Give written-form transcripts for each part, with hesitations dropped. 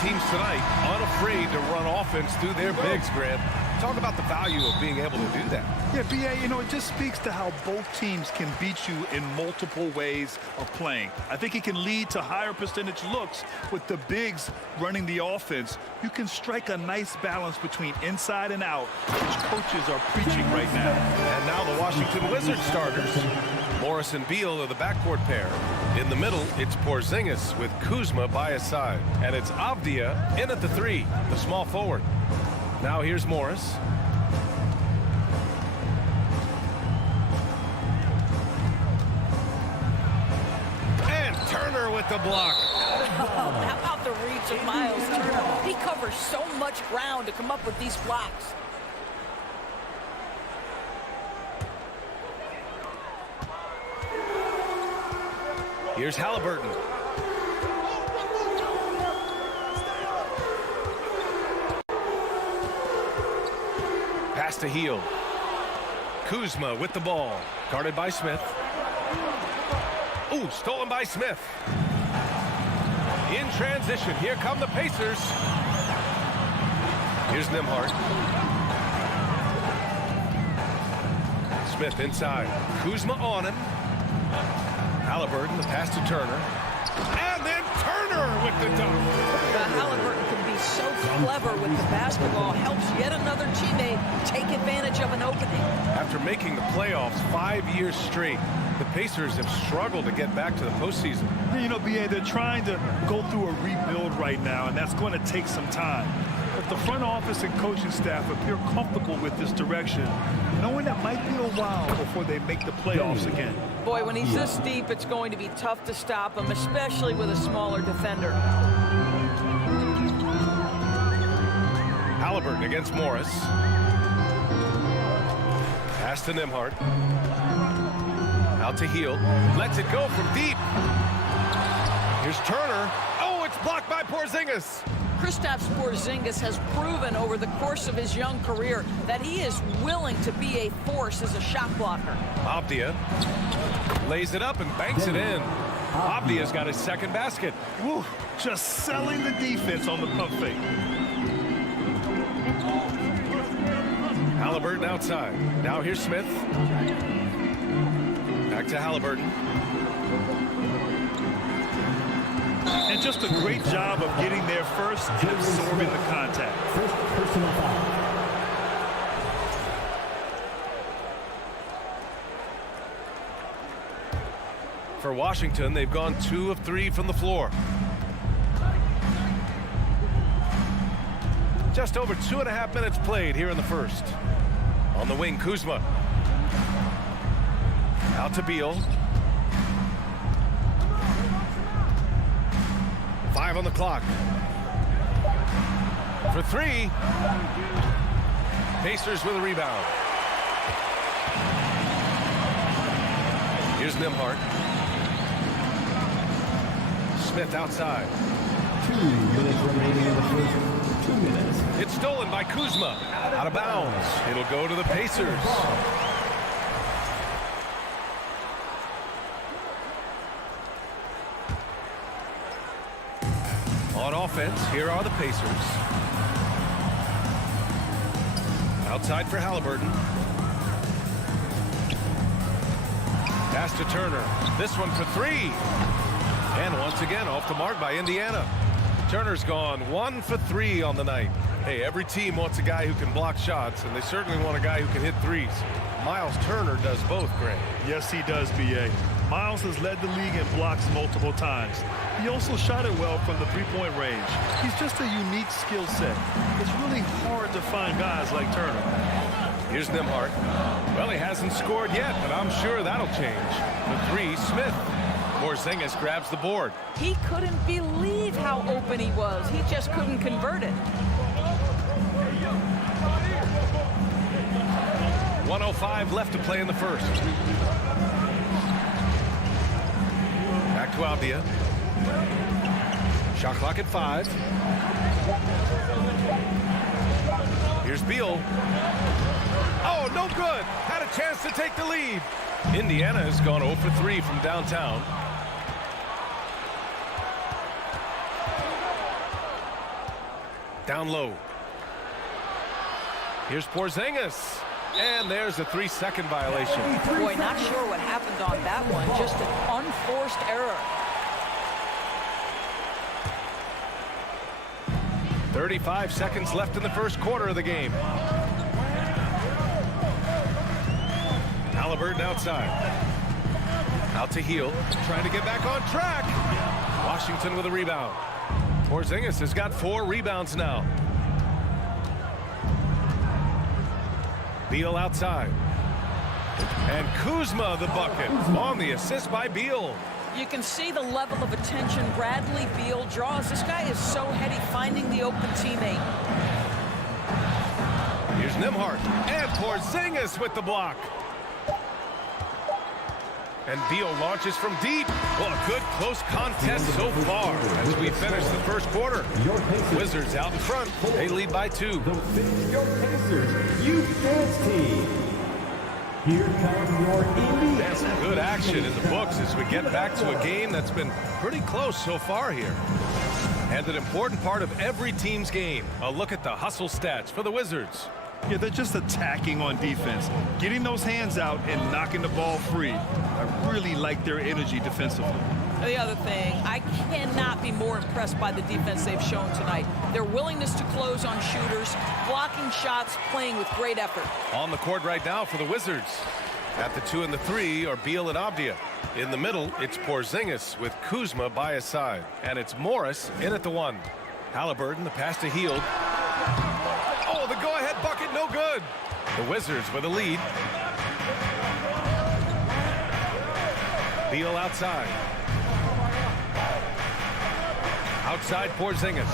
teams tonight unafraid to run offense through their bigs, Grant. Talk about the value of being able to do that. Yeah, B.A., you know, it just speaks to how both teams can beat you in multiple ways of playing. I think it can lead to higher percentage looks with the bigs running the offense. You can strike a nice balance between inside and out, which coaches are preaching right now. And now the Washington Wizards starters. Morris and Beal are the backcourt pair. In the middle, it's Porzingis with Kuzma by his side. And it's Avdia in at the 3, the small forward. Now here's Morris. And Turner with the block. How about the reach of Miles Turner? He covers so much ground to come up with these blocks. Here's Halliburton. Pass to Heel. Kuzma with the ball. Guarded by Smith. Ooh, stolen by Smith. In transition, here come the Pacers. Here's Nembhard. Smith inside. Kuzma on him. Halliburton, the pass to Turner. And then Turner with the dunk. Halliburton can be so clever with the basketball. Helps yet another teammate take advantage of an opening. After making the playoffs 5 years straight, the Pacers have struggled to get back to the postseason. You know, B.A., they're trying to go through a rebuild right now, and that's going to take some time. But the front office and coaching staff appear comfortable with this direction, knowing that might be a while before they make the playoffs again. Boy, when he's this deep, it's going to be tough to stop him, especially with a smaller defender. Halliburton against Morris. Pass to Nembhard. Out to Heel. Lets it go from deep. Here's Turner. Oh, it's blocked by Porzingis. Kristaps Porzingis has proven over the course of his young career that he is willing to be a force as a shot blocker. Avdia lays it up and banks it in. Avdia's got his second basket. Woo, just selling the defense on the pump fake. Halliburton outside. Now here's Smith. Back to Halliburton. And just a great job of getting there first and absorbing the contact. First personal foul. For Washington, they've gone 2 of 3 from the floor. Just over 2.5 minutes played here in the first. On the wing, Kuzma. Out to Beal. 5 on the clock. For 3. Pacers with a rebound. Here's Nembhard. Smith outside. 2 minutes remaining in the first. 2 minutes. It's stolen by Kuzma. Out of bounds. It'll go to the Pacers. On offense, here are the Pacers. Outside for Halliburton. Pass to Turner. This one for 3. And once again, off the mark by Indiana. Turner's gone 1 for 3 on the night. Hey, every team wants a guy who can block shots, and they certainly want a guy who can hit threes. Miles Turner does both, Grant. Yes, he does, B.A. Miles has led the league in blocks multiple times. He also shot it well from the three-point range. He's just a unique skill set. It's really hard to find guys like Turner. Here's Nembhard. Well, he hasn't scored yet, but I'm sure that'll change. For 3, Smith. Porzingis grabs the board. He couldn't believe how open he was. He just couldn't convert it. 1:05 left to play in the first. Back to Avdia. Shot clock at 5. Here's Beal. Oh, no good. Had a chance to take the lead. Indiana has gone 0 for 3 from downtown. Down low. Here's Porzingis. And there's a 3-second violation. Boy, not sure what happened on that one. Just an unforced error. 35 seconds left in the first quarter of the game. Halliburton outside. Out to Hield. Trying to get back on track. Washington with a rebound. Porzingis has got 4 rebounds now. Beal outside. And Kuzma the bucket on the assist by Beal. You can see the level of attention Bradley Beal draws. This guy is so heady finding the open teammate. Here's Nembhard. And Porzingis with the block. And Beal launches from deep. Well, a good close contest so far as we finish the first quarter. Wizards out in front. They lead by 2. The Finish Your Pacers Youth Dance Team. Here come your Indiana. That's good action in the books as we get back to a game that's been pretty close so far here. And an important part of every team's game. A look at the hustle stats for the Wizards. Yeah, they're just attacking on defense, getting those hands out and knocking the ball free. I really like their energy defensively. The other thing, I cannot be more impressed by the defense they've shown tonight. Their willingness to close on shooters, blocking shots, playing with great effort. On the court right now for the Wizards. At the 2 and the 3 are Beal and Avdija. In the middle, it's Porzingis with Kuzma by his side. And it's Morris in at the 1. Halliburton, the pass to Hield. Oh, the go-ahead bucket, no good. The Wizards with a lead. Beal outside. Outside Porzingis.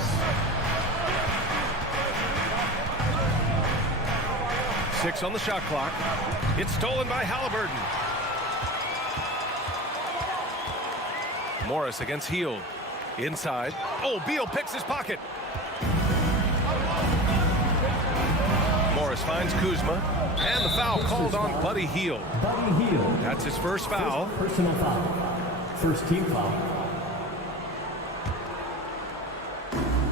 6 on the shot clock. It's stolen by Halliburton. Morris against Hield. Inside. Oh, Beal picks his pocket. Morris finds Kuzma. And the foul called on Buddy Hield. Buddy Hield. That's his first foul. Personal foul. First team foul.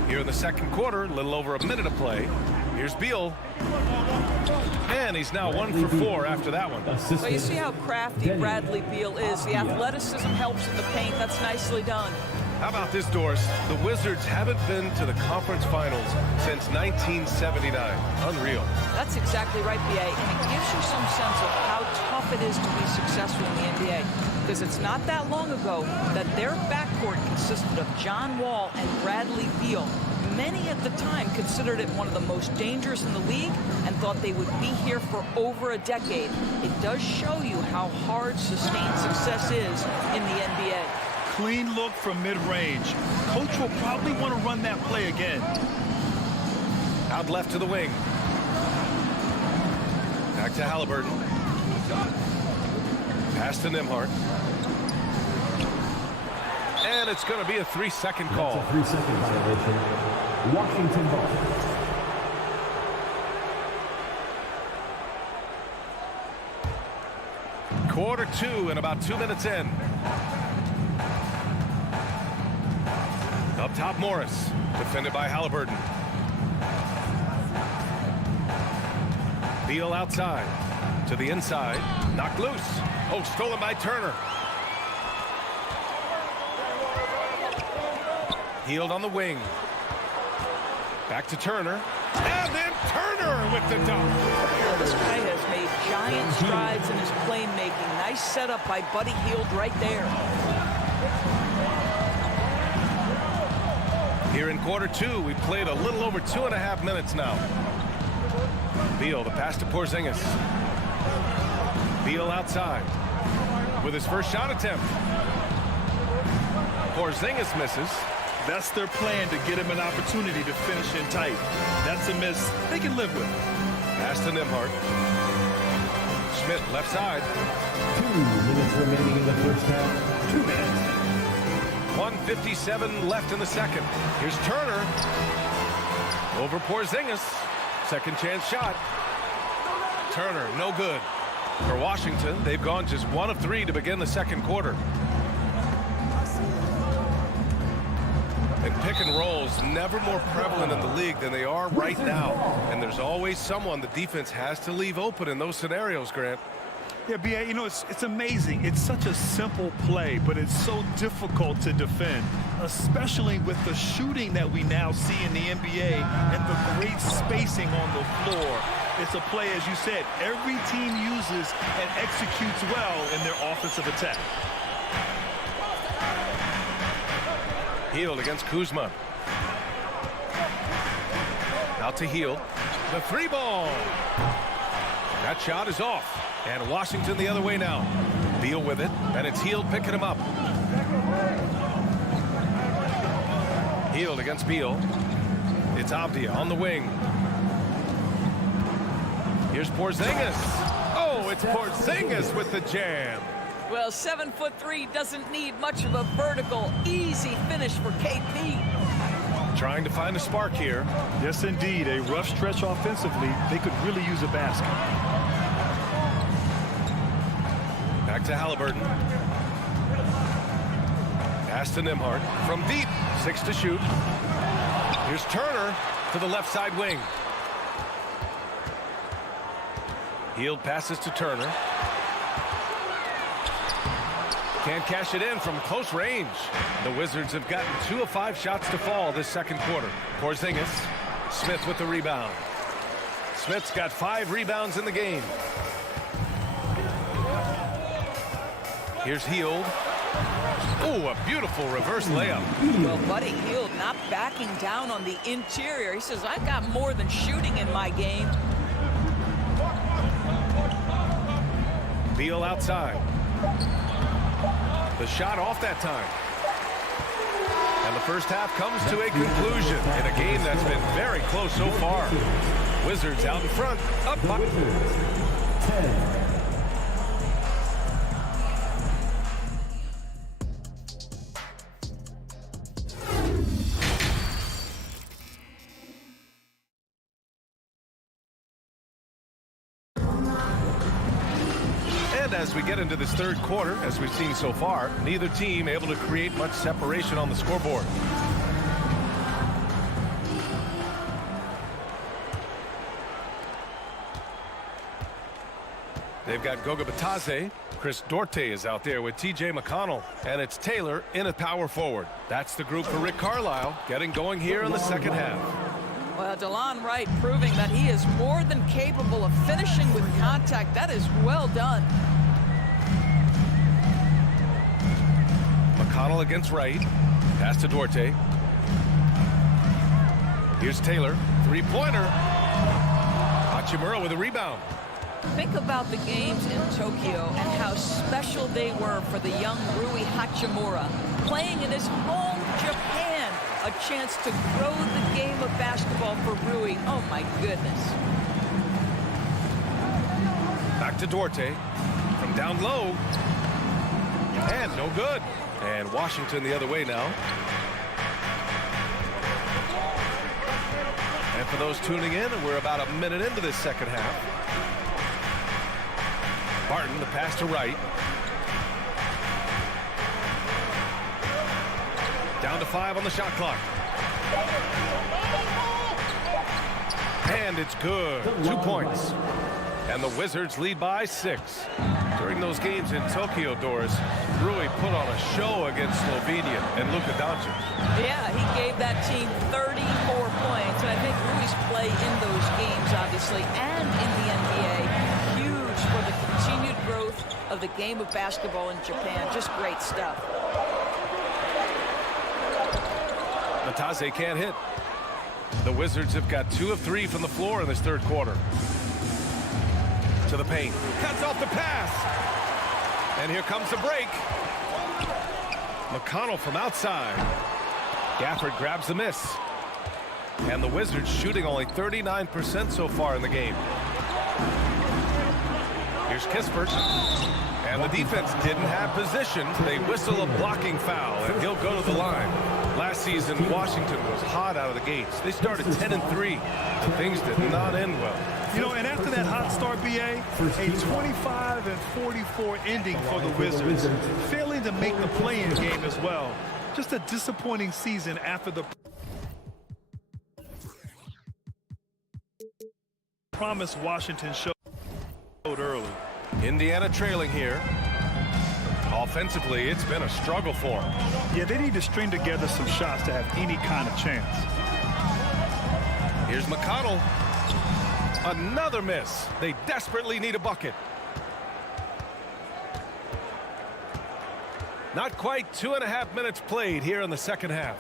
Here in the second quarter, a little over a minute of play. Here's Beal. And he's now 1 for 4 after that one. Well, you see how crafty Bradley Beal is. The athleticism helps in the paint. That's nicely done. How about this, Doris? The Wizards haven't been to the conference finals since 1979. Unreal. That's exactly right, B.A., and it gives you some sense of how tough it is to be successful in the NBA. Because it's not that long ago that their backcourt consisted of John Wall and Bradley Beal. Many at the time considered it one of the most dangerous in the league and thought they would be here for over a decade. It does show you how hard sustained success is in the NBA. Clean look from mid-range. Coach will probably want to run that play again. Out left to the wing. Back to Halliburton. Pass to Nembhard. And it's going to be a 3-second call. That's a 3-second violation. Washington ball. Quarter 2 and about 2 minutes in. Up top, Morris. Defended by Halliburton. Beal outside. To the inside. Knocked loose. Oh, stolen by Turner. Hield on the wing. Back to Turner. And then Turner with the dunk. This guy has made giant strides in his playmaking. Nice setup by Buddy Hield right there. Here in quarter 2, we played a little over 2.5 minutes now. Beal, the pass to Porzingis. Beal outside with his first shot attempt. Porzingis misses. That's their plan, to get him an opportunity to finish in tight. That's a miss they can live with. Pass to Nembhard. Schmidt left side. 2 minutes remaining in the first half. 2 minutes. 1:57 left in the second. Here's Turner. Over Porzingis. Second chance shot. Turner, no good. For Washington, they've gone just 1 of 3 to begin the second quarter. And pick and rolls never more prevalent in the league than they are right now. And there's always someone the defense has to leave open in those scenarios, Grant. Yeah, B.A., you know, it's amazing. It's such a simple play, but it's so difficult to defend, especially with the shooting that we now see in the NBA and the great spacing on the floor. It's a play, as you said, every team uses and executes well in their offensive attack. Hield against Kuzma. Out to Hield. The three ball. That shot is off. And Washington the other way now. Beal with it, and it's Hield picking him up. Hield against Beal. It's Avdia on the wing. Here's Porzingis. Oh, it's Porzingis with the jam. Well, 7'3" doesn't need much of a vertical, easy finish for KP. Trying to find a spark here. Yes, indeed. A rough stretch offensively. They could really use a basket. Back to Halliburton. Pass to Nembhard. From deep. 6 to shoot. Here's Turner to the left side wing. Hield passes to Turner. Can't cash it in from close range. The Wizards have gotten 2 of 5 shots to fall this second quarter. Porzingis. Smith with the rebound. Smith's got 5 rebounds in the game. Here's Hield. Oh, a beautiful reverse layup. Well, Buddy Hield not backing down on the interior. He says, I've got more than shooting in my game. Beal outside. The shot off that time. And the first half comes to a conclusion in a game that's been very close so far. Wizards out in front. Up. Wizards 10. As we get into this third quarter, as we've seen so far, neither team able to create much separation on the scoreboard. They've got Goga Bitadze. Chris Duarte is out there with T.J. McConnell. And it's Taylor in a power forward. That's the group for Rick Carlisle getting going here in the second half. Well, DeLon Wright proving that he is more than capable of finishing with contact. That is well done. McConnell against Wright. Pass to Duarte. Here's Taylor. Three-pointer. Hachimura with a rebound. Think about the games in Tokyo and how special they were for the young Rui Hachimura. Playing in his home Japan. A chance to grow the game of basketball for Rui. Oh, my goodness. Back to Duarte. From down low. And no good. And Washington the other way now. And for those tuning in, we're about a minute into this second half. Barton, the pass to Wright. Down to 5 on the shot clock. And it's good. 2 points. And the Wizards lead by 6. During those games in Tokyo, Doris, Rui put on a show against Slovenia and Luka Doncic. Yeah, he gave that team 34 points. And I think Rui's play in those games, obviously, and in the NBA, huge for the continued growth of the game of basketball in Japan. Just great stuff. Bitadze can't hit. The Wizards have got 2 of 3 from the floor in this third quarter. To the paint. Cuts off the pass. And here comes the break. McConnell from outside. Gafford grabs the miss. And the Wizards shooting only 39% so far in the game. Here's Kispert. And the defense didn't have position. They whistle a blocking foul, and he'll go to the line. Last season, Washington was hot out of the gates. They started 10-3, and things did not end well. You know, and after that hot start, B.A., a 25-44 ending for the Wizards, failing to make the play-in game as well. Just a disappointing season after the promise Washington showed early. Indiana trailing here. Offensively, it's been a struggle for them. Yeah, they need to string together some shots to have any kind of chance. Here's McConnell. Another miss. They desperately need a bucket. Not quite 2.5 minutes played here in the second half.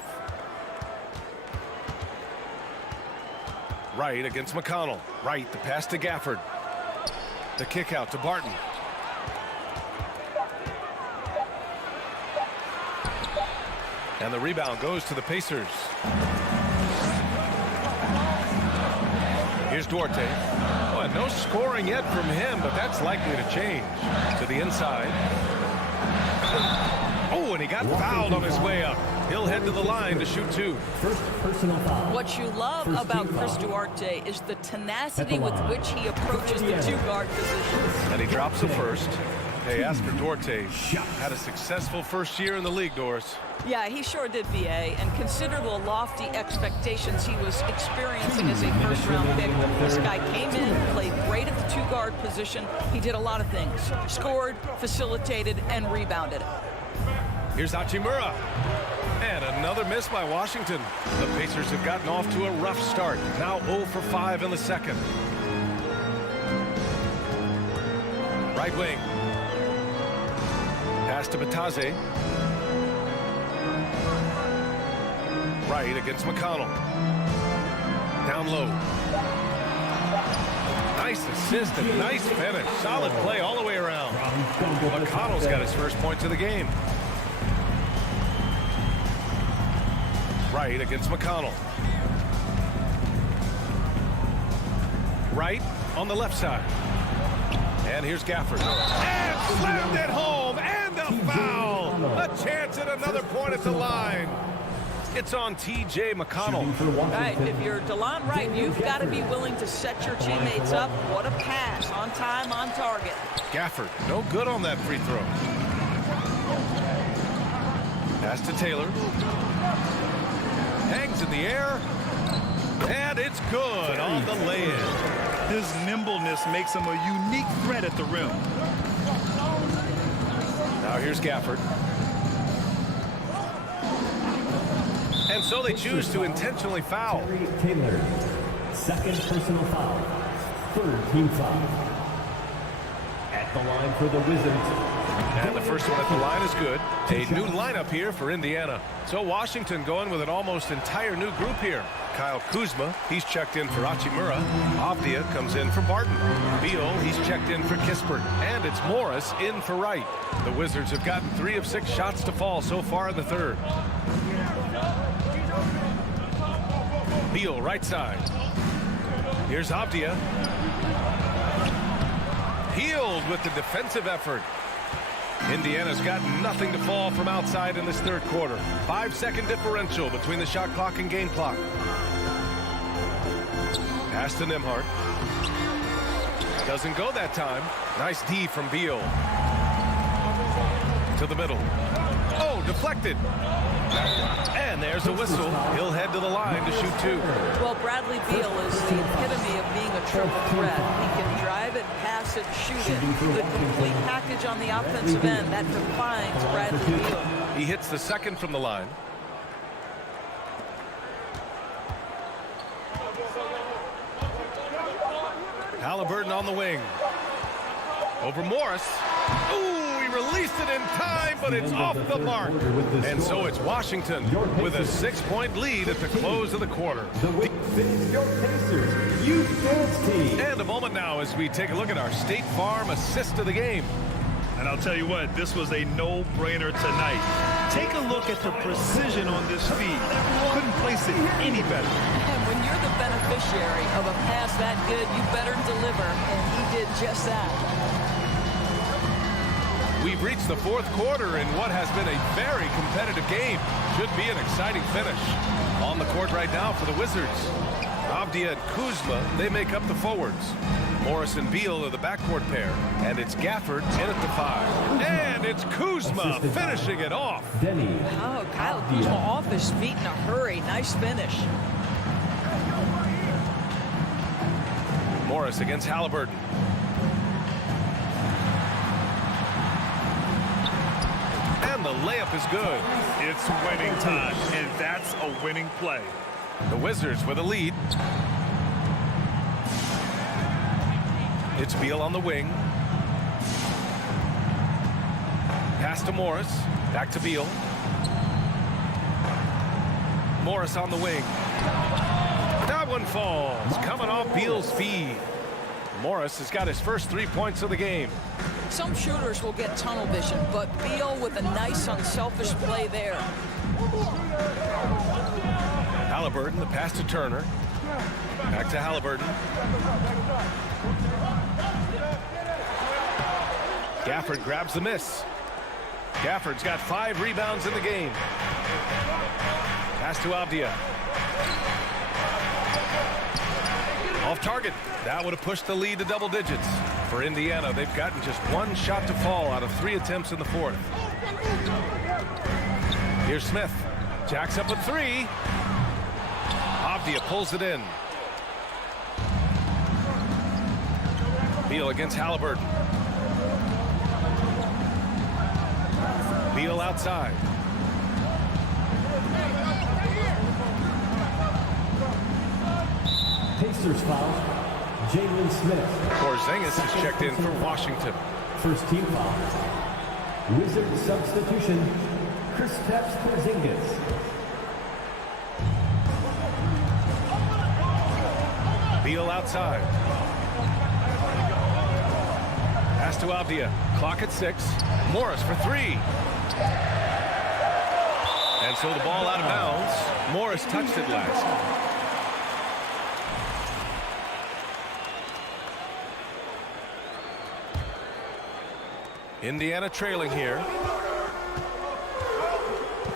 Wright against McConnell. Wright, the pass to Gafford. The kick out to Barton. And the rebound goes to the Pacers. Here's Duarte. Oh, and no scoring yet from him, but that's likely to change. To the inside. Oh, and he got fouled on his way up. He'll head to the line to shoot two. First personal foul. What you love about Chris Duarte is the tenacity with which he approaches the two-guard position. And he drops the first. They asked for Duarte. Had a successful first year in the league, Doris. Yeah, he sure did, BA, and consider the lofty expectations he was experiencing as a first-round pick. This guy came in, played great at the two-guard position. He did a lot of things. Scored, facilitated, and rebounded. Here's Hachimura. And another miss by Washington. The Pacers have gotten off to a rough start. Now 0 for 5 in the second. Right wing. Pass to Batase. Right against McConnell. Down low. Nice assist and nice finish. Solid play all the way around. McConnell's got his first points of the game. Right against McConnell. Right on the left side. And here's Gafford. And slammed it home. And a foul. A chance at another point at the line. It's on T.J. McConnell. Right, if you're DeLon Wright, you've got to be willing to set your teammates up. What a pass. On time, on target. Gafford, no good on that free throw. Pass to Taylor. Hangs in the air. And it's good on the lay-in. His nimbleness makes him a unique threat at the rim. Now here's Gafford. And so they choose to intentionally foul. Taylor, second personal foul. Third team foul. At the line for the Wizards. And the first one at the line is good. A new lineup here for Indiana. So Washington going with an almost entire new group here. Kyle Kuzma, he's checked in for Hachimura. Avdia comes in for Barton. Beal, he's checked in for Kispert. And it's Morris in for Wright. The Wizards have gotten 3 of 6 shots to fall so far in the third. Beal, right side. Here's Avdia. Healed with the defensive effort. Indiana's got nothing to fall from outside in this third quarter. 5-second differential between the shot clock and game clock. Pass to Nembhard. Doesn't go that time. Nice D from Beal. To the middle. Oh, deflected. And there's a whistle. He'll head to the line to shoot two. Well, Bradley Beal is the epitome of being a triple threat. He can drive it, pass it, shoot it. The complete package on the offensive end. That defines Bradley Beal. He hits the second from the line. Halliburton on the wing. Over Morris. Ooh, he released it in time, but it's off the mark. And so it's Washington with a 6-point lead at the close of the quarter. Your Pacers Youth Dance Team. And a moment now as we take a look at our State Farm assist of the game. And I'll tell you what, this was a no-brainer tonight. Take a look at the precision on this feed. Couldn't place it any better. And when you're the beneficiary of a pass that good, you better deliver, and he did just that. We've reached the fourth quarter in what has been a very competitive game. Should be an exciting finish. On the court right now for the Wizards. Avdia and Kuzma, they make up the forwards. Morris and Beal are the backcourt pair, and it's Gafford in at the 5. And it's Kuzma finishing it off. Denny. Oh, Kyle Kuzma off his feet in a hurry. Nice finish. Morris against Halliburton. And the layup is good. It's winning time, and that's a winning play. The Wizards with a lead. It's Beal on the wing. Pass to Morris. Back to Beal. Morris on the wing. That one falls. Coming off Beal's feed. Morris has got his first 3 points of the game. Some shooters will get tunnel vision, but Beal with a nice unselfish play there. Halliburton, the pass to Turner. Back to Halliburton. Gafford grabs the miss. Gafford's got 5 rebounds in the game. Pass to Avdia. Off target. That would have pushed the lead to double digits. For Indiana, they've gotten just 1 shot to fall out of 3 attempts in the 4th. Here's Smith. Jacks up with 3. Avdia pulls it in. Beal against Halliburton. Beal outside. Pacers foul. Jalen Smith. Porzingis is checked in for Washington. First team foul. Wizards substitution. Kristaps Porzingis. Beal outside. Pass to Avdia. Clock at 6. Morris for 3. And so the ball out of bounds. Morris touched it last. Indiana trailing here.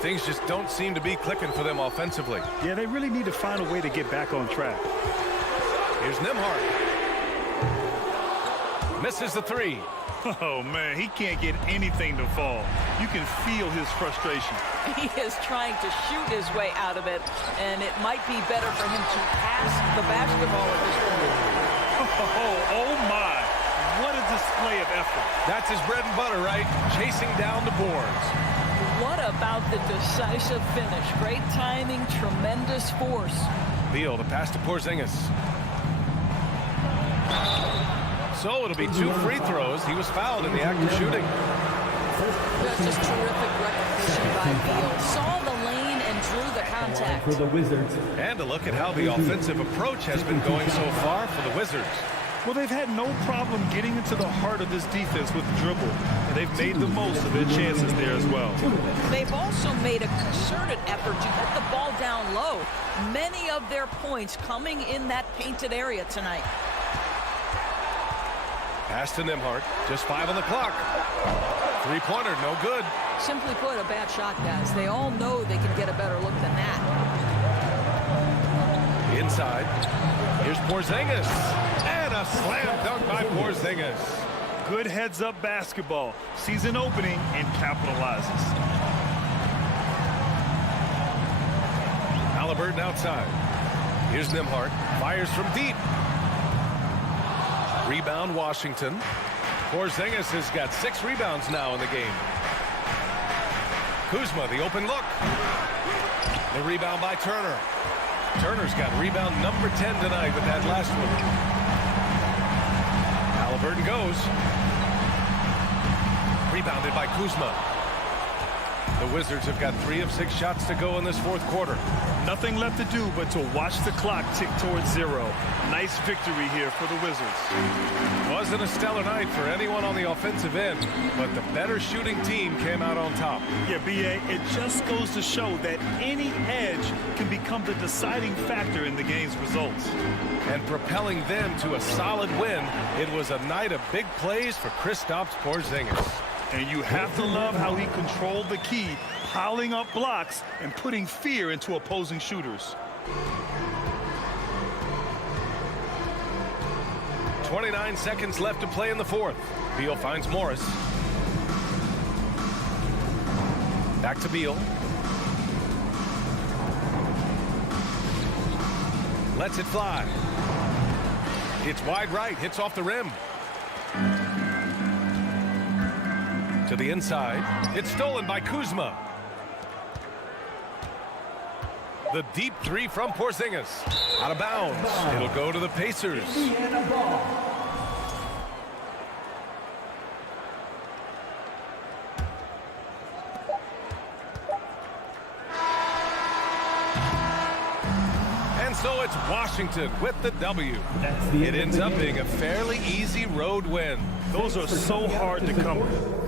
Things just don't seem to be clicking for them offensively. Yeah, they really need to find a way to get back on track. Here's Nembhard. Misses the 3. Oh, man, he can't get anything to fall. You can feel his frustration. He is trying to shoot his way out of it, and it might be better for him to pass the basketball at this point. Oh, my. What a display of effort. That's his bread and butter, right? Chasing down the boards. What about the decisive finish? Great timing, tremendous force. Beal, the pass to Porzingis. So it'll be 2 free throws. He was fouled in the act of shooting. That's just terrific recognition by Beal. Saw the lane and drew the contact. For the Wizards. And a look at how the offensive approach has been going so far for the Wizards. Well, they've had no problem getting into the heart of this defense with the dribble. And they've made the most of their chances there as well. They've also made a concerted effort to get the ball down low. Many of their points coming in that painted area tonight. Pass to Nembhard. Just 5 on the clock. 3-pointer, no good. Simply put, a bad shot, guys. They all know they can get a better look than that. Inside. Here's Porzingis. And a slam dunk by Porzingis. Good heads-up basketball. Sees an opening and capitalizes. Halliburton outside. Here's Nembhard. Fires from deep. Rebound, Washington. Porzingis has got 6 rebounds now in the game. Kuzma, the open look. The rebound by Turner. Turner's got rebound number 10 tonight with that last one. Halliburton goes. Rebounded by Kuzma. The Wizards have got 3 of 6 shots to go in this 4th quarter. Nothing left to do but to watch the clock tick towards 0. Nice victory here for the Wizards. Wasn't a stellar night for anyone on the offensive end, but the better shooting team came out on top. Yeah, B.A., it just goes to show that any edge can become the deciding factor in the game's results. And propelling them to a solid win, it was a night of big plays for Kristaps Porzingis. And you have to love how he controlled the key, piling up blocks and putting fear into opposing shooters. 29 seconds left to play in the fourth. Beal finds Morris. Back to Beal. Lets it fly. It's wide right, hits off the rim. To the inside. It's stolen by Kuzma. The deep three from Porzingis. Out of bounds. It'll go to the Pacers. And so it's Washington with the W. It ends up being a fairly easy road win. Those are so hard to come with.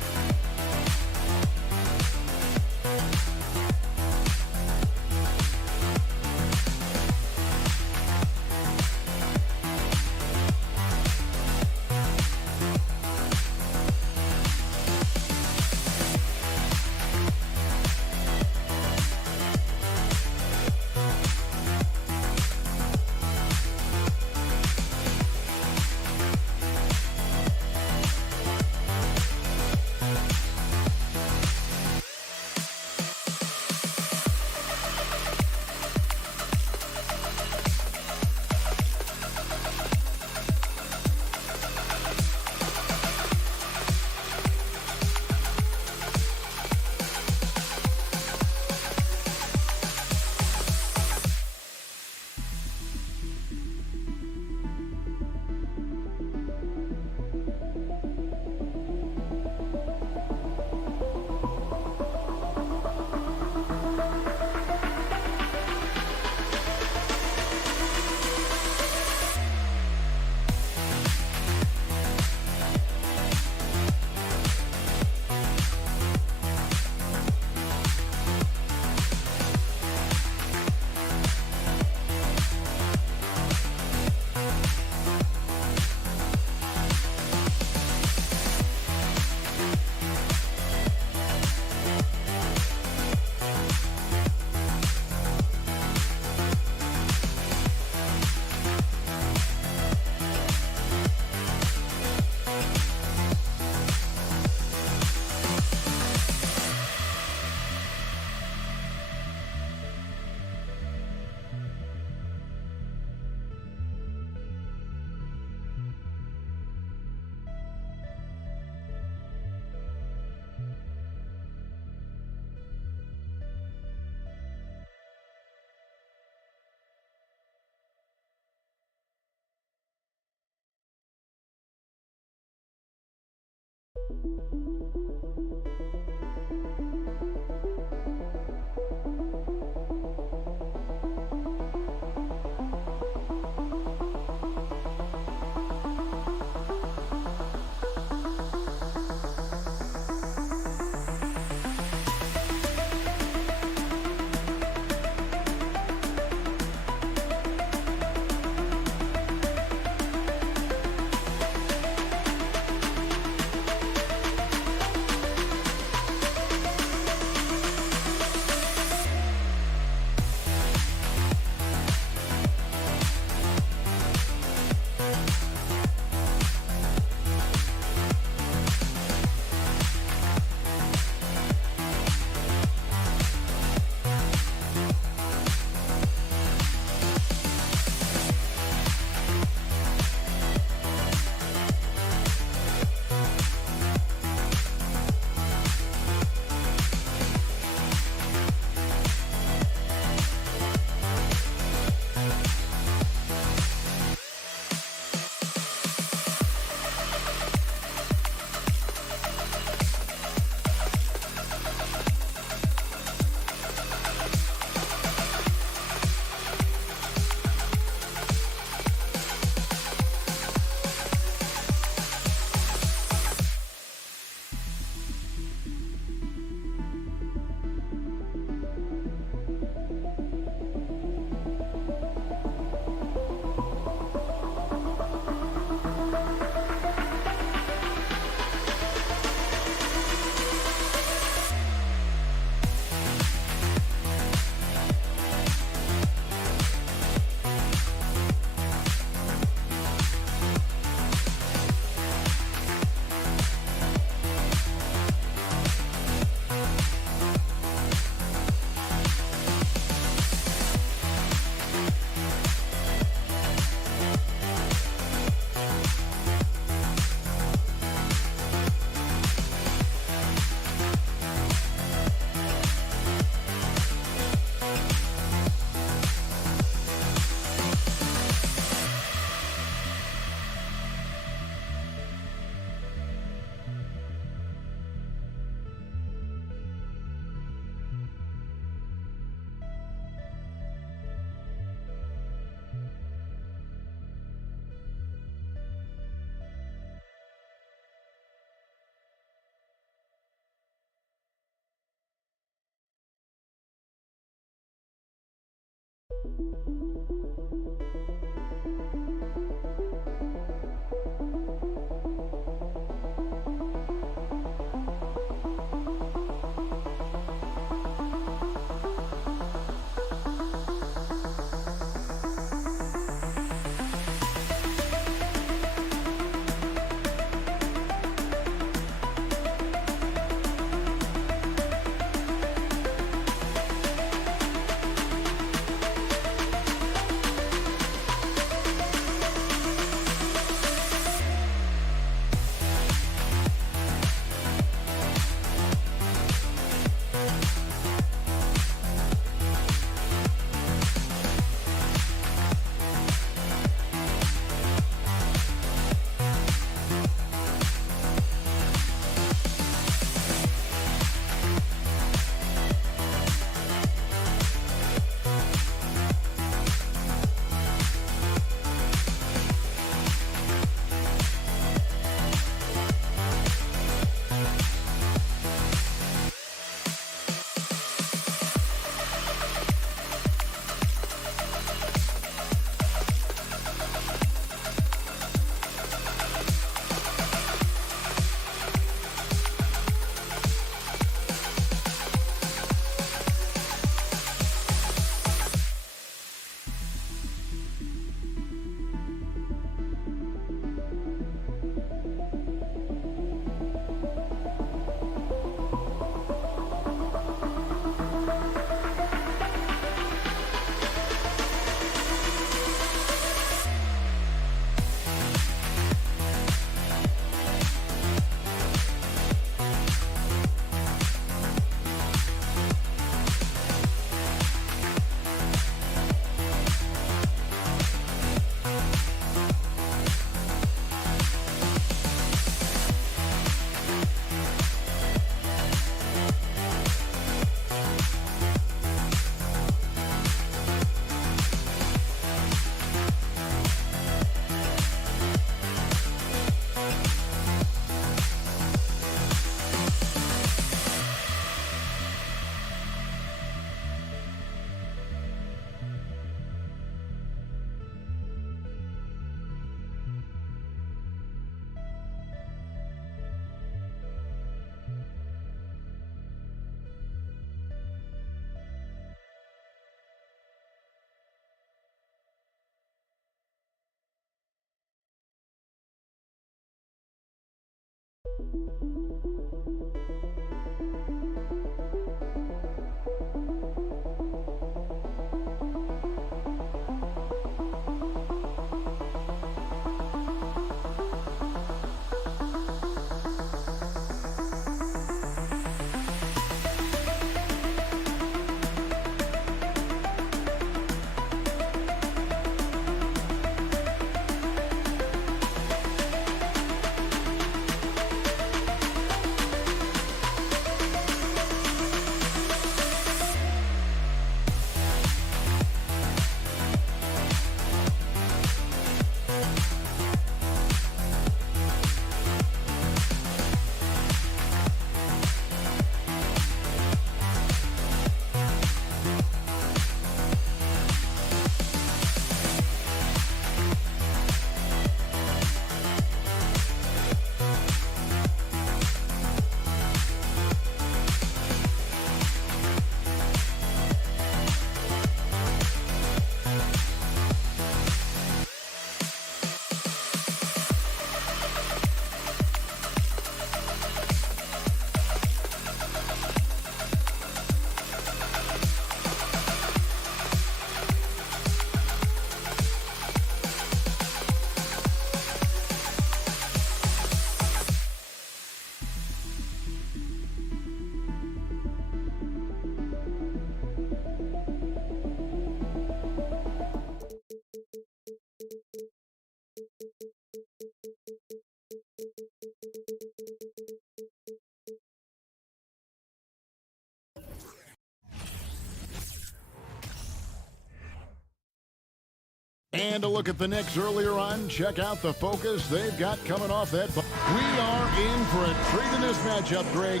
And a look at the Knicks earlier on. Check out the focus they've got coming off that. We are in for a treat in this matchup, Greg,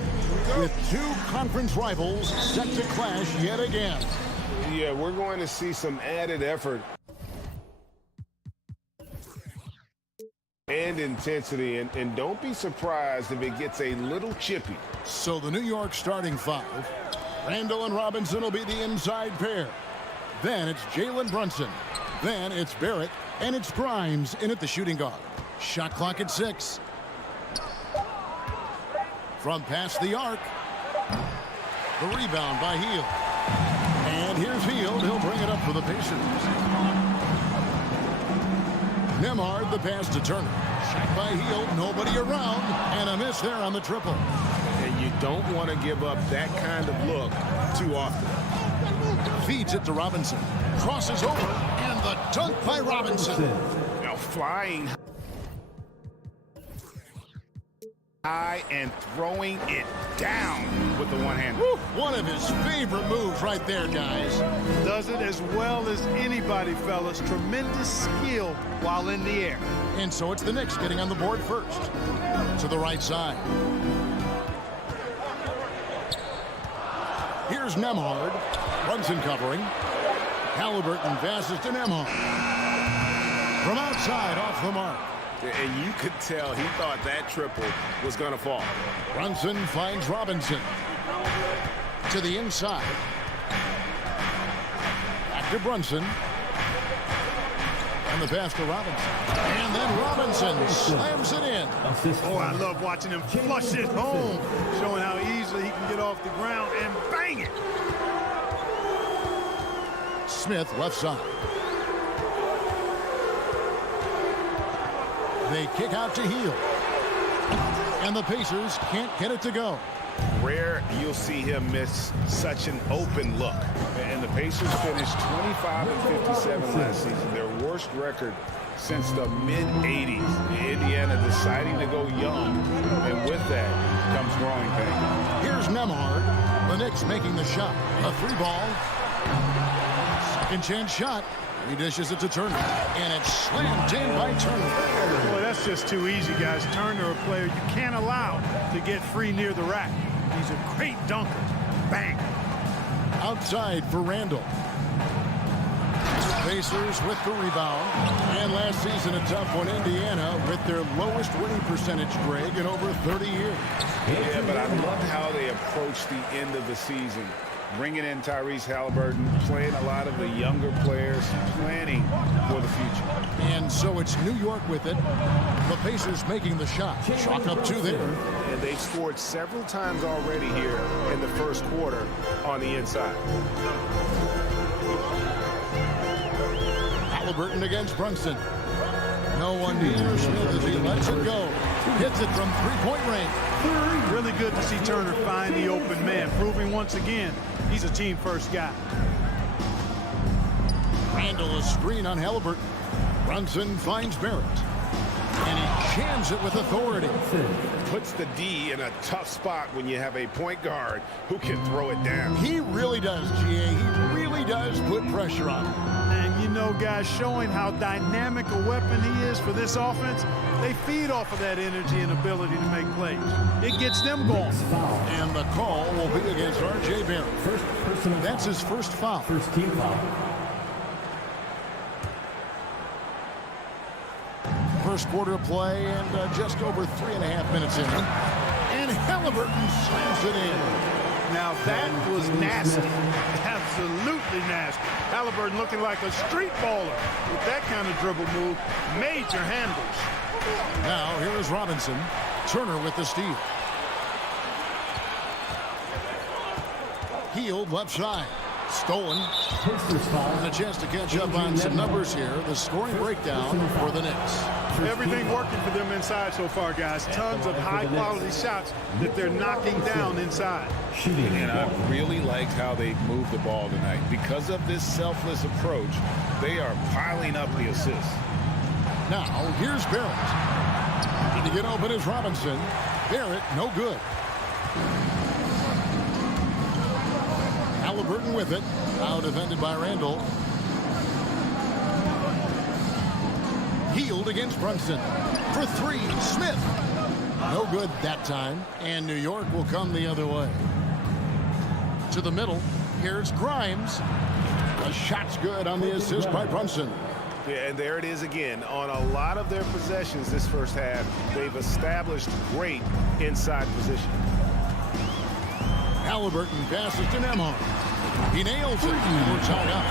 with two conference rivals set to clash yet again. Yeah, we're going to see some added effort and intensity, and don't be surprised if it gets a little chippy. So the New York starting five. Randall and Robinson will be the inside pair. Then it's Jalen Brunson. Then it's Barrett, and it's Grimes in at the shooting guard. Shot clock at 6. From past the arc. The rebound by Hield. And here's Hield. He'll bring it up for the Pacers. Nembhard, the pass to Turner. Shot by Hield. Nobody around. And a miss there on the triple. And you don't want to give up that kind of look too often. Feeds it to Robinson. Crosses over. And the dunk by Robinson. Now flying high and throwing it down with the one hand. One of his favorite moves right there, guys. Does it as well as anybody, fellas. Tremendous skill while in the air. And so it's the Knicks getting on the board first. To the right side. Here's Nembhard. Brunson covering. Halliburton passes to Nembhard. From outside, off the mark. And you could tell he thought that triple was going to fall. Brunson finds Robinson. To the inside. Back to Brunson. And the pass to Robinson. And then Robinson slams it in. Oh, I love watching him flush it home. Showing how easily he can get off the ground and bang it. Smith left side. They kick out to Hield. And the Pacers can't get it to go. Rare you'll see him miss such an open look. And the Pacers finished 25-57 last season, their worst record since the mid-'80s. Indiana deciding to go young, and with that comes growing pains. Here's Nembhard. The Knicks making the shot. A 3-ball. Second chance shot. He dishes it to Turner. And it's slammed in by Turner. Boy, that's just too easy, guys. Turner, a player you can't allow to get free near the rack. He's a great dunker. Bang. Outside for Randall. Pacers with the rebound. And last season a tough one, Indiana, with their lowest winning percentage, Greg, in over 30 years. Yeah, but I loved how they approached the end of the season. Bringing in Tyrese Halliburton, playing a lot of the younger players, planning for the future. And so it's New York with it. The Pacers making the shot. Chalk up 2 there. And they've scored several times already here in the first quarter on the inside. Halliburton against Brunson. No one near Smith as he lets it go. Hits it from three-point range. Really good to see Turner find the open man, proving once again he's a team-first guy. Randall a screen on Halliburton. Brunson finds Barrett. And he jams it with authority. Puts the D in a tough spot when you have a point guard who can throw it down. He really does, GA. He really does put pressure on him. And you know, guys, showing how dynamic a weapon he is for this offense, they feed off of that energy and ability to make plays. It gets them going. And the call will be against R.J. Barrett. That's his first foul. First team foul. First quarter play and just over 3.5 minutes in. And Halliburton slams it in. Now that was nasty. Absolutely nasty. Halliburton looking like a street baller with that kind of dribble move. Major handles. Now here is Robinson. Turner with the steal. Healed left side. Stolen. And a chance to catch up on some numbers here. The scoring breakdown for the Knicks. Everything working for them inside so far, guys. Tons of high-quality shots that they're knocking down inside. And I really liked how they moved the ball tonight. Because of this selfless approach, they are piling up the assists. Now, here's Barrett. To get open is Robinson. Barrett, no good. Halliburton with it. Now defended by Randall. Healed against Brunson. For three, Smith. No good that time. And New York will come the other way. To the middle. Here's Grimes. The shot's good on the assist by Brunson. Yeah, and there it is again. On a lot of their possessions this first half, they've established great inside position. Halliburton passes to Nembhard. He nails it. And we're tied up.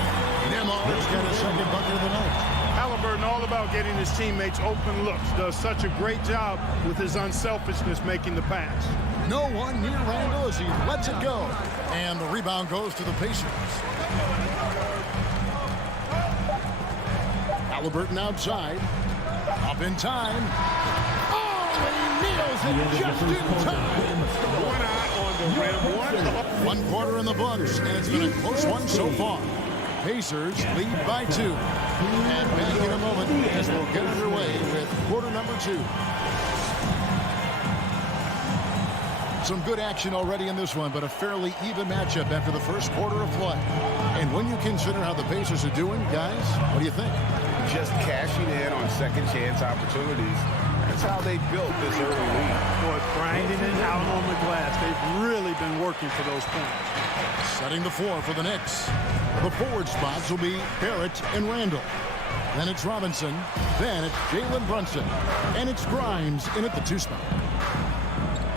Nembhard's got his second bucket of the night. Halliburton all about getting his teammates open looks. Does such a great job with his unselfishness making the pass. No one near Randall as he lets it go. And the rebound goes to the Pacers. Halliburton outside. Up in time. Oh, he nails it just in time. One eye on the rim. One quarter in the books, and it's been a close one so far. Pacers lead by 2. And back in a moment as we'll get underway with quarter number 2. Some good action already in this one, but a fairly even matchup after the first quarter of play. And when you consider how the Pacers are doing, guys, what do you think? Just cashing in on second chance opportunities. That's how they built this early lead. Boy, grinding it out on the glass. They've really been working for those points. Setting the floor for the Knicks. The forward spots will be Barrett and Randall. Then it's Robinson. Then it's Jalen Brunson. And it's Grimes in at the 2 spot.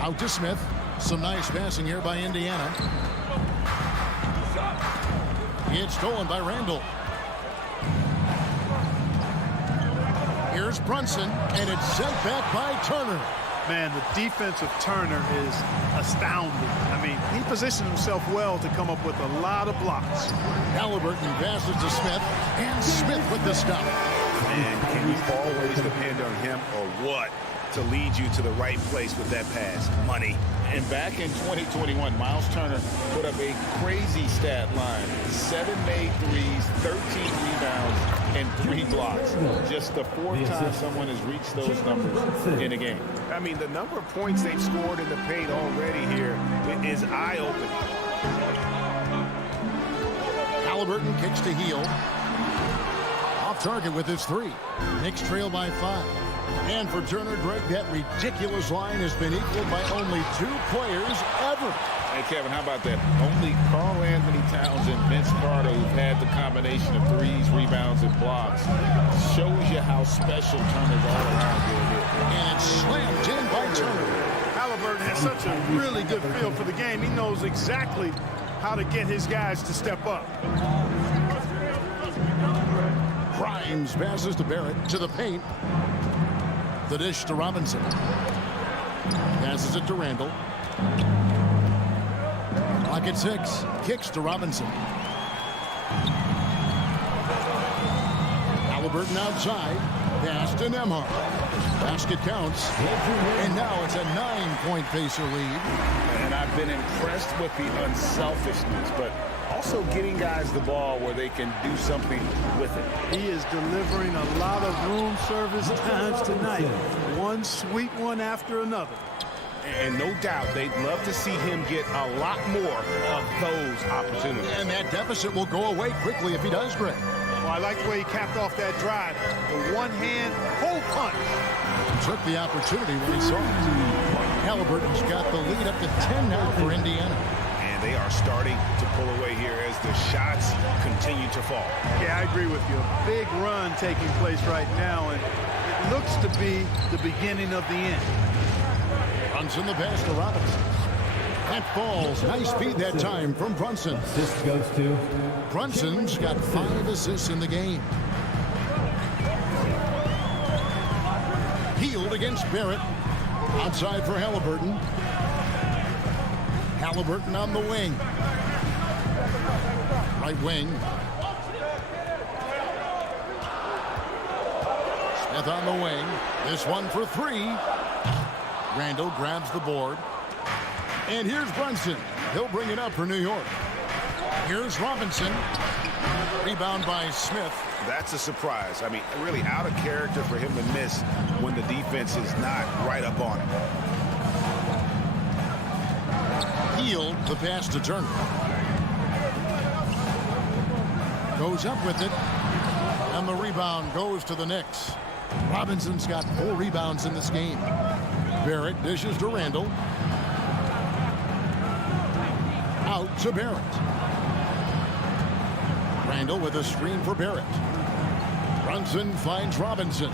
Out to Smith. Some nice passing here by Indiana. It's stolen by Randall. Here's Brunson, and it's sent back by Turner. Man, the defense of Turner is astounding. I mean, he positioned himself well to come up with a lot of blocks. Halliburton passes to Smith, and Smith with the stop. Man, can you always depend on him or what to lead you to the right place with that pass? Money. And back in 2021, Miles Turner put up a crazy stat line. 7 made threes, 13 rebounds, and 3 blocks. Just the 4th time someone has reached those numbers in a game. I mean, the number of points they've scored in the paint already here is eye-opening. Halliburton kicks to Heel. Off target with his 3. Knicks trail by 5. And for Turner, Greg, that ridiculous line has been equaled by only 2 players ever. Hey, Kevin, how about that? Only Karl Anthony Towns and Vince Carter who've had the combination of threes, rebounds, and blocks. Shows you how special Turner's all around here. And it's slammed in by Turner. Halliburton has such a really good feel for the game. He knows exactly how to get his guys to step up. Grimes passes to Barrett to the paint. The dish to Robinson. Passes it to Randall. Clock at 6. Kicks to Robinson. Halliburton outside. Pass to Nembhard. Basket counts. And now it's a 9-point Pacer lead. And I've been impressed with the unselfishness, but also getting guys the ball where they can do something with it. He is delivering a lot of room service times tonight. One sweet one after another. And no doubt they'd love to see him get a lot more of those opportunities. And that deficit will go away quickly if he does, Greg. Well, I like the way he capped off that drive. The one-hand hole punch. Took the opportunity when he saw it. Halliburton's got the lead up to 10 now for Indiana. And they are starting to pull away here as the shots continue to fall. Yeah, I agree with you. A big run taking place right now, and it looks to be the beginning of the end. Brunson the pass to Robinson. That falls. Nice feed that time from Brunson. Assist goes to Brunson's got 5 assists in the game. Healed against Barrett. Outside for Halliburton. Halliburton on the wing. Right wing. Smith on the wing. This one for 3. Randall grabs the board. And here's Brunson. He'll bring it up for New York. Here's Robinson. Rebound by Smith. That's a surprise. I mean, really out of character for him to miss when the defense is not right up on him. Healed the pass to Turner. Goes up with it. And the rebound goes to the Knicks. Robinson's got 4 rebounds in this game. Barrett dishes to Randall. Out to Barrett. Randall with a screen for Barrett. Brunson finds Robinson.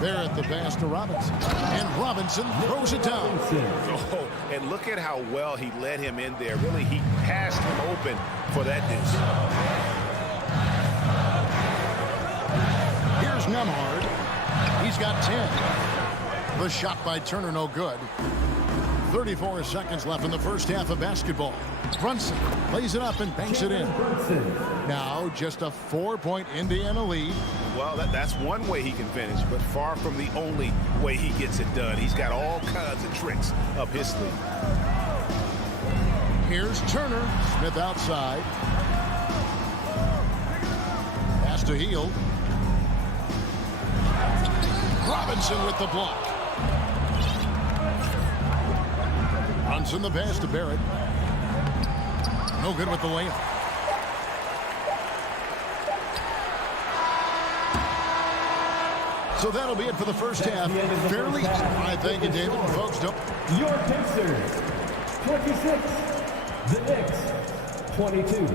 Barrett the pass to Robinson. And Robinson throws it down. Oh, and look at how well he led him in there. Really, he passed him open for that deuce. Here's Nembhard. He's got 10. The shot by Turner no good. 34 seconds left in the first half of basketball. Brunson lays it up and banks it in. Now just a 4-point Indiana lead. Well, that's one way he can finish, but far from the only way he gets it done. He's got all kinds of tricks up his sleeve. Here's Turner. Smith outside. Pass to Hield. Robinson with the block. Brunson the pass to Barrett. No good with the layup. So that'll be it for the first half. Fairly, I thank you, David. Folks, don't. your Pacers, 26. The Knicks, 22.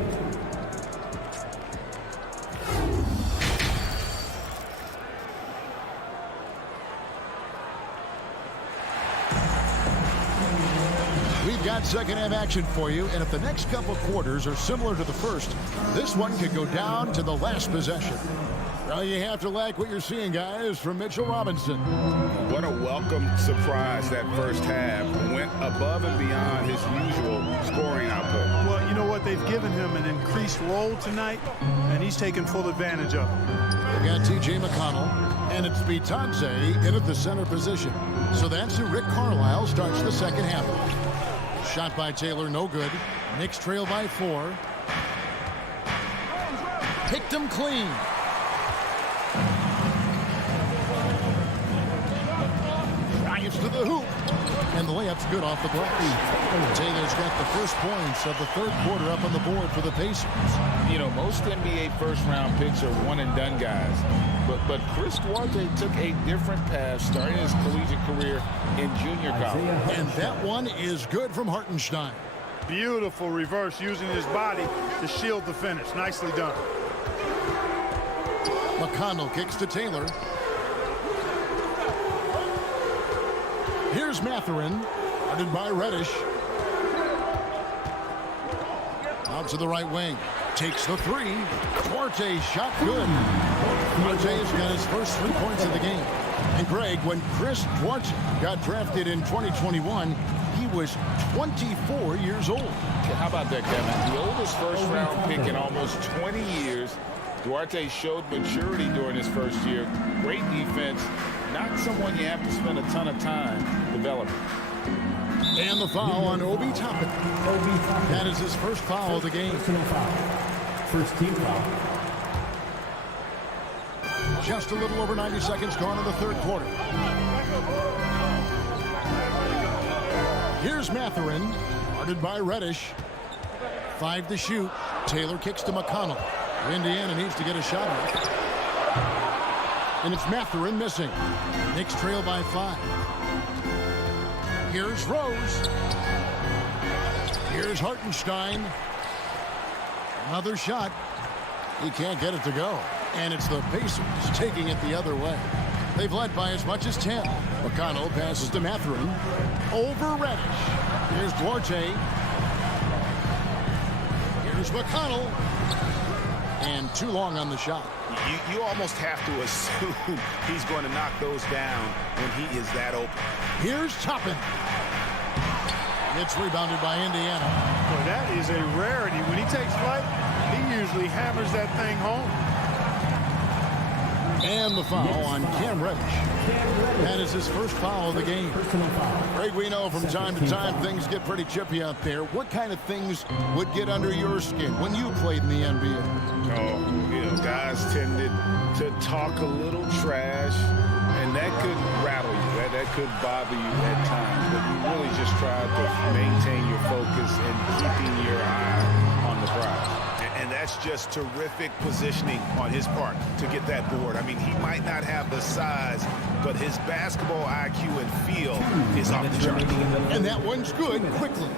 We've got second half action for you, and if the next couple quarters are similar to the first, this one could go down to the last possession. Well, you have to like what you're seeing, guys, from Mitchell Robinson. What a welcome surprise that first half. Went above and beyond his usual scoring output. Well, you know what? They've given him an increased role tonight, and he's taken full advantage of it. We've got T.J. McConnell, and it's Bitadze in at the center position. So that's who Rick Carlisle starts the second half. Shot by Taylor, no good. Knicks trail by 4. Picked him clean. Drives to the hoop. And the layup's good off the glass. Taylor's got the first points of the third quarter up on the board for the Pacers. You know, most NBA first-round picks are one-and-done guys. But Chris Duarte took a different path starting his collegiate career in junior college. And that one is good from Hartenstein. Beautiful reverse using his body to shield the finish. Nicely done. McConnell kicks to Taylor. Here's Mathurin. Guarded by Reddish. Out to the right wing. Takes the three. Duarte shot good. Duarte's got his first 3 points of the game. And Greg, when Chris Duarte got drafted in 2021, he was 24 years old. How about that, Kevin? The oldest first-round pick in almost 20 years. Duarte showed maturity during his first year. Great defense. Not someone you have to spend a ton of time developing. And the foul on Obi Toppin. That is his first foul of the game. First team foul. Just a little over 90 seconds gone in the third quarter. Here's Mathurin, guarded by Reddish. 5 to shoot. Taylor kicks to McConnell. Indiana needs to get a shot off. And it's Mathurin missing. Knicks trail by 5. Here's Rose. Here's Hartenstein. Another shot. He can't get it to go. And it's the Pacers taking it the other way. They've led by as much as 10. McConnell passes to Mathurin. Over Reddish. Here's Duarte. Here's McConnell. And too long on the shot. You almost have to assume he's going to knock those down when he is that open. Here's Toppin. It's rebounded by Indiana. Boy, that is a rarity. When he takes flight, he usually hammers that thing home. And the foul on Cam Reddish. That is his first foul of the game. Greg, we know from time to time things get pretty chippy out there. What kind of things would get under your skin when you played in the NBA? Oh, you know, guys tended to talk a little trash, and that could rattle you. That could bother you at times. But you really just try to maintain your focus and keeping your eye on the prize. And that's just terrific positioning on his part to get that board. I mean, he might not have the size, but his basketball IQ and feel is off the chart. And that one's good quickly.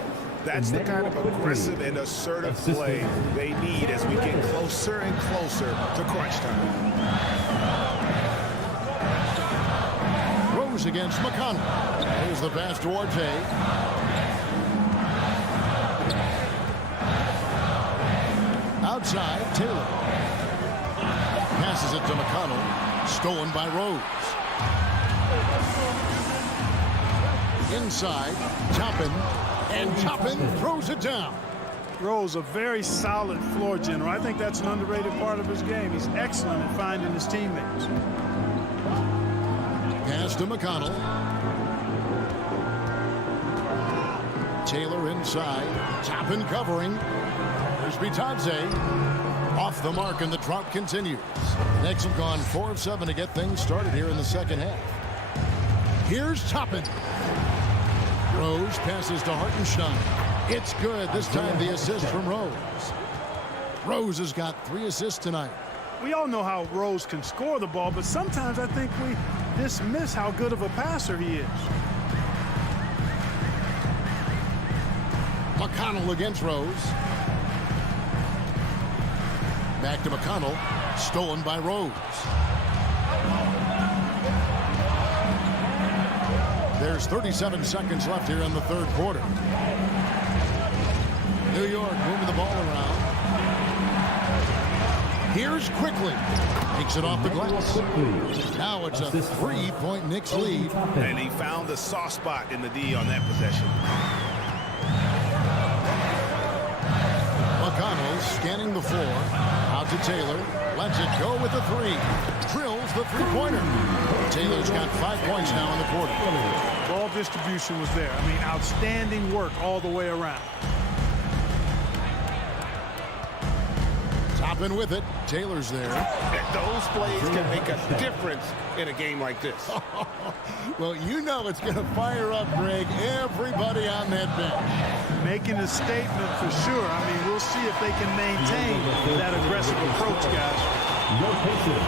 That's the kind of aggressive and assertive play they need as we get closer and closer to crunch time. Rose against McConnell. Here's the pass to Duarte. Outside, Taylor. Passes it to McConnell. Stolen by Rose. Inside, Toppin. And Toppin throws it down. Rose, a very solid floor general. I think that's an underrated part of his game. He's excellent at finding his teammates. Pass to McConnell. Taylor inside. Toppin covering. There's Bitadze. Off the mark, and the drought continues. The Knicks have gone 4 of 7 to get things started here in the second half. Here's Toppin. Rose passes to Hartenstein. It's good. This time the assist from Rose. Rose has got 3 assists tonight. We all know how Rose can score the ball, but sometimes I think we dismiss how good of a passer he is. McConnell against Rose. Back to McConnell. Stolen by Rose. There's 37 seconds left here in the third quarter. New York moving the ball around. Here's Quickly. Takes it off the glass. Now it's a 3-point Knicks lead. And he found the soft spot in the D on that possession. McConnell scanning the floor. Out to Taylor. Lets it go with the 3. Drills the 3-pointer. Taylor's got 5 points now in the quarter. Ball distribution was there. I mean, outstanding work all the way around. Toppin with it. Taylor's there. Those plays can make a difference in a game like this. Well, you know it's going to fire up, Greg, everybody on that bench. Making a statement for sure. I mean, we'll see if they can maintain that aggressive approach, guys. No Pacers.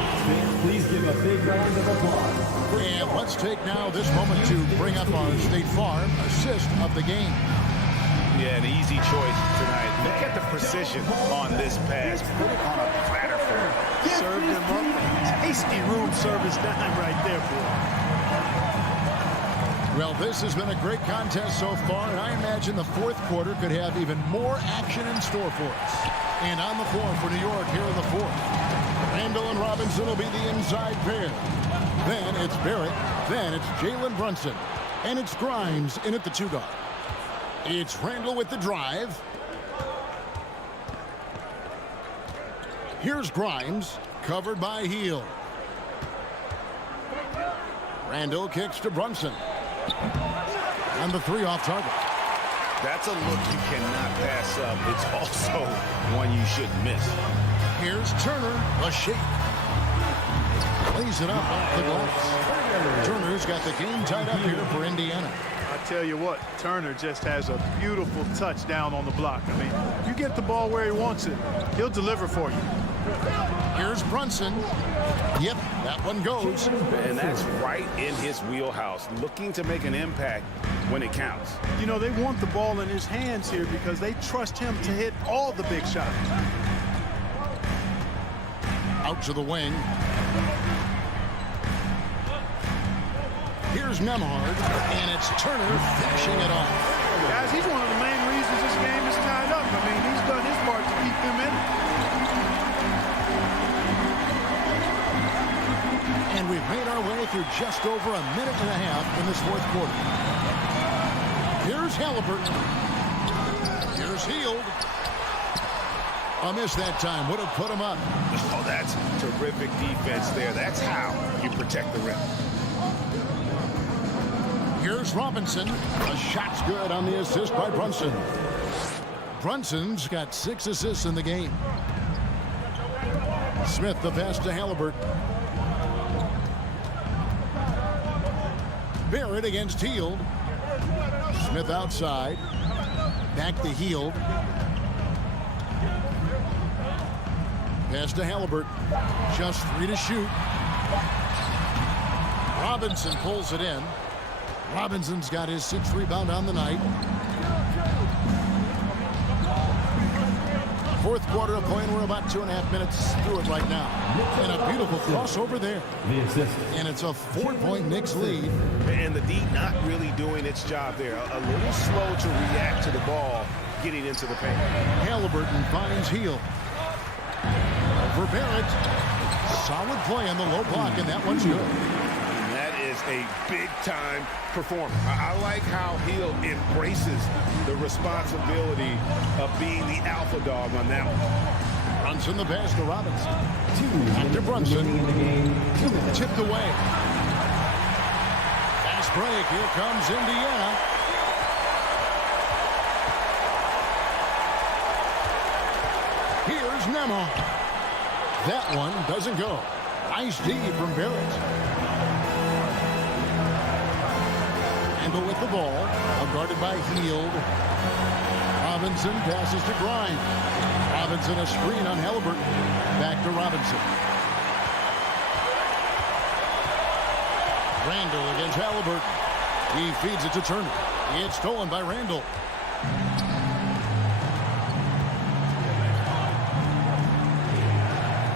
Please give a big round of applause. And let's take now this moment to bring up our State Farm assist of the game. Yeah, an easy choice tonight. Look at the precision on this pass. Put it on a platter for him. Served him up. Tasty room service dime right there, boy. Well, this has been a great contest so far, and I imagine the fourth quarter could have even more action in store for us. And on the floor for New York here in the fourth, Randall and Robinson will be the inside pair. Then it's Barrett. Then it's Jalen Brunson. And it's Grimes in at the 2 guard. It's Randall with the drive. Here's Grimes, covered by Hield. Randall kicks to Brunson. And the 3 off target. That's a look you cannot pass up. It's also one you shouldn't miss. Here's Turner, a shake. Lays it up off the glass. Turner's got the game tied up here for Indiana. I tell you what, Turner just has a beautiful touch down on the block. I mean, you get the ball where he wants it, he'll deliver for you. Here's Brunson. Yep, that one goes. And that's right in his wheelhouse, looking to make an impact when it counts. You know, they want the ball in his hands here because they trust him to hit all the big shots. Out to the wing. Here's Nembhard, and it's Turner finishing it off. Guys, he's one of the main reasons this game is tied up. I mean, he's done his part to keep them in it. And we've made our way through just over a minute and a half in this fourth quarter. Here's Halliburton. Here's Hield. A miss that time. Would have put him up. Oh, that's terrific defense there. That's how you protect the rim. Here's Robinson. A shot's good on the assist by Brunson. Brunson's got 6 assists in the game. Smith the pass to Halliburton. Barrett against Hield. Smith outside. Back to Hield. Pass to Halliburton. Just 3 to shoot. Robinson pulls it in. Robinson's got his 6th rebound on the night. Fourth quarter of play, and we're about 2.5 minutes through it right now. And a beautiful crossover there. And it's a 4-point Knicks lead. And the D not really doing its job there. A little slow to react to the ball getting into the paint. Halliburton finds Hield. For Barrett. Solid play on the low block, and that one's good. And that is a big-time performer. I like how Hield embraces the responsibility of being the alpha dog on that one. Brunson the pass to Robinson. Back to Brunson. Tipped away. Fast break. Here comes Indiana. Here's Nembhard. That one doesn't go. Nice D from Barrett. Randall with the ball. Guarded by Hield. Robinson passes to Grimes. Robinson a screen on Halliburton. Back to Robinson. Randall against Halliburton. He feeds it to Turner. It's stolen by Randall.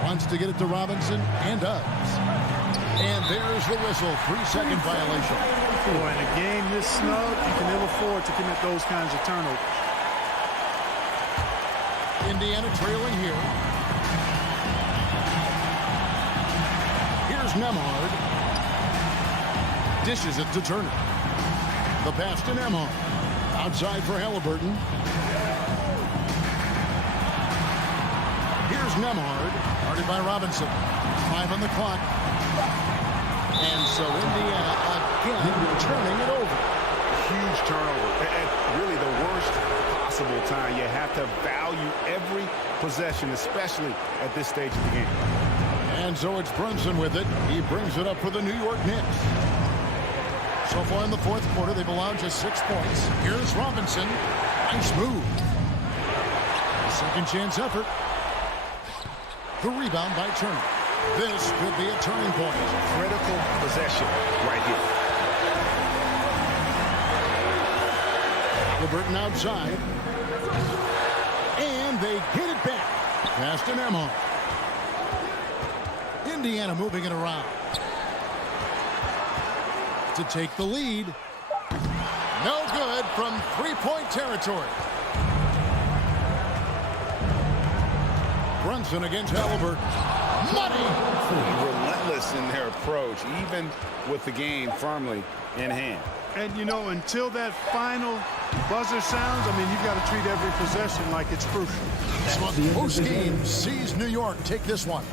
Wants to get it to Robinson, and does. And there's the whistle. 3-second violation. Boy, in a game this snug, you can ill afford to commit those kinds of turnovers. Indiana trailing here. Here's Nembhard. Dishes it to Turner. The pass to Nembhard. Outside for Halliburton. Here's Nembhard. Guarded by Robinson. 5 on the clock. And so Indiana again turning it over. Huge turnover. And really the worst possible time. You have to value every possession, especially at this stage of the game. And so it's Brunson with it. He brings it up for the New York Knicks. So far in the fourth quarter, they've allowed just 6 points. Here's Robinson. Nice move. Second chance effort. The rebound by Turner. This could be a turning point. Critical possession right here. Halliburton outside. And they get it back. Pass to Nembhard. Indiana moving it around. To take the lead. No good from three-point territory. Brunson against Halliburton. Money! Relentless in their approach, even with the game firmly in hand. And, you know, until that final buzzer sounds, I mean, you've got to treat every possession like it's crucial. Post-game sees New York take this one.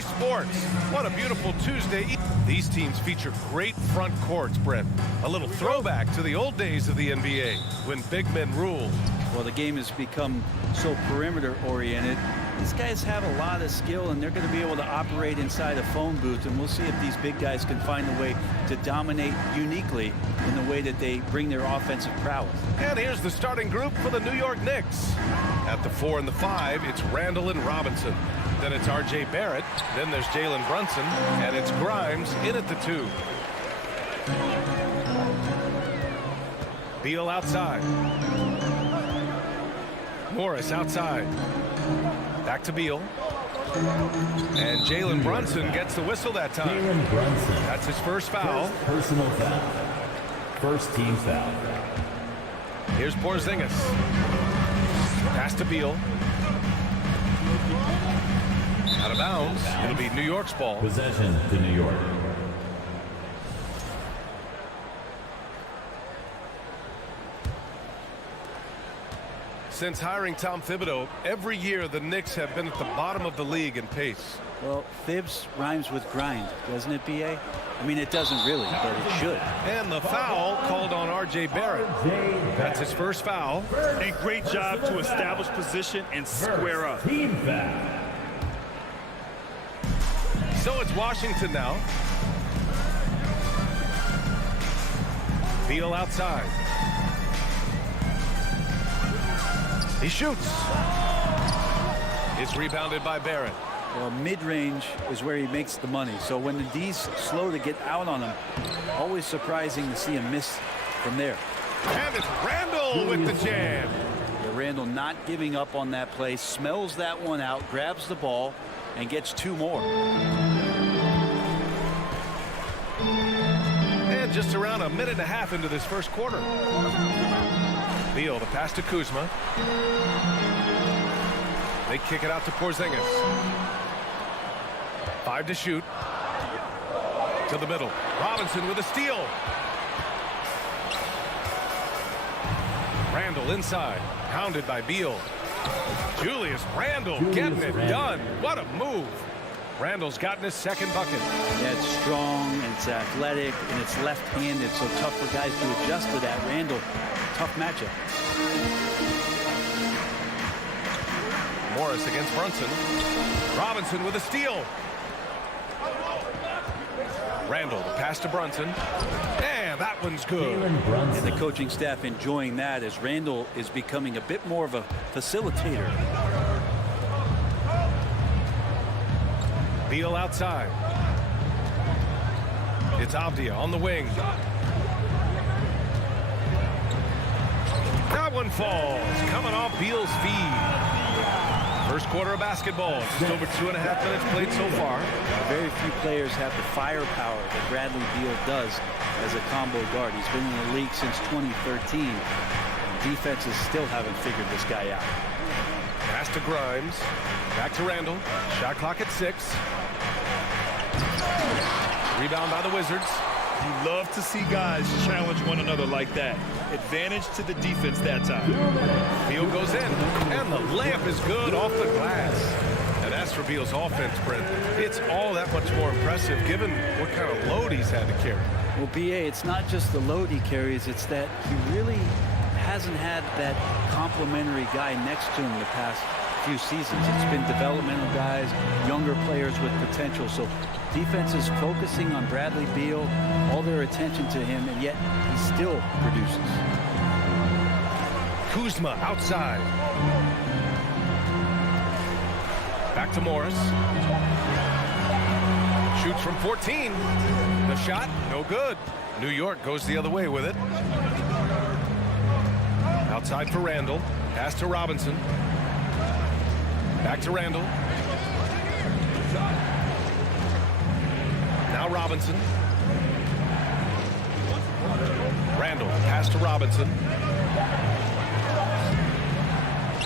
Sports. What a beautiful Tuesday. These teams feature great front courts, Brent. A little throwback to the old days of the NBA when big men ruled. Well, the game has become so perimeter oriented. These guys have a lot of skill, and they're going to be able to operate inside a phone booth, and we'll see if these big guys can find a way to dominate uniquely in the way that they bring their offensive prowess. And here's the starting group for the New York Knicks. At the 4 and the 5, it's Randall and Robinson. Then it's R.J. Barrett. Then there's Jalen Brunson. And it's Grimes in at the 2. Beal outside. Morris outside. Back to Beal. And Jalen Brunson gets the whistle that time. Jalen Brunson. That's his first foul. First personal foul. First team foul. Here's Porzingis. Pass to Beal. Out of bounds. It'll be New York's ball. Possession to New York. Since hiring Tom Thibodeau, every year the Knicks have been at the bottom of the league in pace. Well, Thibs rhymes with grind, doesn't it, B.A.? I mean, it doesn't really, but it should. And the foul called on R.J. Barrett. That's his first foul. A great job to establish position and square up. Team foul. So it's Washington now. Beal outside. He shoots. It's rebounded by Barrett. Well, mid-range is where he makes the money. So when the D's slow to get out on him, always surprising to see him miss from there. And it's Randall with the jam. Yeah, Randall not giving up on that play, smells that one out, grabs the ball, and gets 2 more. And just around a minute and a half into this first quarter. Beal, the pass to Kuzma. They kick it out to Porzingis. 5 to shoot. To the middle. Robinson with a steal. Randall inside. Pounded by Beal. Julius Randall getting it done. What a move. Randall's gotten his second bucket. Yeah, it's strong, it's athletic, and it's left-handed, so tough for guys to adjust to that. Randall, tough matchup. Morris against Brunson. Robinson with a steal. Randall, the pass to Brunson. And that one's good. And the coaching staff enjoying that as Randall is becoming a bit more of a facilitator. Beal outside. It's Avdia on the wing. That one falls. Coming off Beal's feed. First quarter of basketball. Just over 2.5 minutes played so far. Very few players have the firepower that Bradley Beal does as a combo guard. He's been in the league since 2013. Defenses still haven't figured this guy out. Pass to Grimes. Back to Randall. Shot clock at 6. Rebound by the Wizards. You love to see guys challenge one another like that. Advantage to the defense that time. Beal goes in, and the layup is good off the glass. And as for Beal's offense, Brent, it's all that much more impressive given what kind of load he's had to carry. Well, B.A., it's not just the load he carries, it's that he really hasn't had that complimentary guy next to him the past few seasons. It's been developmental guys, younger players with potential. So Defense is focusing on Bradley Beal, all their attention to him, and yet he still produces. Kuzma outside. Back to Morris. Shoots from 14. The shot, no good. New York goes the other way with it. Outside for Randall. Pass to Robinson. Back to Randall. Now Robinson. Randall, pass to Robinson.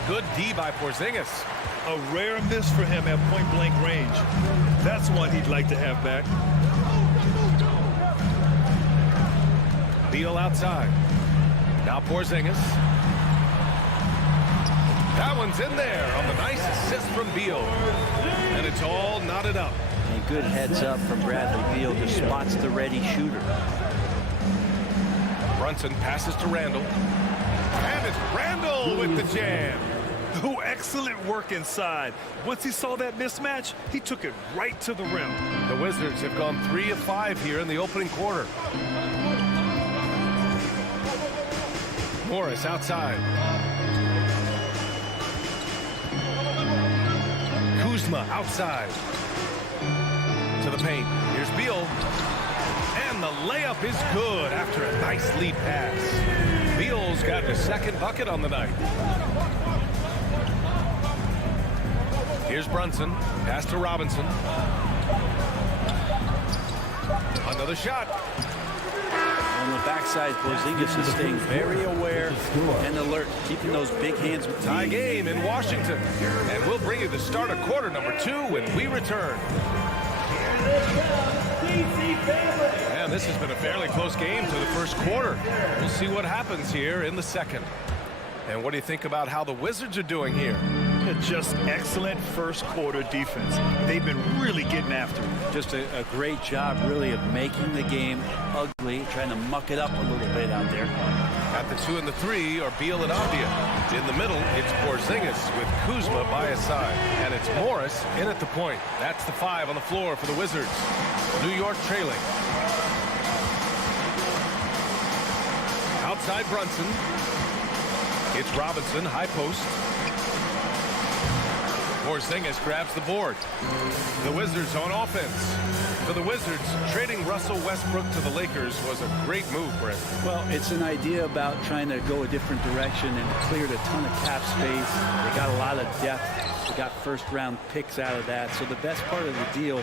Good D by Porzingis. A rare miss for him at point-blank range. That's one he'd like to have back. Beal outside. Now Porzingis. That one's in there on the nice assist from Beal. And it's all knotted up. A good heads up from Bradley Beal, just spots the ready shooter. Brunson passes to Randall. And it's Randall with the jam. Oh, excellent work inside. Once he saw that mismatch, he took it right to the rim. The Wizards have gone 3 of 5 here in the opening quarter. Morris outside. Kuzma outside. To the paint. Here's Beal. And the layup is good after a nice lead pass. Beal's got his second bucket on the night. Here's Brunson. Pass to Robinson. Another shot. On the backside, Porzingis is staying very aware and alert, keeping those big hands with Tie game in Washington. And we'll bring you the start of quarter number 2 when we return. And this has been a fairly close game to the first quarter. We'll see what happens here in the second. And what do you think about how the Wizards are doing here? Just excellent first quarter defense. They've been really getting after it. Just a great job, really, of making the game ugly, trying to muck it up a little bit out there. At the 2 and the 3 are Beal and Avdia. In the middle, it's Porzingis with Kuzma by his side. And it's Morris in at the point. That's the 5 on the floor for the Wizards. New York trailing. Outside Brunson. It's Robinson, high post. Porzingis grabs the board. The Wizards on offense. For the Wizards, trading Russell Westbrook to the Lakers was a great move, Brett. Well, it's an idea about trying to go a different direction, and cleared a ton of cap space. They got a lot of depth. They got first-round picks out of that. So the best part of the deal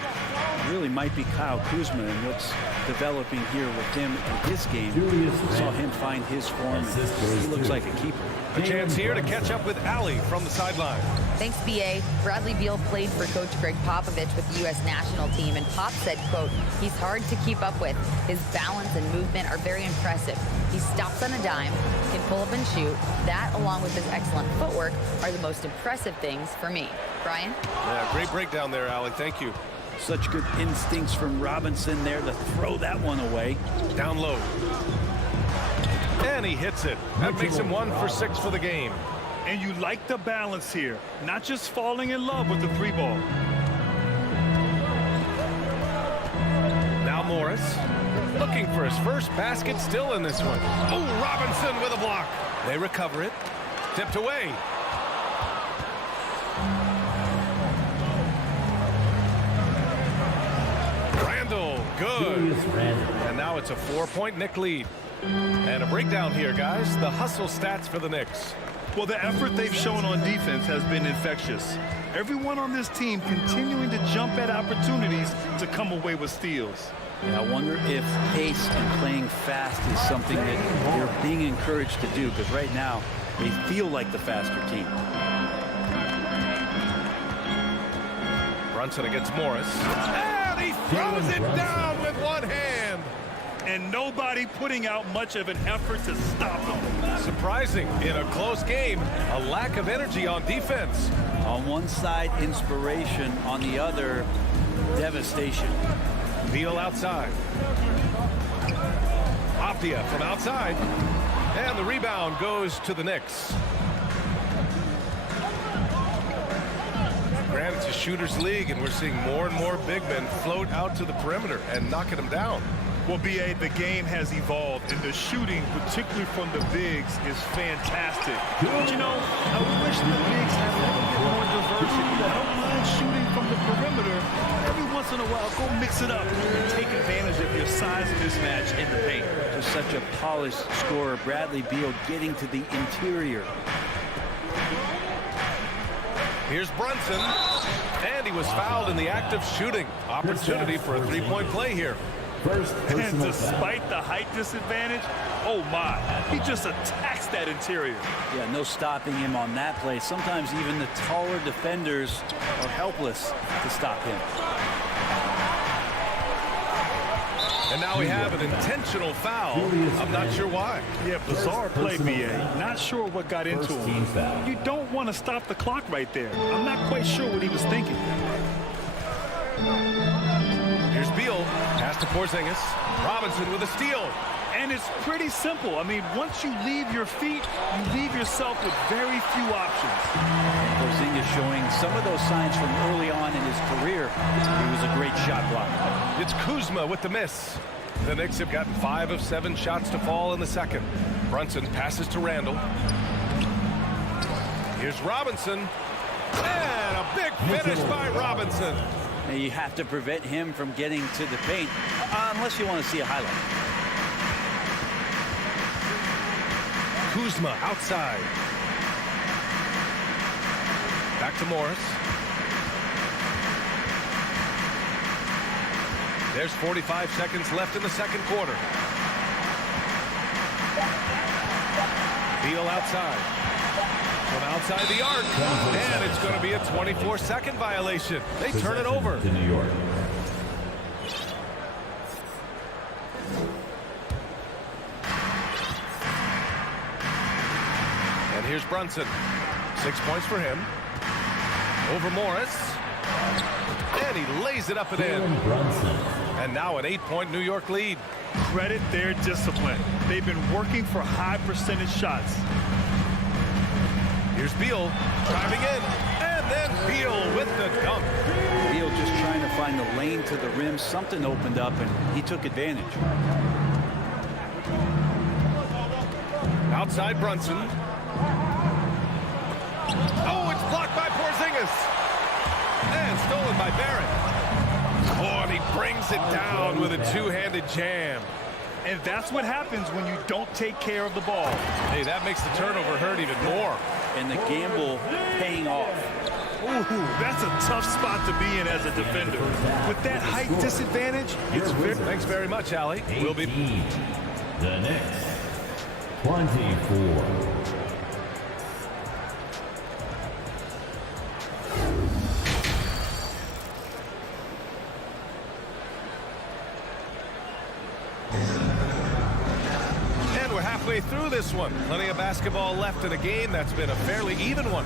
really might be Kyle Kuzma and what's developing here with him in his game. Saw him find his form, and he looks like a keeper. A chance here to catch up with Allie from the sideline. Thanks, B.A. Bradley Beal played for Coach Greg Popovich with the U.S. national team, and Pop said, quote, he's hard to keep up with. His balance and movement are very impressive. He stops on a dime, can pull up and shoot. That, along with his excellent footwork, are the most impressive things for me. Brian? Yeah, great breakdown there, Allie. Thank you. Such good instincts from Robinson there to throw that one away. Down low. And he hits it. That makes him 1 for 6 for the game. And you like the balance here, not just falling in love with the 3 ball. Now Morris looking for his first basket, still in this one. Oh, Robinson with a block. They recover it. Tipped away. Randall, good. And now it's a 4-point Knick lead. And a breakdown here, guys. The hustle stats for the Knicks. Well, the effort they've shown on defense has been infectious. Everyone on this team continuing to jump at opportunities to come away with steals. And I wonder if pace and playing fast is something that they're being encouraged to do, because right now they feel like the faster team. Brunson against Morris. And he throws it down with one hand. And nobody putting out much of an effort to stop him. Surprising in a close game, a lack of energy on defense. On one side, inspiration. On the other, devastation. Beal outside. Avdia from outside. And the rebound goes to the Knicks. Grand It's a shooter's league, and we're seeing more and more big men float out to the perimeter and knocking them down. Well, B.A., the game has evolved, and the shooting, particularly from the bigs, is fantastic. But, you know, I wish the bigs had a little bit more diversity. I don't mind shooting from the perimeter. Every once in a while, go mix it up and take advantage of your size mismatch in the paint. Just such a polished scorer. Bradley Beal getting to the interior. Here's Brunson, and he was fouled in the act of shooting. Opportunity for a three-point play here. And despite the height disadvantage, oh my, he just attacks that interior. Yeah, no stopping him on that play. Sometimes even the taller defenders are helpless to stop him. And now we have an intentional foul. I'm not sure why. Yeah, bizarre play, B.A. Not sure what got into him. You don't want to stop the clock right there. I'm not quite sure what he was thinking. Here's Beal, pass to Porzingis. Robinson with a steal. And it's pretty simple. I mean, once you leave your feet, you leave yourself with very few options. Porzingis showing some of those signs from early on in his career. He was a great shot blocker. It's Kuzma with the miss. The Knicks have gotten 5 of 7 shots to fall in the second. Brunson passes to Randall. Here's Robinson. And a big finish by Robinson. And you have to prevent him from getting to the paint, unless you want to see a highlight. Kuzma outside. Back to Morris. There's 45 seconds left in the second quarter. Beal outside. From outside the arc. And it's going to be a 24-second violation. They turn it over. To New York. And here's Brunson. 6 points for him. Over Morris. And he lays it up and in. And now an 8-point New York lead. Credit their discipline. They've been working for high percentage shots. Here's Beal driving in. And then Beal with the dunk. Beal just trying to find the lane to the rim. Something opened up, and he took advantage. Outside Brunson. Oh, it's blocked by Porzingis. And stolen by Barrett. Oh, and he brings it down with a two-handed jam. And that's what happens when you don't take care of the ball. Hey, that makes the turnover hurt even more. And the gamble paying off. Ooh, that's a tough spot to be in as a defender. With that height disadvantage, it's very... Thanks very much, Allie. We'll be... The Knicks. 24. Through this one. Plenty of basketball left in a game that's been a fairly even one.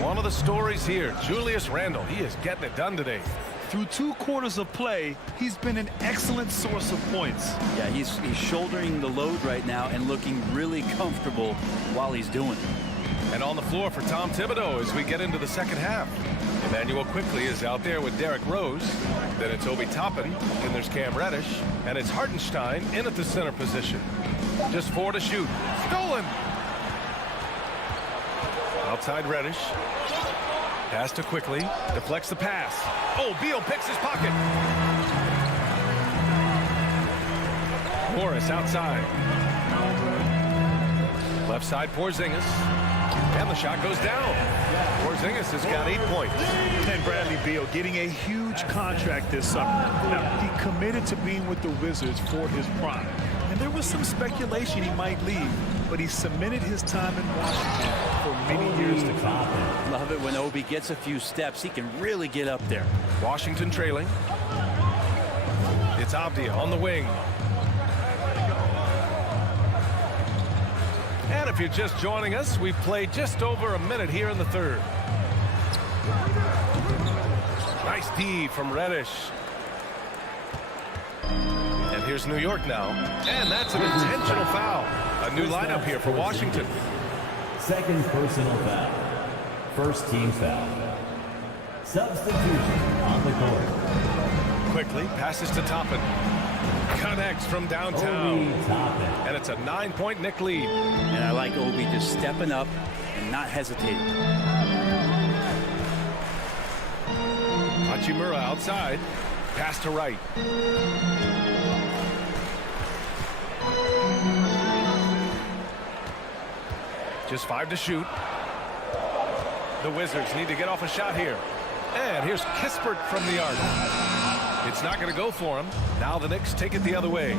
One of the stories here, Julius Randle. He is getting it done today. Through 2 quarters of play, he's been an excellent source of points. Yeah, he's shouldering the load right now and looking really comfortable while he's doing it. And on the floor for Tom Thibodeau as we get into the second half. Emmanuel quickly is out there with Derrick Rose. Then it's Obi Toppin. Then there's Cam Reddish. And it's Hartenstein in at the center position. Just 4 to shoot. Stolen. Outside Reddish. Pass to quickly. Deflects the pass. Oh, Beal picks his pocket. Morris outside. Left side Porzingis. And the shot goes down. Porzingis has got 8 points. And Bradley Beal getting a huge contract this summer. Now, he committed to being with the Wizards for his prime. And there was some speculation he might leave, but he cemented his time in Washington for many years to come. Love it when Obi gets a few steps. He can really get up there. Washington trailing. It's Avdia on the wing. And if you're just joining us, we've played just over a minute here in the third. Nice D from Reddish. And here's New York now. And that's an intentional foul. A new lineup here for Washington. Second personal foul. First team foul. Substitution on the court. Quickly passes to Toppin. Connects from downtown. And it's a 9-point Knick lead. And I like Obi just stepping up and not hesitating. Hachimura outside. Pass to right. Just 5 to shoot. The Wizards need to get off a shot here. And here's Kispert from the arc. It's not going to go for him. Now the Knicks take it the other way.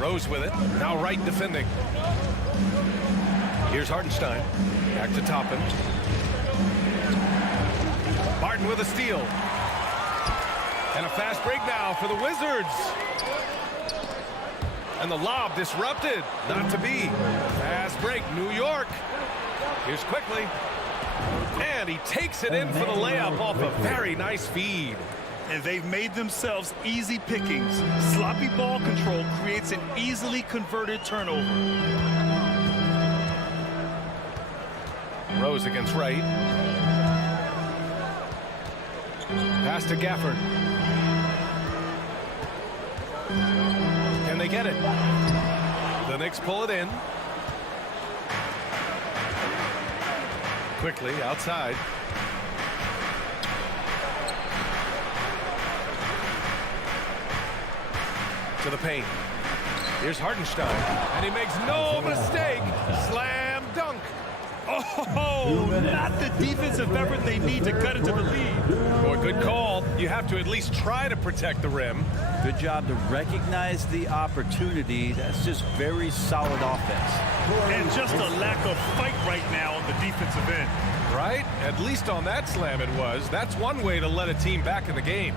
Rose with it. Now Wright defending. Here's Hartenstein. Back to Toppin. Barton with a steal. And a fast break now for the Wizards. And the lob disrupted. Not to be. Fast break, New York. Here's Quickly. And he takes it in for the layup off a very nice feed. And they've made themselves easy pickings. Sloppy ball control creates an easily converted turnover. Rose against Wright. Pass to Gafford. Can they get it? The Knicks pull it in. Quickly outside. To the paint. Here's Hartenstein. And he makes no mistake. Slam dunk. Oh, not the defensive effort they need to cut into the lead. Boy, good call. You have to at least try to protect the rim. Good job to recognize the opportunity. That's just very solid offense. And just a lack of fight right now on the defensive end. Right? At least on that slam it was. That's one way to let a team back in the game.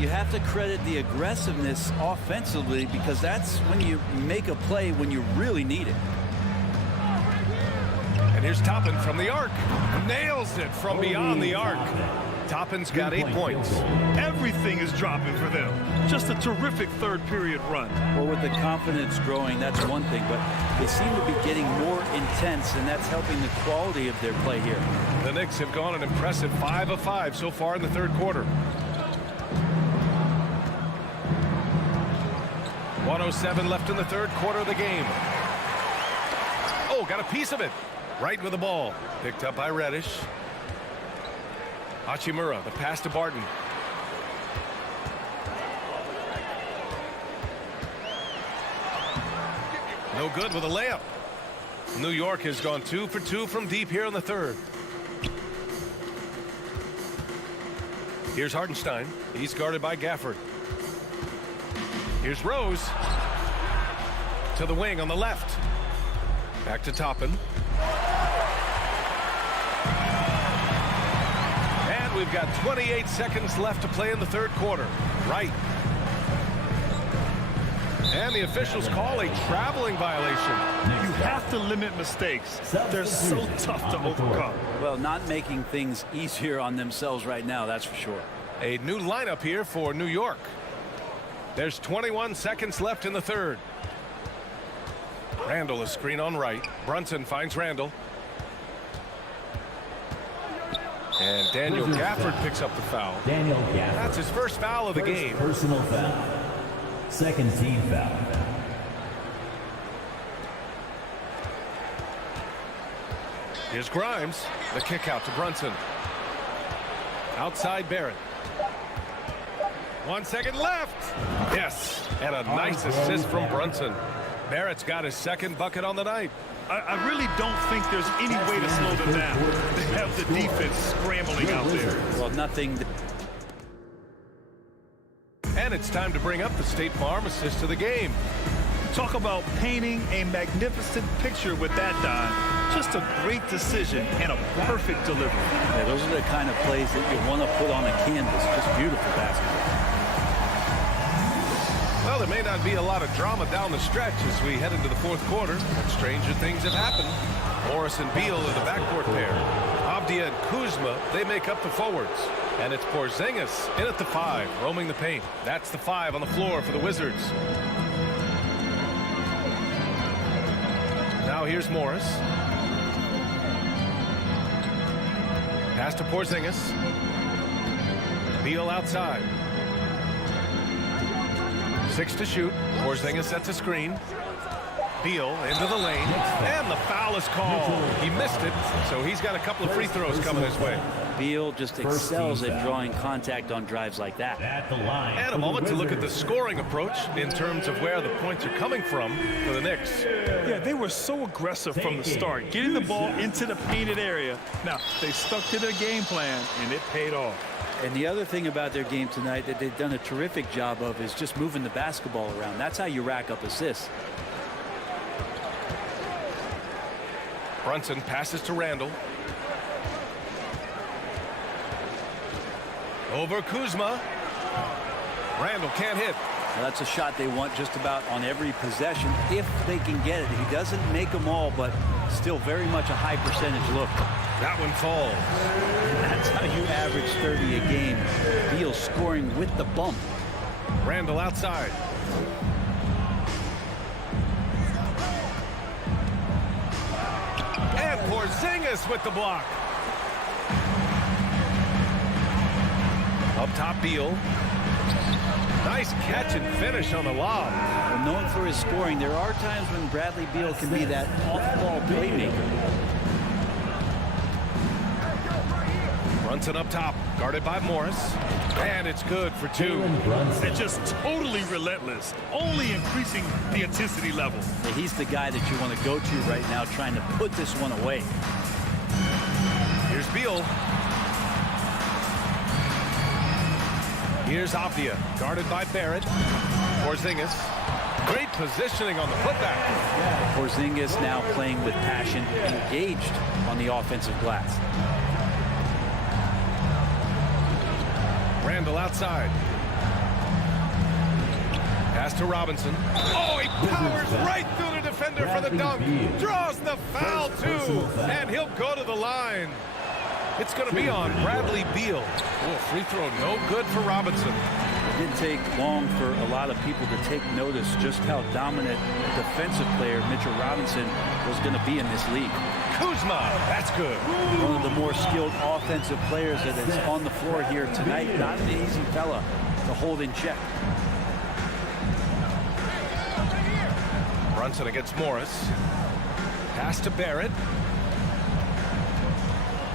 You have to credit the aggressiveness offensively because that's when you make a play when you really need it. And here's Toppin from the arc. Nails it from beyond the arc. Toppin's got 8 points. Everything is dropping for them. Just a terrific third period run. Well, with the confidence growing, that's one thing, but they seem to be getting more intense, and that's helping the quality of their play here. The Knicks have gone an impressive 5 of 5 so far in the third quarter. 1:07 left in the third quarter of the game. Oh, got a piece of it. Right with the ball. Picked up by Reddish. Hachimura, the pass to Barton. No good with a layup. New York has gone 2 for 2 from deep here in the third. Here's Hartenstein. He's guarded by Gafford. Here's Rose. To the wing on the left. Back to Toppin. And we've got 28 seconds left to play in the third quarter. Right. And the officials call a traveling violation. You have to limit mistakes. They're so tough to overcome. Well, not making things easier on themselves right now, that's for sure. A new lineup here for New York. There's 21 seconds left in the third. Randall is screen on right. Brunson finds Randall. And Daniel Gafford picks up the foul. Daniel Gafford. That's his first foul of the game. Personal foul. Second team foul. Here's Grimes. The kick out to Brunson. Outside Barrett. 1 second left. Yes. And a nice assist from Brunson. Barrett's got his second bucket on the night. I really don't think there's any way to slow them down. They have the defense scrambling out there. Well, nothing. And it's time to bring up the State Farm assist of the game. Talk about painting a magnificent picture with that dime. Just a great decision and a perfect delivery. Yeah, those are the kind of plays that you want to put on a canvas. Just beautiful basketball. Well, there may not be a lot of drama down the stretch as we head into the fourth quarter, but stranger things have happened. Morris and Beal are the backcourt pair. Avdia and Kuzma, they make up the forwards. And it's Porzingis in at the 5, roaming the paint. That's the 5 on the floor for the Wizards. Now here's Morris. Pass to Porzingis. Beal outside. 6 to shoot. Porzingis sets a screen. Beal into the lane, and the foul is called. He missed it, so he's got a couple of free throws coming his way. Beal just excels at drawing contact on drives like that. At the line. And a moment to look at the scoring approach in terms of where the points are coming from for the Knicks. Yeah, they were so aggressive from the start, getting the ball into the painted area. Now, they stuck to their game plan, and it paid off. And the other thing about their game tonight that they've done a terrific job of is just moving the basketball around. That's how you rack up assists. Brunson passes to Randall. Over Kuzma. Randall can't hit. Well, that's a shot they want just about on every possession if they can get it. He doesn't make them all, but still very much a high percentage look. That one falls. That's how you average 30 a game. Beal scoring with the bump. Randall outside. And Porzingis with the block. Up top, Beal. Nice catch and finish on the lob. Well, known for his scoring, there are times when Bradley Beal can be that off-ball playmaker. Brunson up top, guarded by Morris. And it's good for 2. It's just totally relentless, only increasing the intensity level. He's the guy that you want to go to right now, trying to put this one away. Here's Beal. Here's Avdia, guarded by Barrett. Porzingis. Great positioning on the putback. Porzingis now playing with passion, engaged on the offensive glass. Randall outside. Pass to Robinson. Oh, he powers right through the defender for the dunk. Draws the foul, too. And he'll go to the line. It's going to be on Bradley Beal. Oh, free throw no good for Robinson. It didn't take long for a lot of people to take notice just how dominant defensive player Mitchell Robinson was going to be in this league. Kuzma, that's good. One of the more skilled offensive players that is on the floor here tonight. Not an easy fella to hold in check. Brunson against Morris. Pass to Barrett.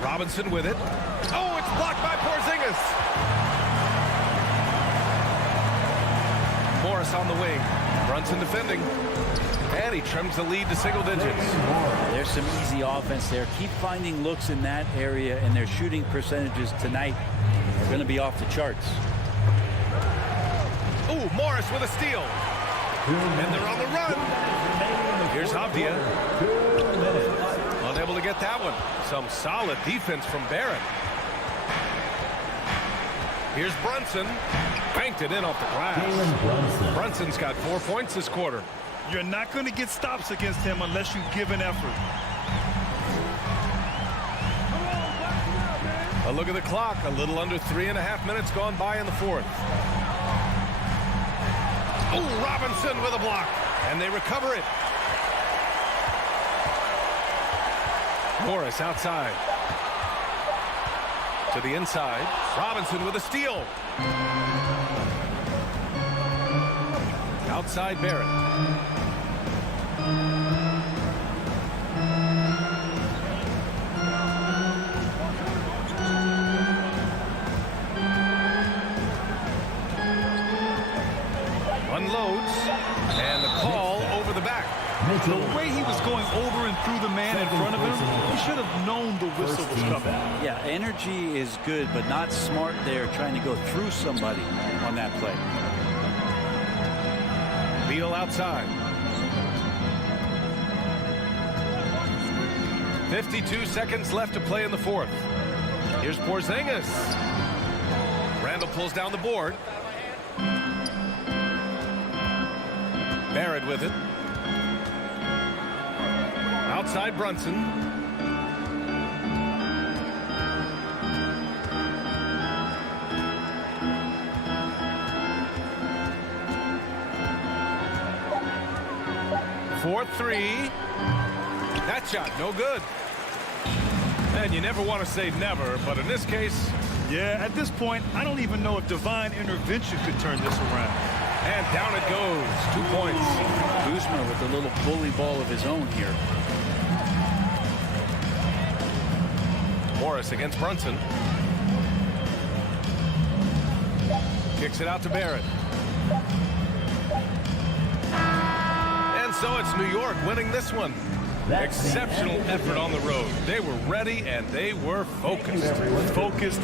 Robinson with it. Oh, it's blocked by Porzingis. Morris on the wing. Brunson defending. And he trims the lead to single digits. There's some easy offense there. Keep finding looks in that area, and their shooting percentages tonight are going to be off the charts. Ooh, Morris with a steal. And they're on the run. Here's Avdia. Unable to get that one. Some solid defense from Barrett. Here's Brunson. Banked it in off the glass. Brunson's got 4 points this quarter. You're not going to get stops against him unless you give an effort. A look at the clock. A little under 3.5 minutes gone by in the fourth. Oh, Robinson with a block. And they recover it. Morris outside. To the inside. Robinson with a steal. Outside Barrett. Unloads. And the call over the back. The way he was going over and through the man in front of him, he should have known the whistle was coming. Yeah, energy is good, but not smart there trying to go through somebody on that play. Beal outside. 52 seconds left to play in the fourth. Here's Porzingis. Randall pulls down the board. Barrett with it. Outside Brunson. For 3. That shot, no good. And you never want to say never, but in this case, Yeah, at this point, I don't even know if divine intervention could turn this around. And down it goes. 2 points. Kuzma with a little bully ball of his own here. Morris against Brunson. Kicks it out to Barrett. And so it's New York winning this one. Exceptional effort on the road. They were ready and they were focused. Focused.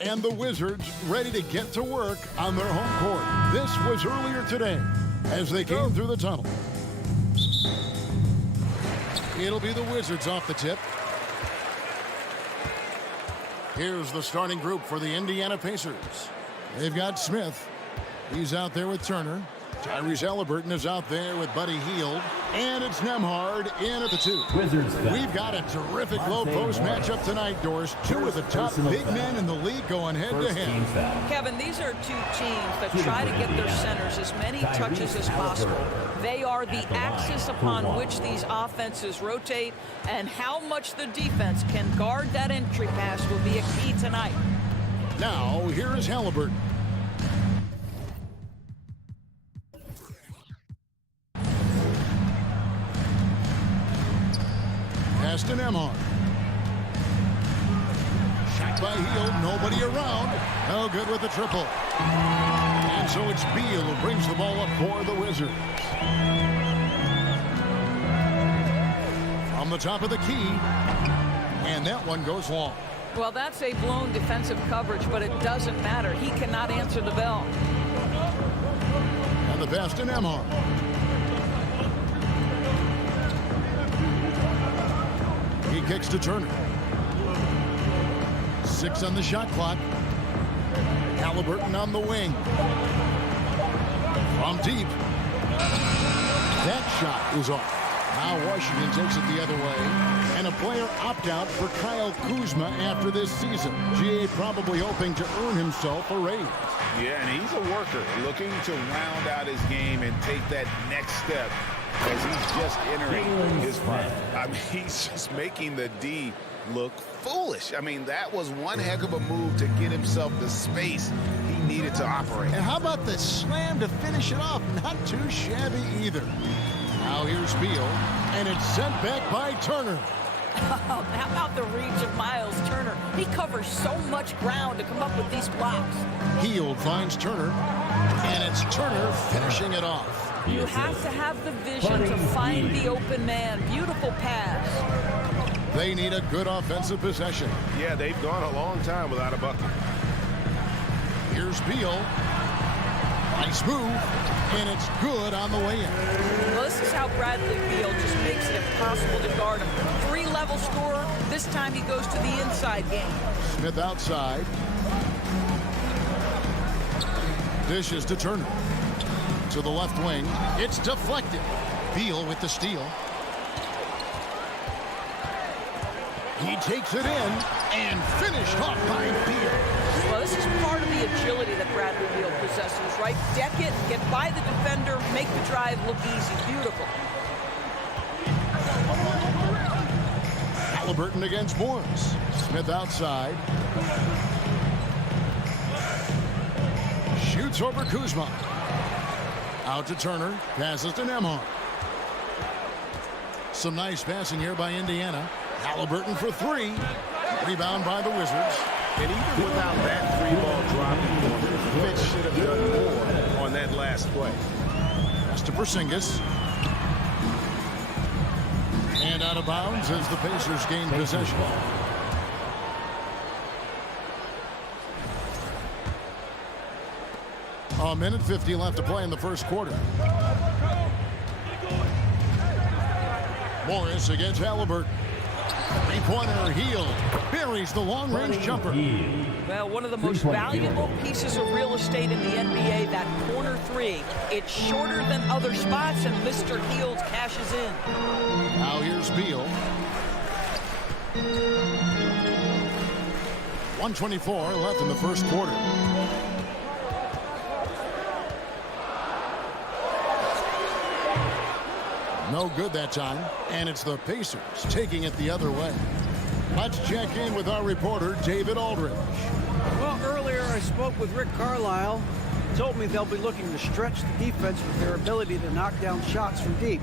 And the Wizards ready to get to work on their home court. This was earlier today as they came through the tunnel. It'll be the Wizards off the tip. Here's the starting group for the Indiana Pacers. They've got Smith. He's out there with Turner. Tyrese Halliburton is out there with Buddy Hield. And it's Nembhard in at the 2. Wizards foul. We've got a terrific low post matchup tonight, Doris. Two of the top big men in the league going head-to-head. Kevin, these are two teams that try to get their centers as many touches as possible. They are the axis upon which these offenses rotate, and how much the defense can guard that entry pass will be a key tonight. Now, here is Halliburton. Pass to Nembhard. Shot by Hield, nobody around. No good with the triple. And so it's Beal who brings the ball up for the Wizards. From the top of the key. And that one goes long. Well, that's a blown defensive coverage, but it doesn't matter. He cannot answer the bell. And the pass to Nembhard. He kicks to Turner. 6 on the shot clock. Halliburton on the wing. From deep. That shot is off. Now Washington takes it the other way. And a player opt-out for Kyle Kuzma after this season. GA probably hoping to earn himself a raise. Yeah, and he's a worker looking to round out his game and take that next step as he's just entering his prime. I mean, he's just making the D look foolish. I mean, that was one heck of a move to get himself the space he needed to operate. And how about the slam to finish it off? Not too shabby either. Now here's Beal, and it's sent back by Turner. How about the reach of Miles Turner? He covers so much ground to come up with these blocks. Hield finds Turner, and it's Turner finishing it off. You have to have the vision to find the open man. Beautiful pass. They need a good offensive possession. Yeah, they've gone a long time without a bucket. Here's Beal. Nice move, and it's good on the way in. Well, this is how Bradley Beal just makes it impossible to guard him. 3-level scorer. This time he goes to the inside game. Smith outside. Dishes to Turner. To the left wing. It's deflected. Beal with the steal. He takes it in and finished off by Beal. Well, this is part of the agility that Bradley Beal possesses, right? Deck it, get by the defender, make the drive look easy. Beautiful. Halliburton against Morris. Smith outside. Shoots over Kuzma. Out to Turner. Passes to Nembhard. Some nice passing here by Indiana. Halliburton for three. Rebound by the Wizards. And even without that three-ball dropping, Fitch should have done more on that last play. Pass to Porzingis. And out of bounds as the Pacers gain possession. A minute 50 left to play in the first quarter. Morris against Halliburton. Three-pointer, Hield buries the long-range jumper. Well, one of the most valuable pieces of real estate in the NBA, that corner three. It's shorter than other spots, and Mr. Hield cashes in. Now here's Beal. 1:24 left in the first quarter. No good that time, and it's the Pacers taking it the other way. Let's check in with our reporter, David Aldridge. Well, earlier I spoke with Rick Carlisle. He told me they'll be looking to stretch the defense with their ability to knock down shots from deep.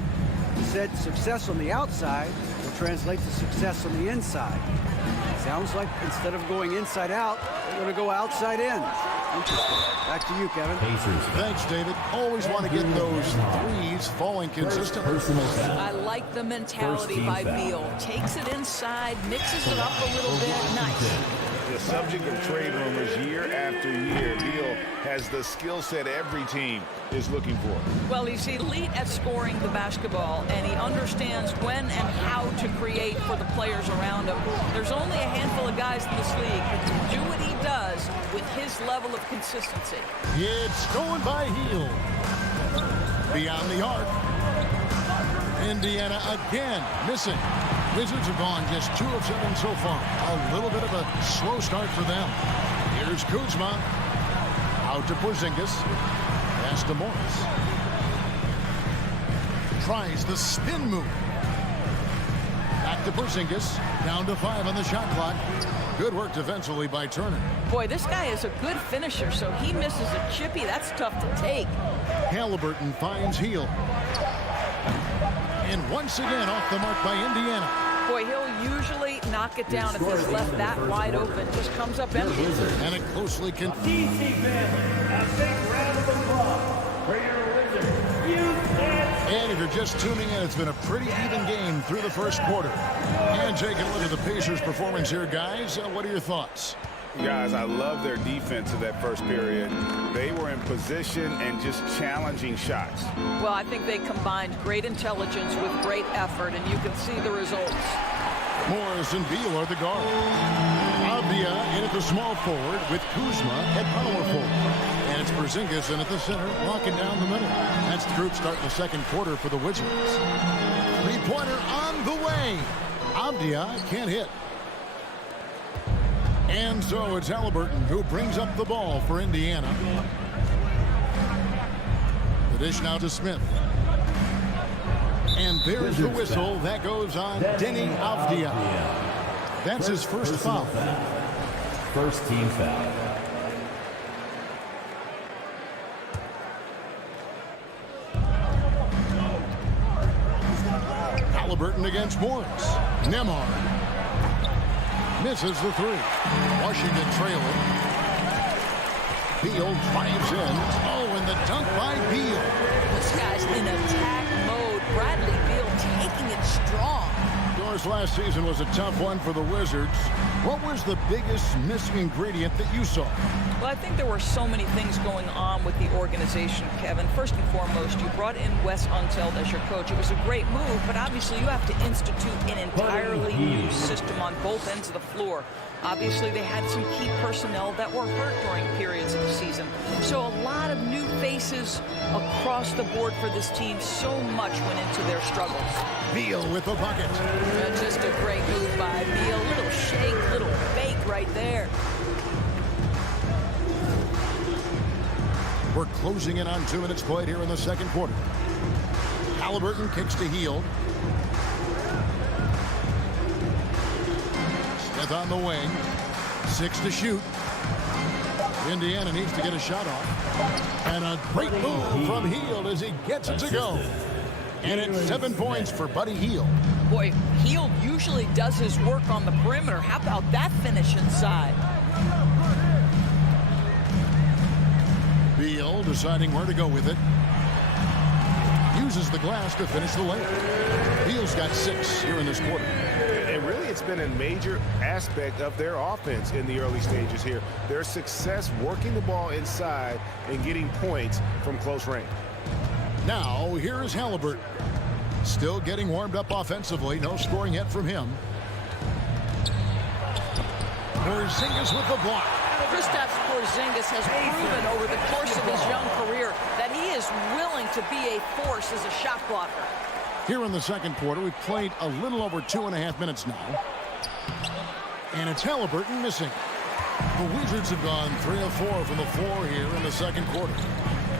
He said success on the outside will translate to success on the inside. Sounds like instead of going inside out, they're going to go outside in. Interesting. Back to you, Kevin. Thanks, David. Always want to get those threes falling consistently. I like the mentality by Beal. Takes it inside, mixes it up a little bit. Nice. The subject of trade rumors year after year, Beal has the skill set every team is looking for. Well, he's elite at scoring the basketball, and he understands when and how to create for the players around him. There's only a handful of guys in this league who can do what he does with his level of consistency. It's stolen by Hield. Beyond the arc. Indiana again missing. Wizards have gone just 2 of 7 so far. A little bit of a slow start for them. Here's Kuzma. Out to Porzingis. Pass to Morris. Tries the spin move. Back to Porzingis. Down to 5 on the shot clock. Good work defensively by Turner. Boy, this guy is a good finisher, so he misses a chippy. That's tough to take. Halliburton finds Hield. And once again off the mark by Indiana. Boy, he'll usually knock it down if he's left that wide open. Just comes up empty. And a closely a big round of applause for your Wizards. And if you're just tuning in, it's been a pretty even game through the first quarter. And taking a look at the Pacers' performance here, guys. What are your thoughts? Guys, I love their defense in that first period. They were in position and just challenging shots. Well, I think they combined great intelligence with great effort, and you can see the results. Morris and Beal are the guard. Avdia in at the small forward with Kuzma at power forward. And it's Porzingis in at the center, locking down the middle. That's the group starting the second quarter for the Wizards. Three-pointer on the way. Avdia can't hit. And so it's Halliburton who brings up the ball for Indiana. The dish now to Smith. And there's the whistle. That goes on Denny Avdia. That's his first foul. First team foul. Halliburton against Morris. Nembhard misses the three. Washington trailing. Beal drives in. Oh, and the dunk by Beal. This guy's in attack mode. Bradley Beal taking it strong. Doris, last season was a tough one for the Wizards. What was the biggest missing ingredient that you saw? Well, I think there were so many things going on with the organization, Kevin. First and foremost, you brought in Wes Unseld as your coach. It was a great move, but obviously you have to institute an entirely new system on both ends of the floor. Obviously, they had some key personnel that were hurt during periods of the season. So a lot of new faces across the board for this team. So much went into their struggles. Beal with the bucket. Just a great move by Beal. Little shake, little bake right there. We're closing in on 2 minutes played here in the second quarter. Halliburton kicks to Hield. Smith on the wing. 6 to shoot. Indiana needs to get a shot off. And a great move from Hield as he gets it to go. And it's 7 points for Buddy Hield. Boy, Hield usually does his work on the perimeter. How about that finish inside? Beal deciding where to go with it. Uses the glass to finish the layup. Beal's got 6 here in this quarter. And really, it's been a major aspect of their offense in the early stages here. Their success working the ball inside and getting points from close range. Now, here is Halliburton. Still getting warmed up offensively. No scoring yet from him. Porzingis with the block. Kristaps Porzingis has proven over the course of his young career that he is willing to be a force as a shot blocker. Here in the second quarter, we've played a little over 2.5 minutes now. And it's Halliburton missing. The Wizards have gone 3 of 4 from the floor here in the second quarter.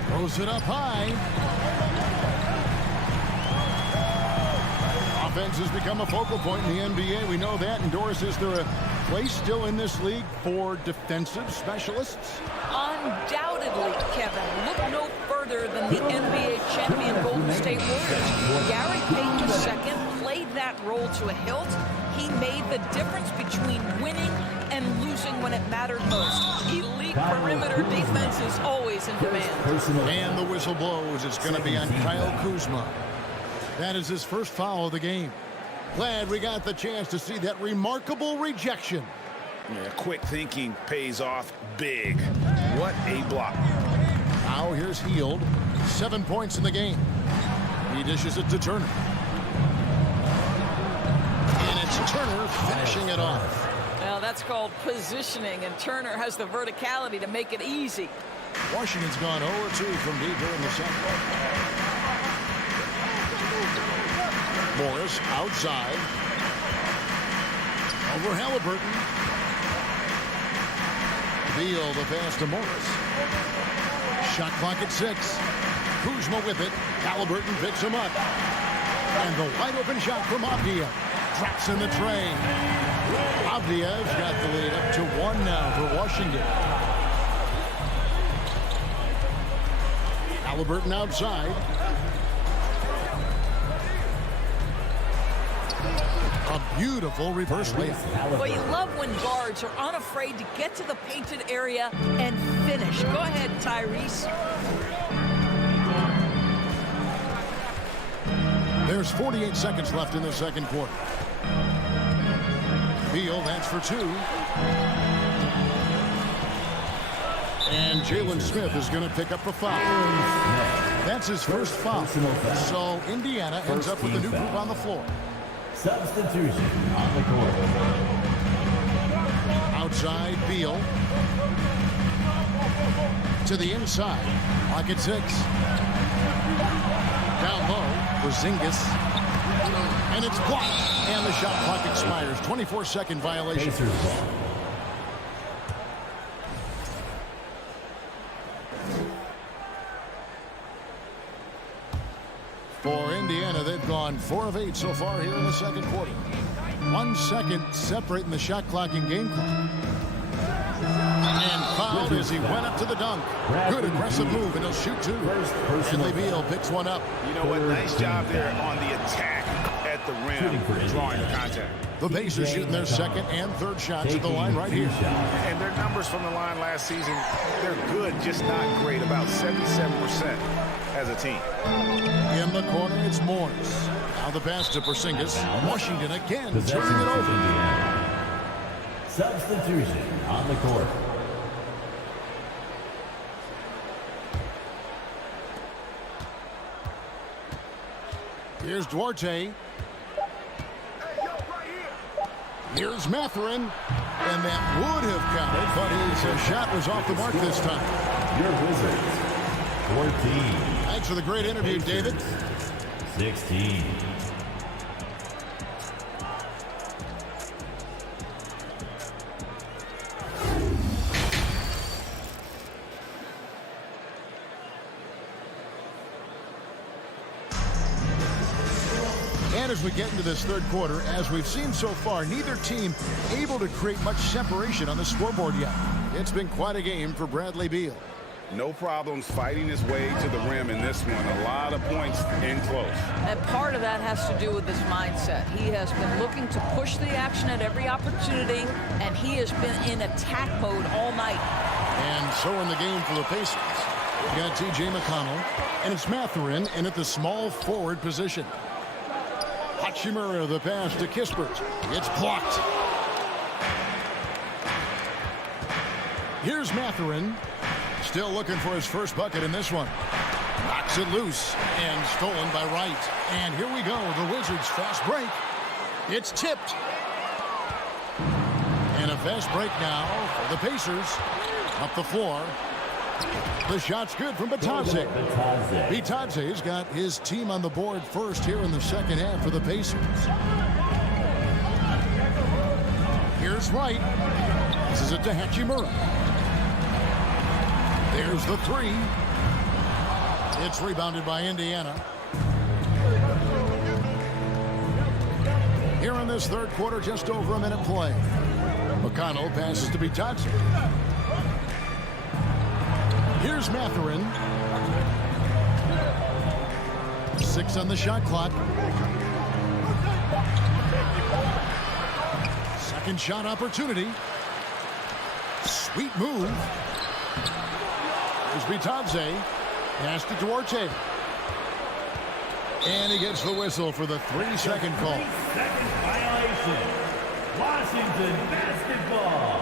Throws it up high. Offense has become a focal point in the NBA. We know that. And Doris, is there a place still in this league for defensive specialists? Undoubtedly, Kevin. Look no further than the NBA champion Golden State Warriors. Gary Payton II played that role to a hilt. He made the difference between winning and losing when it mattered most. Elite perimeter defense is always in demand. And the whistle blows. It's going to be on Kyle Kuzma. That is his first foul of the game. Glad we got the chance to see that remarkable rejection. Yeah, quick thinking pays off big. What a block. Now here's Hield. 7 points in the game. He dishes it to Turner. And it's Turner finishing it off. Well, that's called positioning, and Turner has the verticality to make it easy. Washington's gone 0-2 from deep here in the second. Morris outside. Over Halliburton. Beal the pass to Morris. Shot clock at 6. Kuzma with it. Halliburton picks him up. And the wide open shot from Avdija. Drops in the tray. Avdija's got the lead up to 1 now for Washington. Halliburton outside. A beautiful reverse layup. Well, you love when guards are unafraid to get to the painted area and finish. Go ahead, Tyrese. There's 48 seconds left in the second quarter. Beal, that's for 2. And Jalen Smith is going to pick up the foul. That's his first foul. So Indiana ends up with a new group on the floor. Substitution on the court. Outside, Beal. To the inside. Clock at 6. Down low, Porzingis. And it's blocked. And the shot clock expires. 24-second violation. For Indiana, they've gone 4 of 8 so far here in the second quarter. 1 second separating the shot clock and game clock. And fouled as he went up to the dunk. Good aggressive move, and he'll shoot two. Bradley Beal picks one up. You know what? Nice job there on the attack at the rim, drawing the contact. The Pacers shooting their second and third shots at the line right here. And their numbers from the line last season, they're good, just not great. About 77% as a team. In the corner, it's Morris. Now the pass to Porzingis. Washington again turning it over. Substitution on the court. Here's Duarte. Here's Mathurin. And that would have counted, but his shot was off the mark this time. Your Wizards, 14. Thanks for the great interview, David. 16. And as we get into this third quarter, as we've seen so far, neither team able to create much separation on the scoreboard yet. It's been quite a game for Bradley Beal. No problems fighting his way to the rim in this one. A lot of points in close. And part of that has to do with his mindset. He has been looking to push the action at every opportunity, and he has been in attack mode all night. And so in the game for the Pacers, we got T.J. McConnell, and it's Mathurin in at the small forward position. Hachimura, the pass to Kispert. It's blocked. Here's Mathurin. Still looking for his first bucket in this one. Knocks it loose and stolen by Wright. And here we go. The Wizards fast break. It's tipped. And a fast break now for the Pacers. Up the floor. The shot's good from Bitadze. Bitadze's got his team on the board first here in the second half for the Pacers. Here's Wright. This is it to Hachimura. There's the three. It's rebounded by Indiana. Here in this third quarter, just over a minute play. McConnell passes to Bitadze. Here's Mathurin. 6 on the shot clock. Second shot opportunity. Sweet move. Here's Bitadze. Pass to Duarte. And he gets the whistle for the 3-second call. 3-second violation. Washington basketball.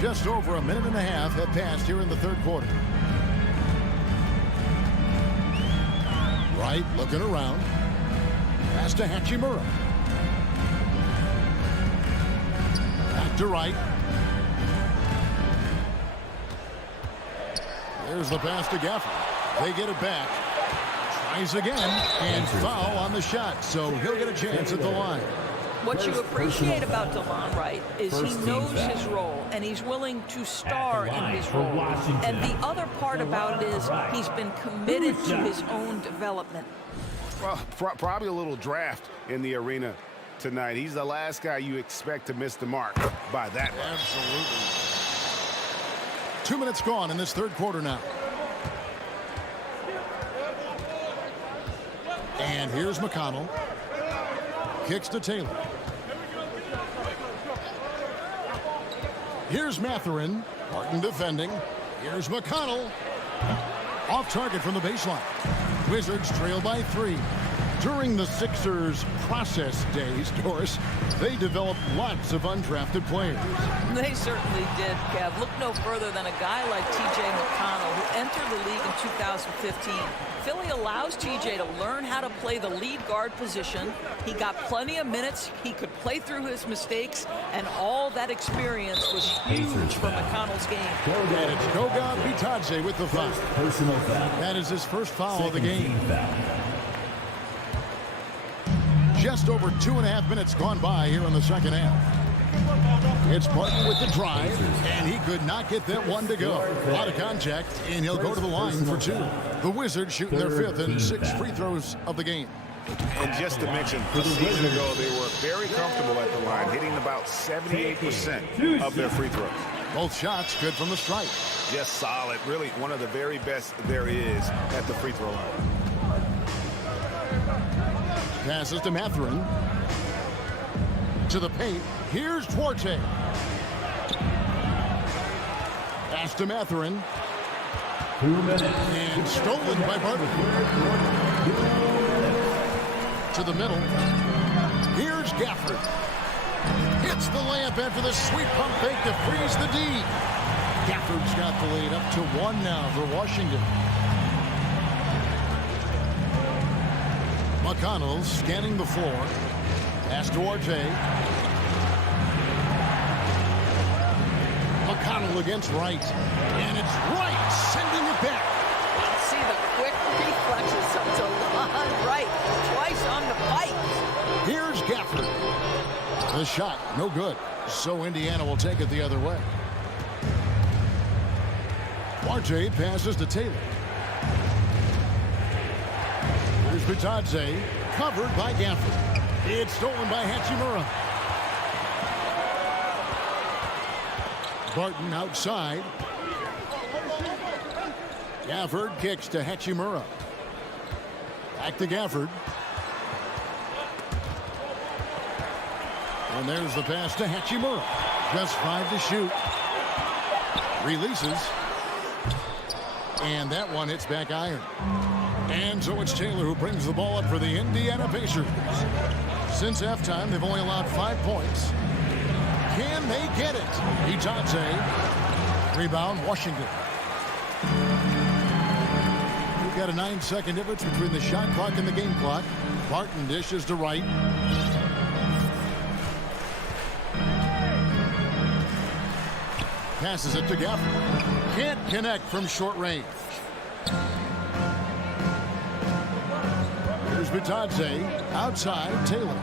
Just over a minute and a half have passed here in the third quarter. Wright looking around. Pass to Hachimura. Back to Wright. There's the pass to Gafford. They get it back. Tries again. And foul on the shot. So he'll get a chance at the line. What you appreciate about DeLon Wright is he knows his role, and he's willing to star in his role. And the other part about it is he's been committed to his own development. Well, probably a little draft in the arena tonight. He's the last guy you expect to miss the mark by that much. Absolutely. 2 minutes gone in this third quarter now. And here's McConnell. Kicks to Taylor. Here's Mathurin. Martin defending. Here's McConnell. Off target from the baseline. Wizards trail by 3. During the Sixers' process days, Doris, they developed lots of undrafted players. They certainly did, Kev. Look no further than a guy like T.J. McConnell, who entered the league in 2015. Philly allows T.J. to learn how to play the lead guard position. He got plenty of minutes. He could play through his mistakes, and all that experience was huge for McConnell's game. And it's Goga Bitadze with the foul. Personal foul. That is his first foul of the game. Just over 2.5 minutes gone by here in the second half. It's Martin with the drive, and he could not get that one to go. A lot of contact, and he'll go to the line for 2. The Wizards shooting their 5th and 6th free throws of the game. And just to mention, a season ago, they were very comfortable at the line, hitting about 78% of their free throws. Both shots good from the stripe. Just solid. Really one of the very best there is at the free throw line. Passes to Mathurin. To the paint. Here's Duarte. Pass to Mathurin. 2 minutes. And stolen by Barton. To the middle. Here's Gafford. Hits the layup after the sweet pump fake to freeze the D. Gafford's got the lead up to 1 now for Washington. McConnell scanning the floor. Pass to Duarte. McConnell against Wright. And it's Wright sending it back. See the quick reflexes of DeLon Wright. Twice on the bite. Here's Gafford. The shot, no good. So Indiana will take it the other way. Duarte passes to Taylor. Here's Bitadze, covered by Gafford. It's stolen by Hachimura. Barton outside. Gafford kicks to Hachimura. Back to Gafford. And there's the pass to Hachimura. Just 5 to shoot. Releases. And that one hits back iron. And so it's Taylor who brings the ball up for the Indiana Pacers. Since halftime, they've only allowed 5 points. Can they get it? Bitadze. Rebound, Washington. We've got a 9-second difference between the shot clock and the game clock. Barton dishes to Wright. Passes it to Gafford. Can't connect from short range. Here's Bitadze. Outside, Taylor.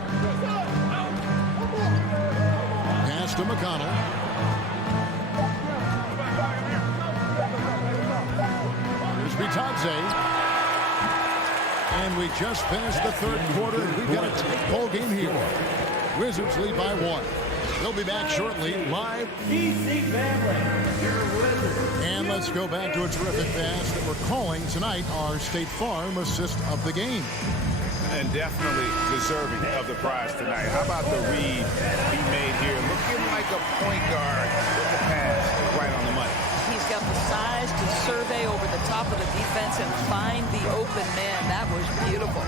Pass to McConnell. Here's Bitadze. And we just finished the third quarter, and we've got a tight ball game here. Wizards lead by 1. They'll be back shortly, live. And let's go back to a terrific pass that we're calling tonight our State Farm assist of the game. And definitely deserving of the prize tonight. How about the read he made here? Looking like a point guard with the pass right on the money. He's got the size to survey over the top of the defense and find the open man. That was beautiful.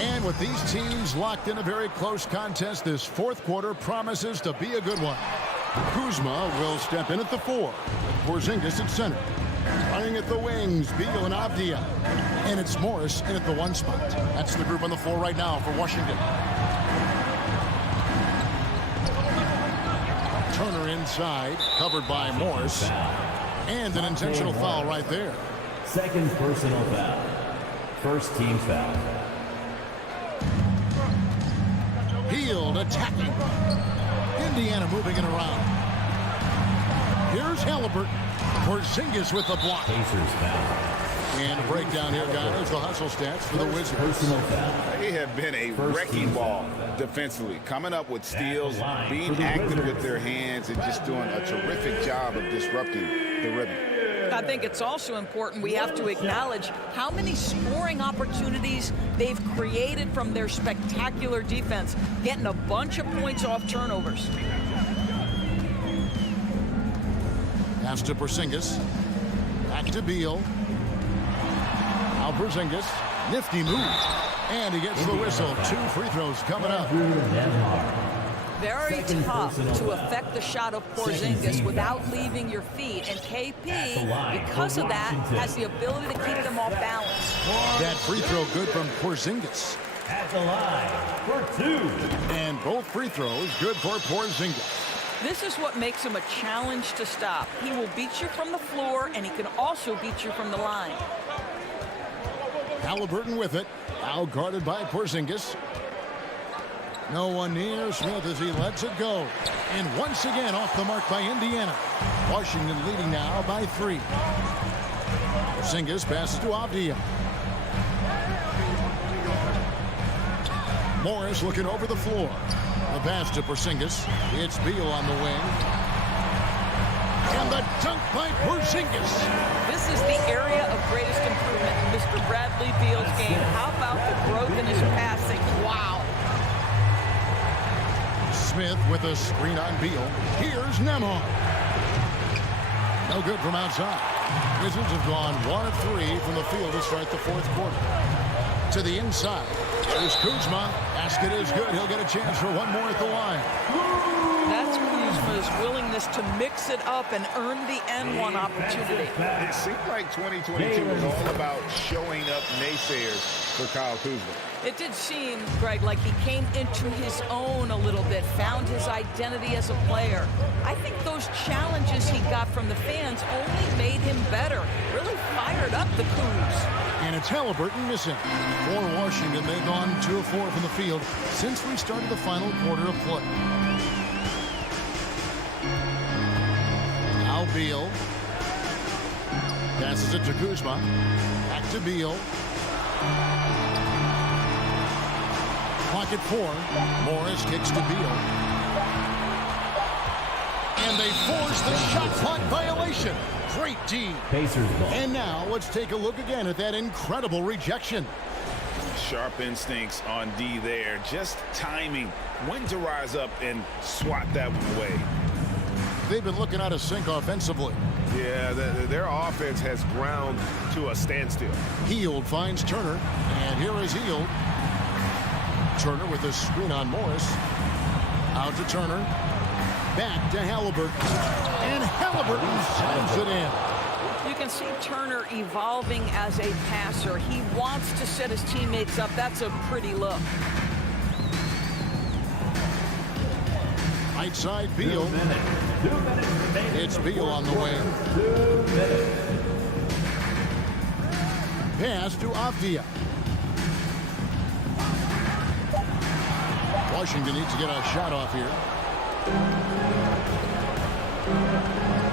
And with these teams locked in a very close contest, this fourth quarter promises to be a good one. Kuzma will step in at the 4. Porzingis at center. Running at the wings, Beal and Avdia. And it's Morris in at the 1 spot. That's the group on the floor right now for Washington. Turner inside, covered by Morris. And an intentional foul right there. Second personal foul. First team foul. Hield attacking. Indiana moving it around. Here's Halliburton. Porzingis with the block. Pacers foul. And a breakdown here, guys. The hustle stats for the Wizards. Personal foul. They have been a wrecking ball defensively, coming up with steals, being active with their hands, and just doing a terrific job of disrupting the rhythm. I think it's also important we have to acknowledge how many scoring opportunities they've created from their spectacular defense, getting a bunch of points off turnovers. Pass to Porzingis. Back to Beal. Now Porzingis. Nifty move. And he gets the whistle. 2 free throws coming up. Very tough to affect the shot of Porzingis without leaving your feet. And KP, because of that, has the ability to keep them off balance. That free throw good from Porzingis. At the line for 2. And both free throws good for Porzingis. This is what makes him a challenge to stop. He will beat you from the floor, and he can also beat you from the line. Halliburton with it. Now guarded by Porzingis. No one near Smith as he lets it go. And once again off the mark by Indiana. Washington leading now by 3. Porzingis passes to Avdia. Morris looking over the floor. The pass to Porzingis. It's Beal on the wing. And the dunk by Porzingis. This is the area of greatest improvement in Mr. Bradley Beal's game. How about the growth in his passing? Wow. Smith with a screen on Beal. Here's Nembhard. No good from outside. Wizards have gone 1 of 3 from the field to start the fourth quarter. To the inside. There's Kuzma. Basket is good. He'll get a chance for one more at the line. That's Kuzma's willingness to mix it up and earn the N1 opportunity. It seemed like 2022 was all about showing up naysayers for Kyle Kuzma. It did seem, Greg, like he came into his own a little bit, found his identity as a player. I think those challenges he got from the fans only made him better, really fired up the Kuz. And it's Haliburton missing. For Washington, they've gone 2 of 4 from the field since we started the final quarter of play. Now Beal. Passes it to Kuzma. Back to Beal. Clock at 4. Morris kicks to Beal. And they force the shot clock violation. Great D. Pacers ball. And now let's take a look again at that incredible rejection. Sharp instincts on D there. Just timing when to rise up and swat that one away. They've been looking out of sync offensively. Yeah, their offense has ground to a standstill. Hield finds Turner. And here is Hield. Turner with a screen on Morris. Out to Turner. Back to Haliburton. And Haliburton slams it in. You can see Turner evolving as a passer. He wants to set his teammates up. That's a pretty look. Right side, Beal. It's Beal on the way. Pass to Avdia. Washington needs to get a shot off here.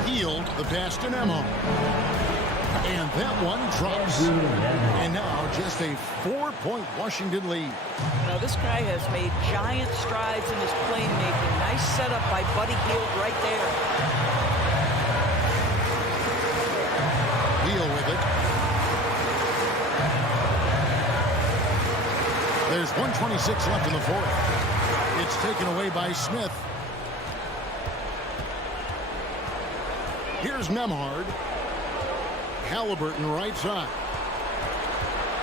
Hield the pass to Nembhard. And that one drops. And now just a 4-point Washington lead. Now this guy has made giant strides in his playmaking. Nice setup by Buddy Hield right there. Beal with it. There's 1:26 left in the fourth. It's taken away by Smith. Here's Nembhard. Haliburton right side.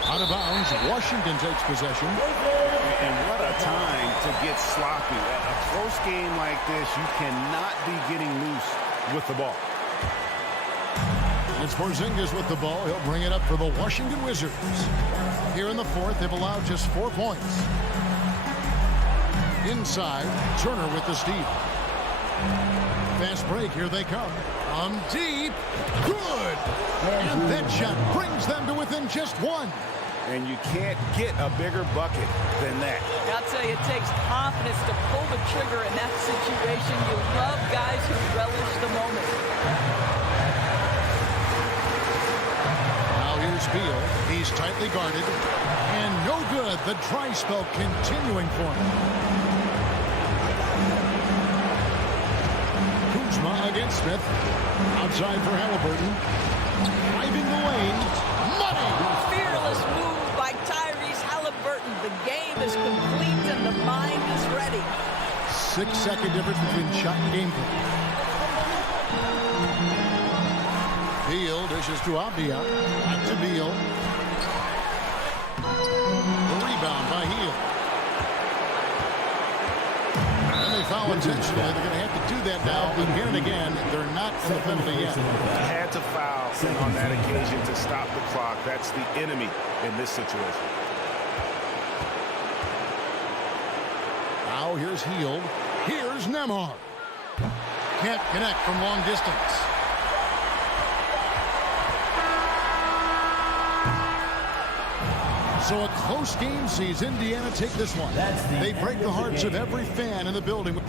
Out of bounds. Washington takes possession. And what a time to get sloppy. A close game like this, you cannot be getting loose with the ball. It's Porzingis with the ball. He'll bring it up for the Washington Wizards. Here in the fourth, they've allowed just 4 points. Inside, Turner with the steal. Fast break, here they come. From deep, good! And that shot brings them to within just 1. And you can't get a bigger bucket than that. I'll tell you, it takes confidence to pull the trigger in that situation. You love guys who relish the moment. Now here's Beal. He's tightly guarded. And no good. The dry spell continuing for him. Kuzma against Smith. Outside for Haliburton. Driving the lane. Money! Fearless move by Tyrese Haliburton. The game is complete and the mind is ready. 6-second difference between shot and game play. Beal dishes to Avdia. Back to Beal. The rebound by Hield. And they foul intentionally. They're going to have to do that now again and again. They're not in the penalty yet. Had to foul on that occasion to stop the clock. That's the enemy in this situation. Now here's Hield. Here's Nembhard. Can't connect from long distance. So a close game sees Indiana take this one. They break the hearts of every fan in the building.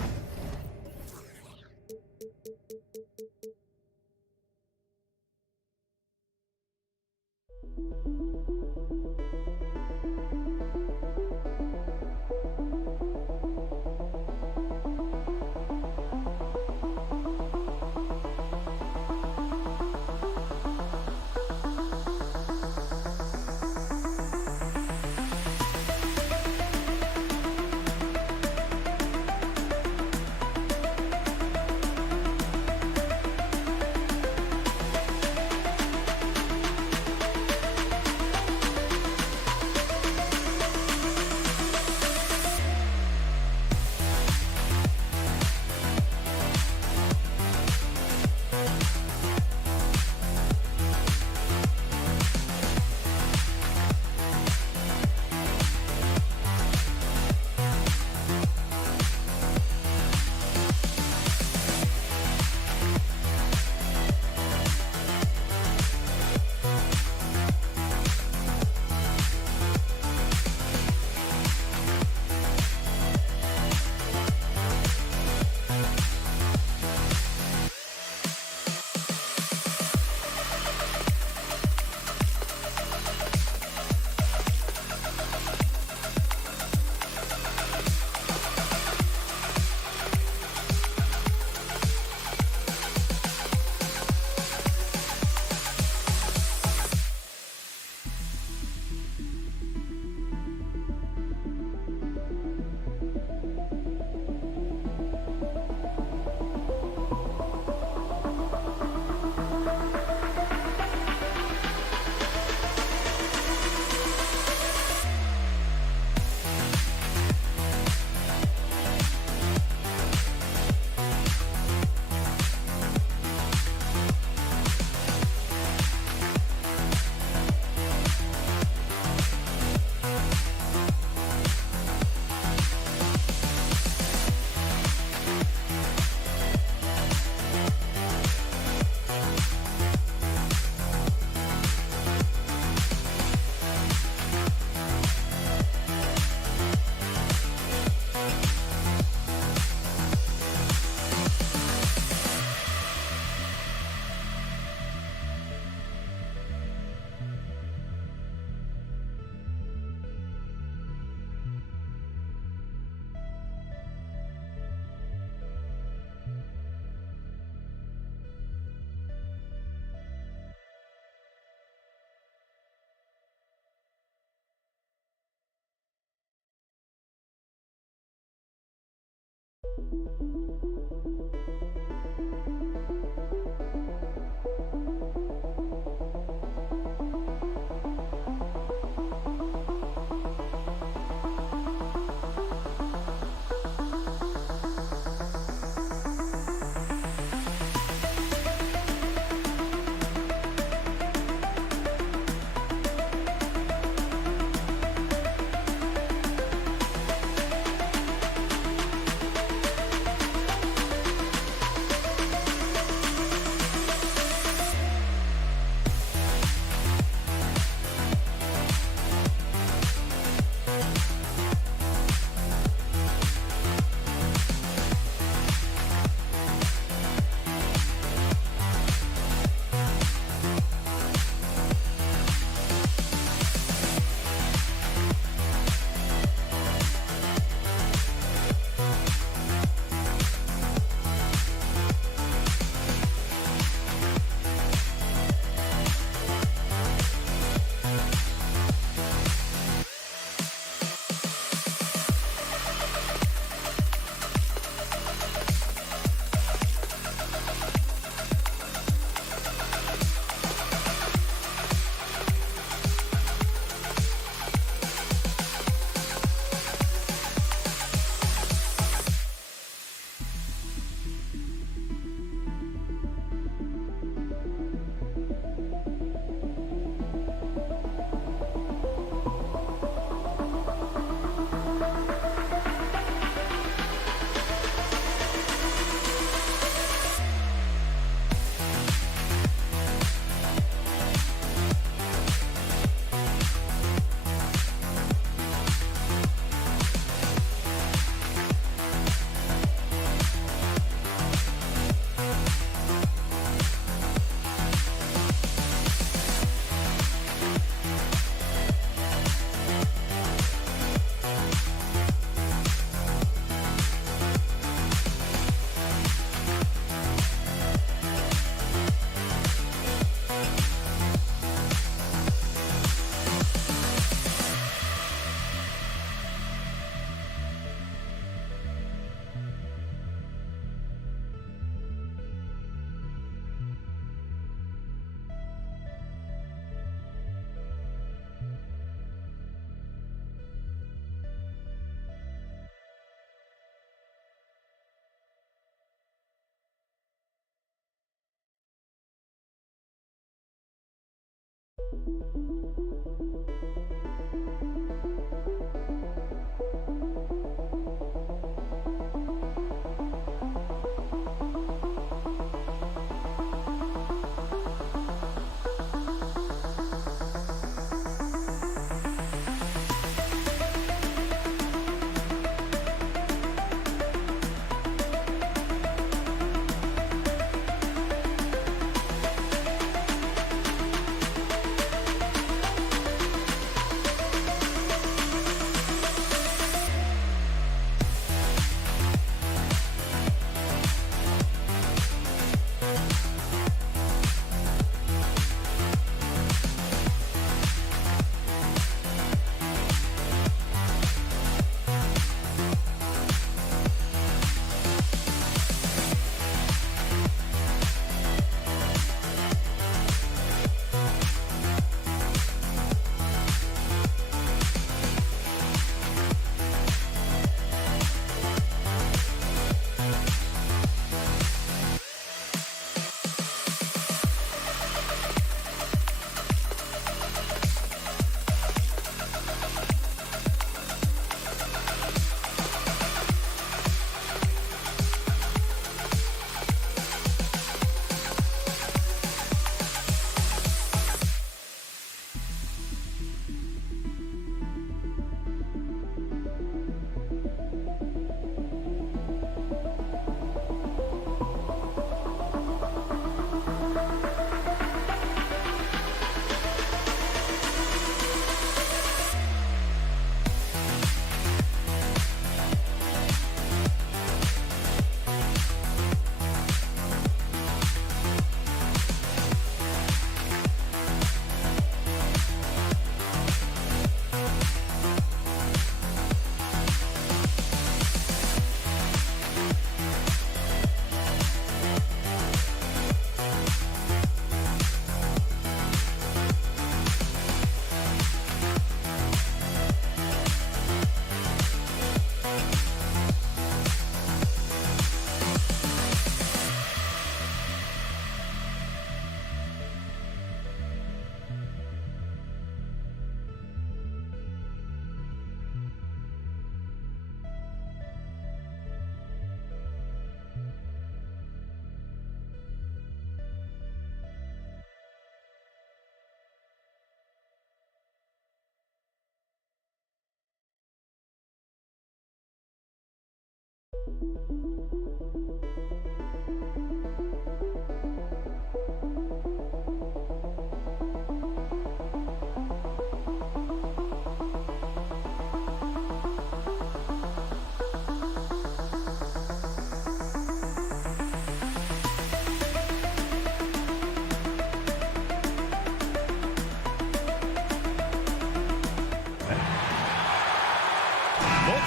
Both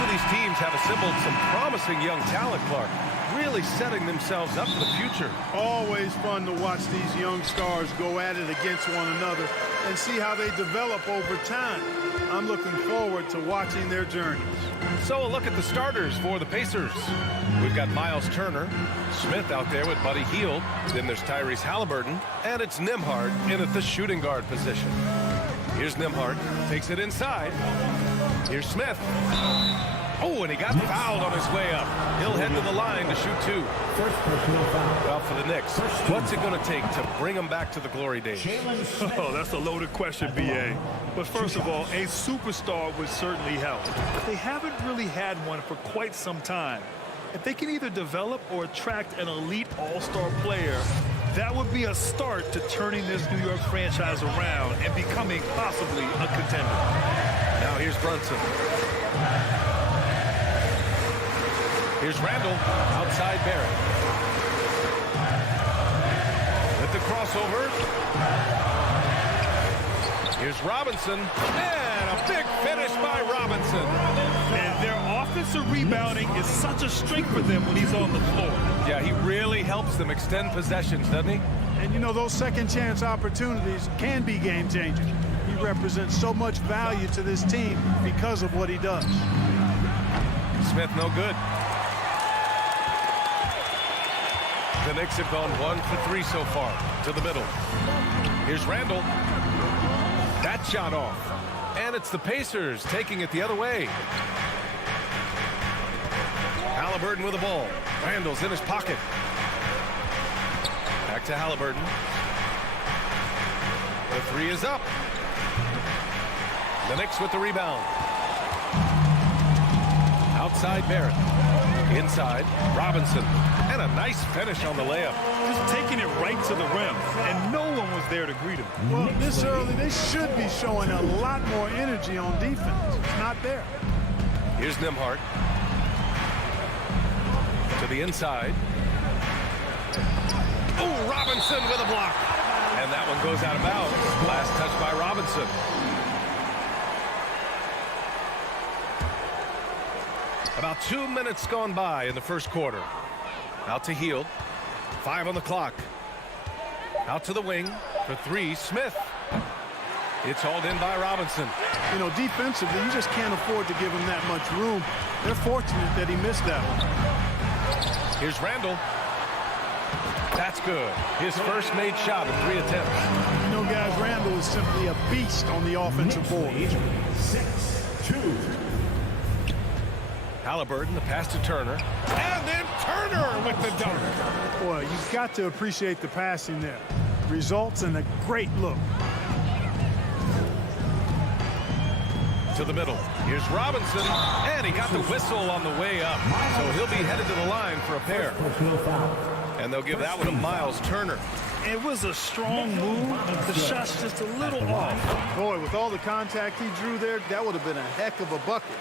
of these teams have assembled some promising young talent, Clark, really setting themselves up for the future. Always fun to watch these young stars go at it against one another and see how they develop over time. I'm looking forward to watching their journeys. So a look at the starters for the Pacers. We've got Miles Turner, Smith out there with Buddy Hield. Then there's Tyrese Halliburton, and it's Nembhard in at the shooting guard position. Here's Nembhard, takes it inside. Here's Smith. Oh, and he got fouled on his way up. He'll head to the line to shoot two. First personal foul. Well, for the Knicks, what's it going to take to bring them back to the glory days? Oh, that's a loaded question, B.A. But first of all, a superstar would certainly help. But they haven't really had one for quite some time. If they can either develop or attract an elite all-star player, that would be a start to turning this New York franchise around and becoming possibly a contender. Now here's Brunson. Here's Randall, outside Barrett. With the crossover. Here's Robinson, and a big finish by Robinson. And their offensive rebounding is such a strength for them when he's on the floor. Yeah, he really helps them extend possessions, doesn't he? And you know, those second chance opportunities can be game changers. He represents so much value to this team because of what he does. Smith no good. The Knicks have gone 1 for 3 so far. To the middle. Here's Randall. That shot off. And it's the Pacers taking it the other way. Halliburton with the ball. Randall's in his pocket. Back to Halliburton. The three is up. The Knicks with the rebound. Outside Barrett. Inside Robinson. And a nice finish on the layup. Just taking it right to the rim, and no one was there to greet him. Well, this early, they should be showing a lot more energy on defense. It's not there. Here's Nembhard. To the inside. Oh, Robinson with a block. And that one goes out of bounds. Last touch by Robinson. About 2 minutes gone by in the first quarter. Out to Hield. 5 on the clock. Out to the wing for 3, Smith. It's hauled in by Robinson. You know, defensively, you just can't afford to give him that much room. They're fortunate that he missed that one. Here's Randall. That's good. His first made shot in 3 attempts. You know, guys, Randall is simply a beast on the offensive board. 6-2. Halliburton, the pass to Turner. And then Turner with the dunk. Boy, you've got to appreciate the passing there. Results in a great look. To the middle. Here's Robinson. And he got the whistle on the way up. So he'll be headed to the line for a pair. And they'll give that one to Miles Turner. It was a strong move. The shot's just a little off. Boy, with all the contact he drew there, that would have been a heck of a bucket.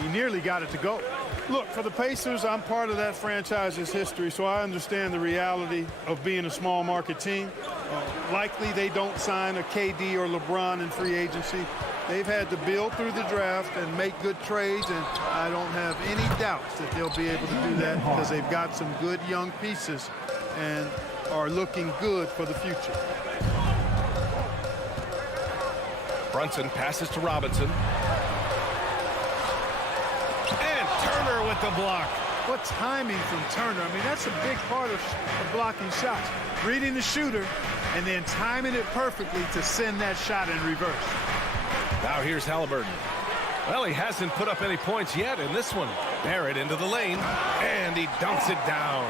He nearly got it to go. Look, for the Pacers, I'm part of that franchise's history, so I understand the reality of being a small market team. Likely they don't sign a KD or LeBron in free agency. They've had to build through the draft and make good trades, and I don't have any doubts that they'll be able to do that because they've got some good young pieces and are looking good for the future. Brunson passes to Robinson. And Turner with the block. What timing from Turner. I mean, that's a big part of blocking shots. Reading the shooter and then timing it perfectly to send that shot in reverse. Now here's Halliburton. Well, he hasn't put up any points yet in this one. Barrett into the lane, and he dunks it down.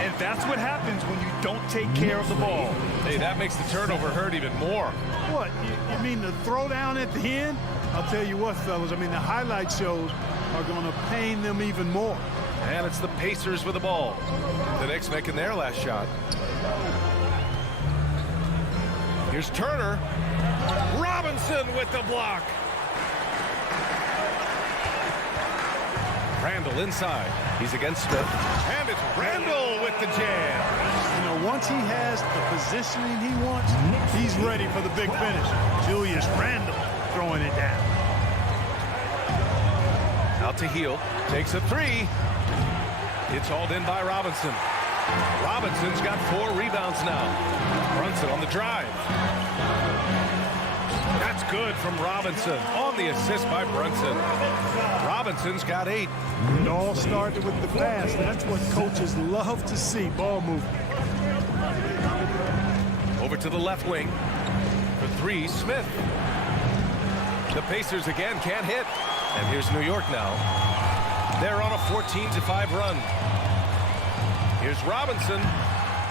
And that's what happens when you don't take care of the ball. Hey, that makes the turnover hurt even more. What, you mean the throwdown at the end? I'll tell you what, fellas, I mean, the highlight shows are going to pain them even more. And it's the Pacers with the ball. The Knicks making their last shot. Here's Turner. Robinson with the block. Randall inside. He's against Smith. And it's Randall with the jam. You know, once he has the positioning he wants, he's ready for the big finish. Julius Randall throwing it down. Out to Hield. Takes a three. It's hauled in by Robinson. Robinson's got 4 rebounds now. Brunson on the drive. That's good from Robinson on the assist by Brunson. Robinson's got 8. It all started with the pass. That's what coaches love to see, ball movement. Over to the left wing. For 3, Smith. The Pacers again can't hit. And here's New York now. They're on a 14-5 run. Here's Robinson.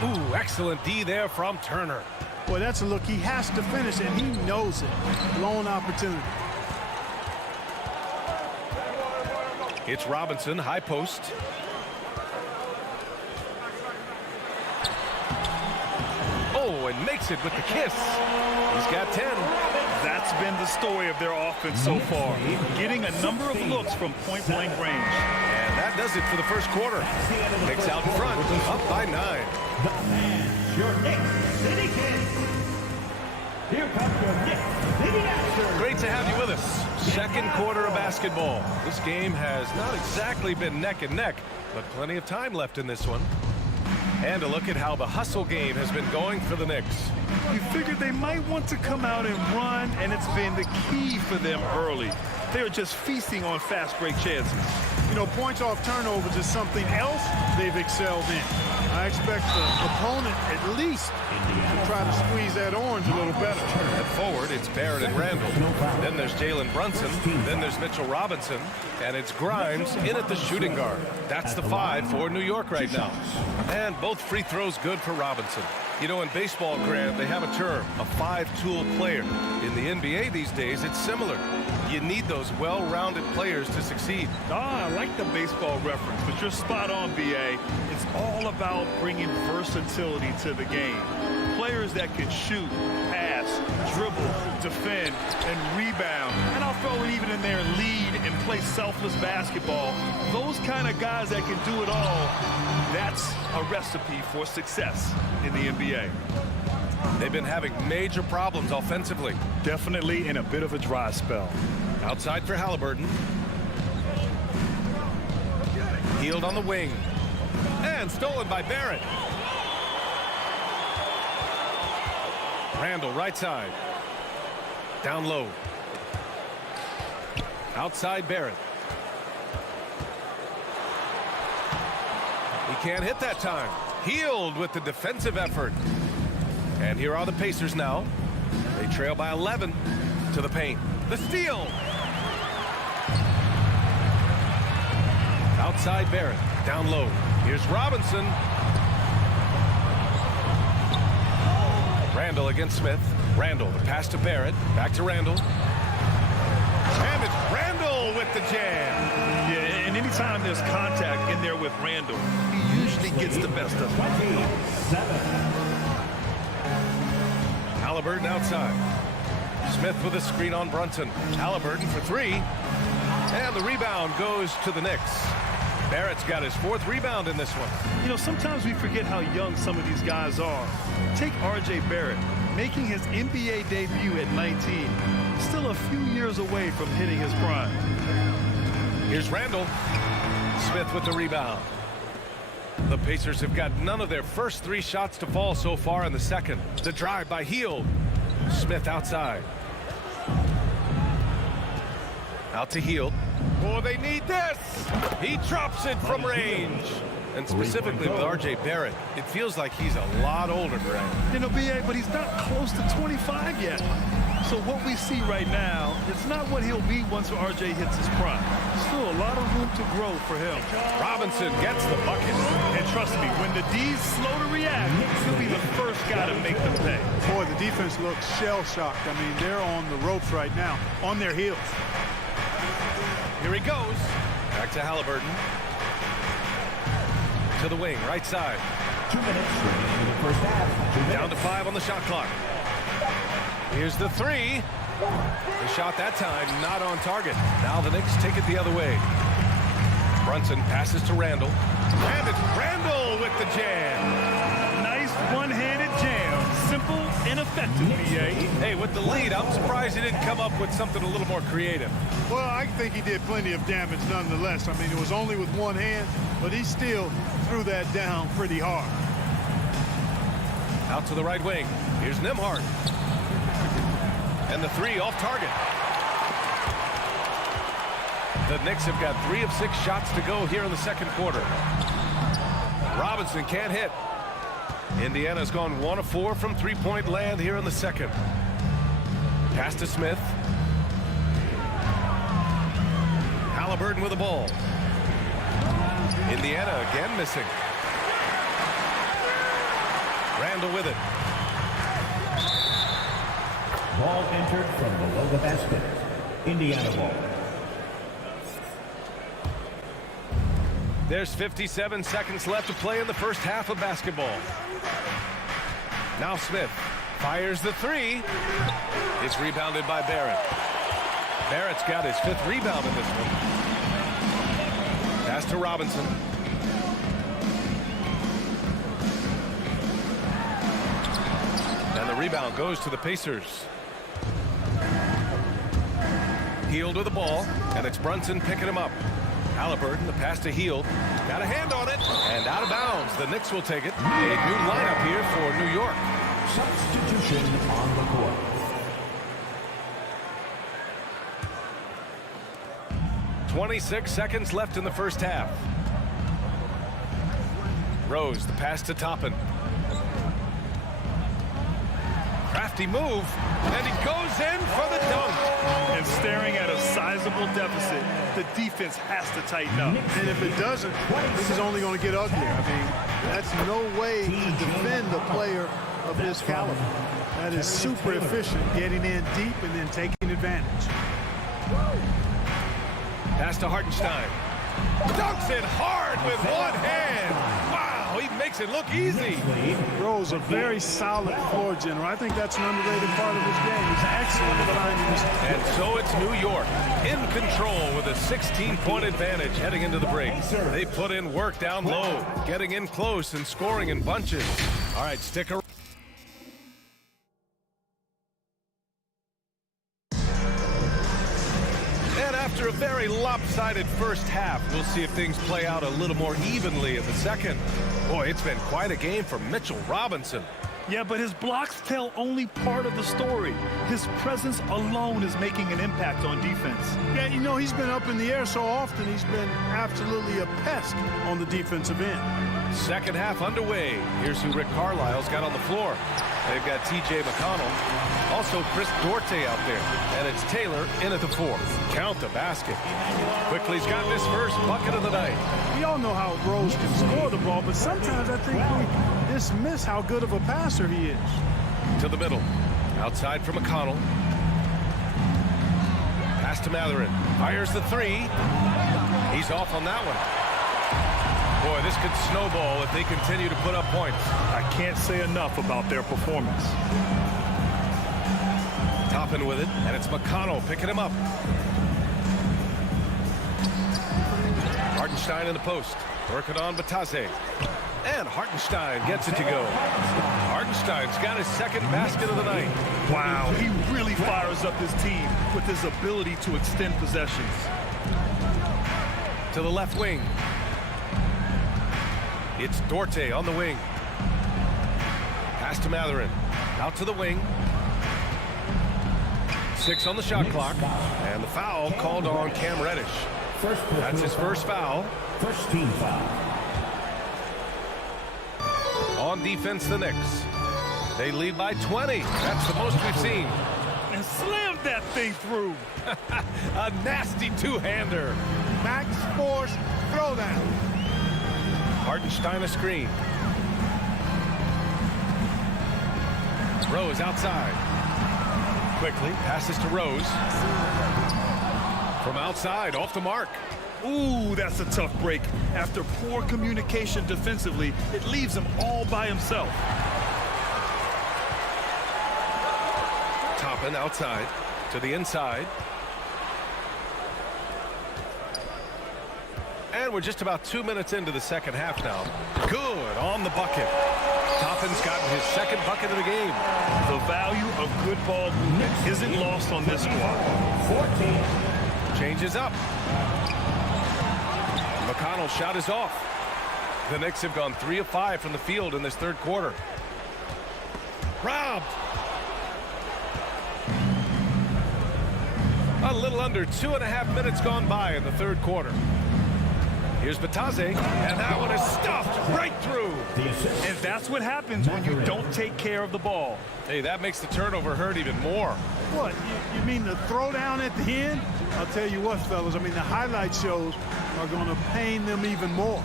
Ooh, excellent D there from Turner. Boy, that's a look he has to finish, and he knows it. Blown opportunity. It's Robinson, high post. Oh, and makes it with the kiss. He's got 10. That's been the story of their offense so far. Getting a number of looks from point-blank range. And that does it for the first quarter. Knicks out in front, up by 9. Your Knicks City Kids. Here comes your Knicks City Action. Great to have you with us. Second quarter of basketball. This game has not exactly been neck and neck, but plenty of time left in this one. And a look at how the hustle game has been going for the Knicks. You figured they might want to come out and run, and it's been the key for them early. They're just feasting on fast break chances. You know, points off turnovers is something else they've excelled in. I expect the opponent at least to try to squeeze that orange a little better. At forward, it's Barrett and Randall. Then there's Jalen Brunson. Then there's Mitchell Robinson. And it's Grimes in at the shooting guard. That's the 5 for New York right now. And both free throws good for Robinson. You know, in baseball, Grant, they have a term, a 5-tool player. In the NBA these days, it's similar. You need those well-rounded players to succeed. I like the baseball reference, but you're spot on, BA. It's all about bringing versatility to the game. Players that can shoot, pass, dribble, defend, and rebound. And I'll throw it even in there, lead and play selfless basketball. Those kind of guys that can do it all, that's a recipe for success in the NBA. They've been having major problems offensively. Definitely in a bit of a dry spell. Outside for Halliburton. Hield on the wing. And stolen by Barrett. Randall right side. Down low. Outside Barrett. He can't hit that time. Hield with the defensive effort. And here are the Pacers now. They trail by 11 to the paint. The steal. Outside Barrett. Down low. Here's Robinson. Randall against Smith. Randall, the pass to Barrett. Back to Randall. And it's Randall with the jam. Yeah, and anytime there's contact in there with Randall, he usually gets the best of it. Halliburton outside. Smith with a screen on Brunson. Halliburton for 3. And the rebound goes to the Knicks. Barrett's got his 4th rebound in this one. You know, sometimes we forget how young some of these guys are. Take R.J. Barrett, making his NBA debut at 19. Still a few years away from hitting his prime. Here's Randall. Smith with the rebound. The Pacers have got none of their first 3 shots to fall so far in the second. The drive by Hield. Smith outside. Out to Hield. Oh, they need this. He drops it from range. And specifically with R.J. Barrett, it feels like he's a lot older, Grant. You know, BA, but he's not close to 25 yet. So what we see right now, it's not what he'll be once R.J. hits his prime. Still a lot of room to grow for him. Robinson gets the bucket. And trust me, when the D's slow to react, he'll be the first guy to make them pay. Boy, the defense looks shell-shocked. I mean, they're on the ropes right now, on their heels. Here he goes. Back to Halliburton. To the wing, right side. 2 minutes remaining in the first half. 2 minutes. Down to 5 on the shot clock. Here's the three. The shot that time not on target. Now the Knicks take it the other way. Brunson passes to Randall. And it's Randall with the jam. Nice one-handed jam. Simple and effective, BA. Hey, with the lead, I'm surprised he didn't come up with something a little more creative. Well, I think he did plenty of damage nonetheless. I mean, it was only with one hand, but he still threw that down pretty hard. Out to the right wing. Here's Nembhard. And the three off target. The Knicks have got 3 of 6 shots to go here in the second quarter. Robinson can't hit. Indiana's gone 1 of 4 from three-point land here in the second. Pass to Smith. Halliburton with the ball. Indiana again missing. Randall with it. Ball entered from below the basket. Indiana ball. There's 57 seconds left to play in the first half of basketball. Now Smith fires the three. It's rebounded by Barrett. Barrett's got his 5th rebound in this one. Pass to Robinson. And the rebound goes to the Pacers. Hield with the ball, and it's Brunson picking him up. Halliburton, the pass to Hield. Got a hand on it, and out of bounds. The Knicks will take it. A new lineup here for New York. Substitution on the court. .26 seconds left in the first half. Rose, the pass to Toppin. Crafty move, and he goes in for the dunk. And staring at a sizable deficit, the defense has to tighten up. And if it doesn't, this is only going to get uglier. I mean, that's no way to defend a player of this caliber. That is super efficient, getting in deep and then taking advantage. Pass to Hartenstein. Dunks it hard with one hand. Wow, he makes it look easy. Rose, a very solid floor general. I think that's an underrated part of his game. He's excellent at finding his... And so it's New York in control with a 16-point advantage heading into the break. They put in work down low, getting in close and scoring in bunches. All right, stick around. After a very lopsided first half, we'll see if things play out a little more evenly in the second. Boy, it's been quite a game for Mitchell Robinson. Yeah, but his blocks tell only part of the story. His presence alone is making an impact on defense. Yeah, you know, he's been up in the air so often, he's been absolutely a pest on the defensive end. Second half underway. Here's who Rick Carlisle's got on the floor. They've got T.J. McConnell, also Chris Duarte out there, and it's Taylor in at the 4. Count the basket. Quickly's got his first bucket of the night. We all know how Rose can score the ball, but sometimes I think we dismiss how good of a passer he is. To the middle. Outside for McConnell. Pass to Matherin. Fires the 3. He's off on that one. Boy, this could snowball if they continue to put up points. I can't say enough about their performance. Toppin with it, and it's McConnell picking him up. Hartenstein in the post. Working on Batase. And Hartenstein gets it to go. Hartenstein's got his second basket of the night. Wow, he really fires up his team with his ability to extend possessions. To the left wing. It's Duarte on the wing. Pass to Matherin. Out to the wing. 6 on the shot clock. And the foul called on Cam Reddish. That's his first foul. First team foul. On defense, the Knicks. They lead by 20. That's the most we've seen. And slammed that thing through. A nasty two-hander. Max Force throwdown. Hartenstein a screen. Rose outside. Quickly passes to Rose. From outside, off the mark. Ooh, that's a tough break. After poor communication defensively, it leaves him all by himself. Toppin outside to the inside. And we're just about 2 minutes into the second half now. Good on the bucket. Toppin's gotten his second bucket of the game. The value of good ball movement isn't lost on this squad. 14. Changes up. McConnell's shot is off. The Knicks have gone 3 of 5 from the field in this third quarter. Robbed. A little under 2.5 minutes gone by in the third quarter. Here's Batase, and that one is stuffed right through. And that's what happens when you don't take care of the ball. Hey, that makes the turnover hurt even more. What, you mean the throwdown at the end? I'll tell you what, fellas, I mean, the highlight shows are going to pain them even more.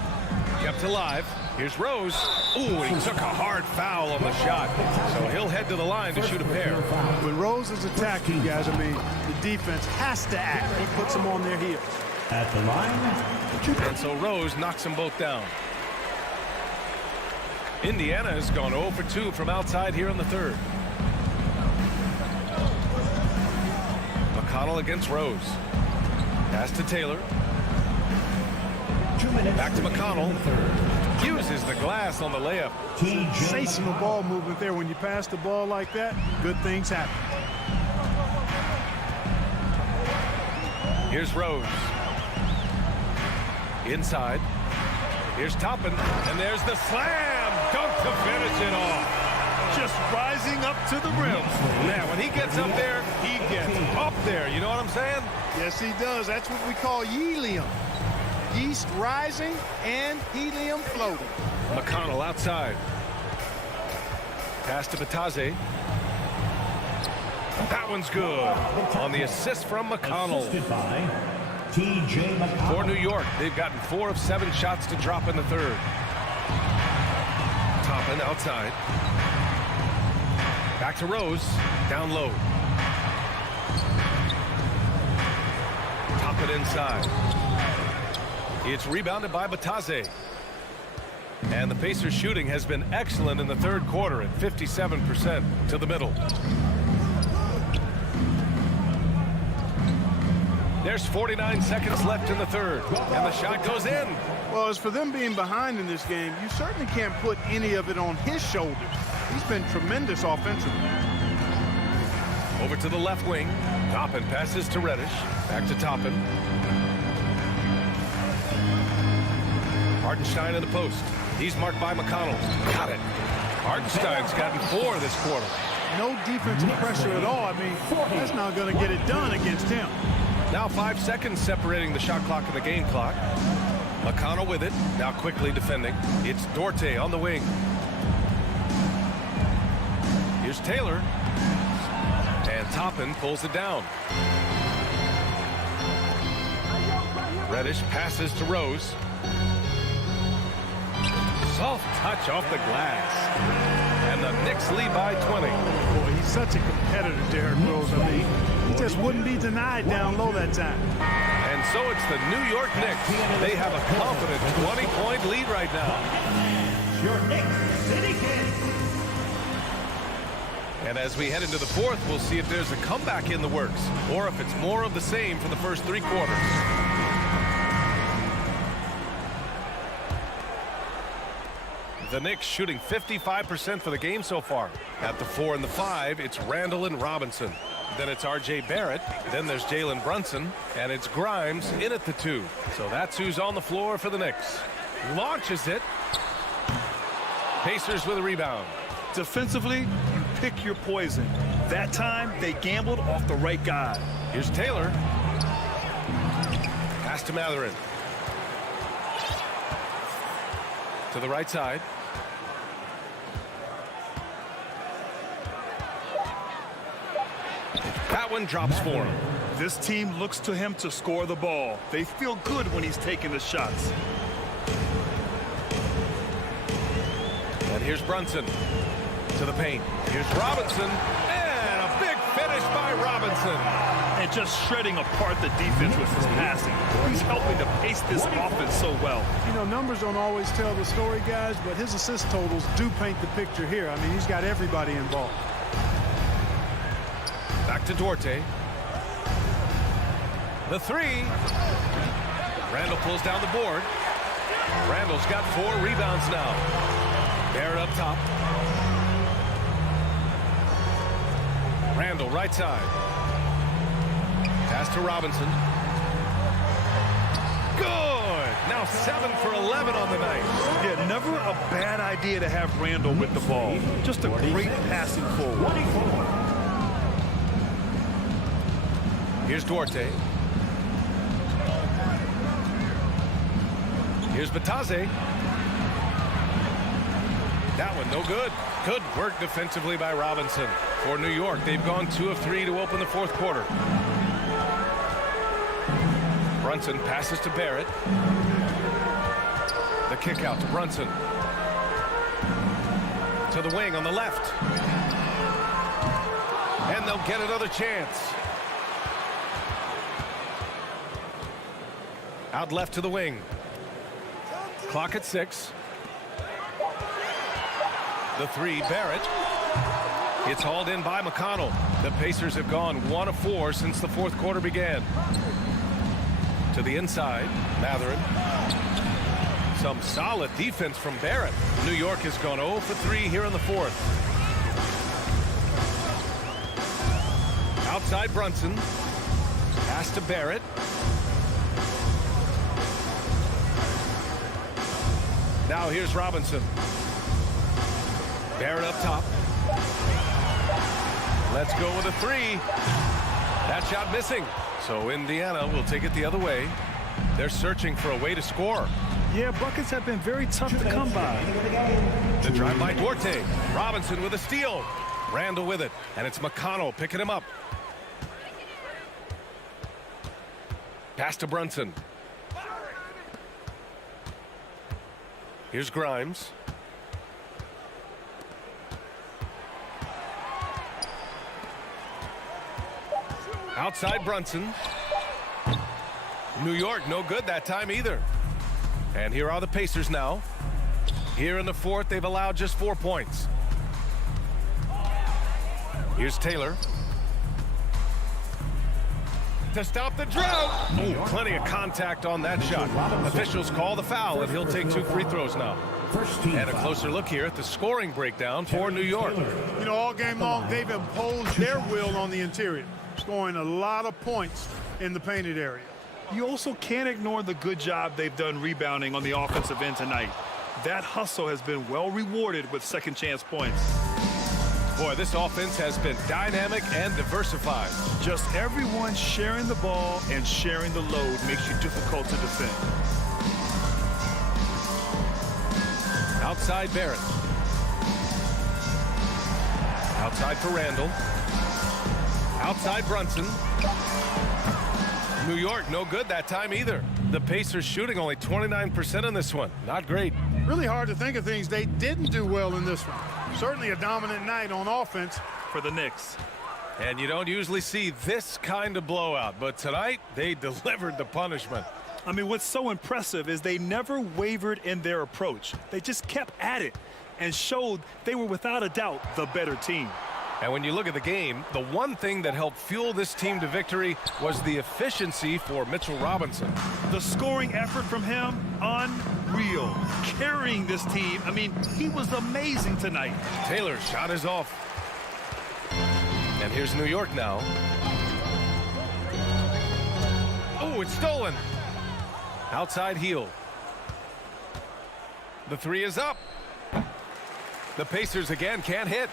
Kept alive. Here's Rose. Ooh, and he took a hard foul on the shot. So he'll head to the line to shoot a pair. When Rose is attacking, guys, I mean, the defense has to act. He puts them on their heels. At the line. And so Rose knocks them both down. Indiana has gone 0 for 2 from outside here in the third. McConnell against Rose. Pass to Taylor. 2 minutes. Back to McConnell. Uses the glass on the layup. Sensational ball movement there. When you pass the ball like that, good things happen. Here's Rose. Inside. Here's Toppin, and there's the slam. Dunk to finish it off. Just rising up to the rim. Man, when he gets up there, he gets up there. You know what I'm saying? Yes, he does. That's what we call helium. Yeast rising and helium floating. McConnell outside. Pass to Batase. That one's good. On the assist from McConnell. Assisted by T.J. McConnell. For New York, they've gotten 4 of 7 shots to drop in the third. Toppin outside. Back to Rose. Down low. Toppin inside. It's rebounded by Batase. And the Pacers' shooting has been excellent in the third quarter at 57% to the middle. There's 49 seconds left in the third, and the shot goes in. Well, as for them being behind in this game, you certainly can't put any of it on his shoulders. He's been tremendous offensively. Over to the left wing. Toppin passes to Reddish. Back to Toppin. Hartenstein in the post. He's marked by McConnell. Got it. Hartenstein's gotten 4 this quarter. No defensive pressure at all. I mean, that's not going to get it done against him. Now 5 seconds separating the shot clock and the game clock. McConnell with it. Now quickly defending. It's Dorte on the wing. Here's Taylor. And Toppin pulls it down. Reddish passes to Rose. Soft touch off the glass. And the Knicks lead by 20. Boy, he's such a competitor, Derrick Rose. I mean, he just wouldn't be denied down low that time. And so it's the New York Knicks. They have a confident 20-point lead right now. Your Knicks City Kings. And as we head into the fourth, we'll see if there's a comeback in the works or if it's more of the same for the first 3 quarters. The Knicks shooting 55% for the game so far. At the 4 and the 5, it's Randall and Robinson. Then it's R.J. Barrett. Then there's Jalen Brunson. And it's Grimes in at the 2. So that's who's on the floor for the Knicks. Launches it. Pacers with a rebound. Defensively, you pick your poison. That time, they gambled off the right guy. Here's Taylor. Pass to Matherin. To the right side. That one drops for him. This team looks to him to score the ball. They feel good when he's taking the shots. And here's Brunson to the paint. Here's Robinson. And a big finish by Robinson. and just shredding apart the defense with his passing. He's helping to pace this offense so well. You know, numbers don't always tell the story, guys, but his assist totals do paint the picture here. I mean, he's got everybody involved. Back to Duarte. The three. Randall pulls down the board. Randall's got 4 rebounds now. Barrett up top. Randall right side. Pass to Robinson. Good. Now 7 for 11 on the night. Yeah, never a bad idea to have Randall with the ball. Just a great passing forward. Here's Duarte. Here's Batase. That one no good. Good work defensively by Robinson. For New York, they've gone 2 of 3 to open the 4th quarter. Brunson passes to Barrett. The kick out to Brunson. To the wing on the left. And they'll get another chance. Out left to the wing. Clock at 6. The three, Barrett. It's hauled in by McConnell. The Pacers have gone 1 of 4 since the 4th quarter began. To the inside, Matherin. Some solid defense from Barrett. New York has gone 0 for 3 here in the 4th. Outside Brunson. Pass to Barrett. Now here's Robinson. Barrett up top. Let's go with a 3. That shot missing. So Indiana will take it the other way. They're searching for a way to score. Yeah, buckets have been very tough to come by. The drive by Duarte. Robinson with a steal. Randall with it. And it's McConnell picking him up. Pass to Brunson. Here's Grimes. Outside Brunson. New York no good that time either. And here are the Pacers now. Here in the 4th, they've allowed just 4 points. Here's Taylor. To stop the drought. Oh, plenty of contact on that shot. Officials call the foul, and he'll take 2 free throws now. And a closer look here at the scoring breakdown for New York. You know, all game long, they've imposed their will on the interior, scoring a lot of points in the painted area. You also can't ignore the good job they've done rebounding on the offensive end tonight. That hustle has been well rewarded with second chance points. Boy, this offense has been dynamic and diversified. Just everyone sharing the ball and sharing the load makes you difficult to defend. Outside Barrett. Outside for Randall. Outside Brunson. New York no good that time either. The Pacers shooting only 29% in this one. Not great. Really hard to think of things they didn't do well in this one. Certainly a dominant night on offense for the Knicks. And you don't usually see this kind of blowout, but tonight they delivered the punishment. I mean, what's so impressive is they never wavered in their approach. They just kept at it and showed they were without a doubt the better team. And when you look at the game, the one thing that helped fuel this team to victory was the efficiency for Mitchell Robinson. The scoring effort from him, unreal. Carrying this team, I mean, he was amazing tonight. Taylor's shot is off. And here's New York now. Oh, it's stolen. Outside heel. The 3 is up. The Pacers again can't hit.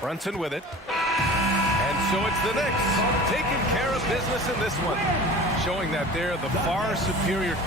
Brunson with it. And so it's the Knicks taking care of business in this one, showing that they're the far superior.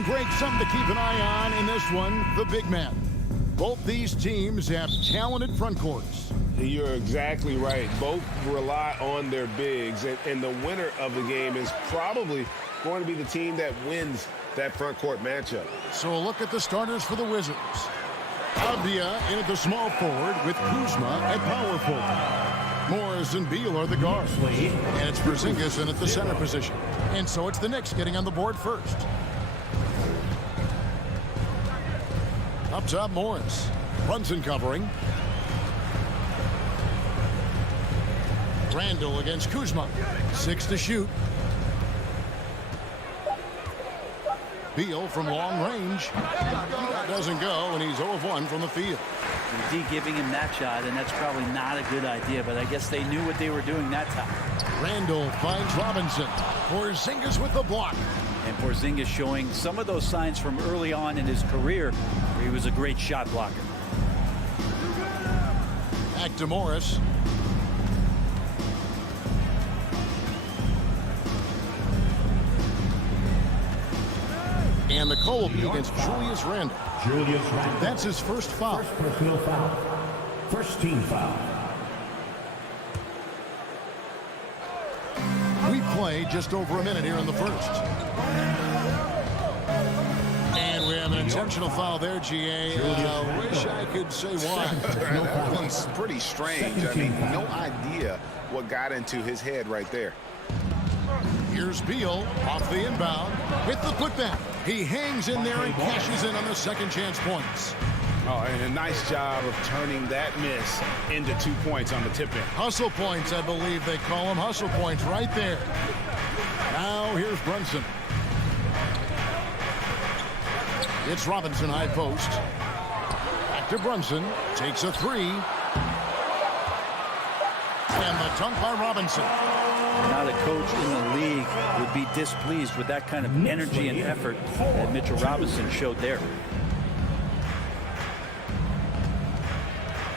And Greg, something to keep an eye on in this one, the big man. Both these teams have talented front courts. You're exactly right. Both rely on their bigs, and the winner of the game is probably going to be the team that wins that front court matchup. So a look at the starters for the Wizards. Avdia in at the small forward with Kuzma at power forward. Morris and Beal are the guards. And it's Porzingis in at the center position. And so it's the Knicks getting on the board first. Up top, Morris. Brunson covering. Randall against Kuzma. 6 to shoot. Beal from long range. That doesn't go, and he's 0 of 1 from the field. D giving him that shot, and that's probably not a good idea, but I guess they knew what they were doing that time. Randall finds Robinson. Porzingis with the block. And Porzingis showing some of those signs from early on in his career where he was a great shot blocker. Back to Morris. And the call will be against Julius Randle. That's his first foul. First personal foul. First team foul. We play just over a minute here in the first. And we have an intentional foul there, GA. Wish I could say why. That one's pretty strange. I mean, no idea what got into his head right there. Here's Beal off the inbound. Hit the putback. He hangs in there and cashes in on the second chance points. Oh, and a nice job of turning that miss into 2 points on the tip-in. Hustle points, I believe they call them. Hustle points right there. Now here's Brunson. It's Robinson high post. Back to Brunson. Takes a three. And the dunk by Robinson. Not a coach in the league would be displeased with that kind of energy and effort that Mitchell Robinson showed there.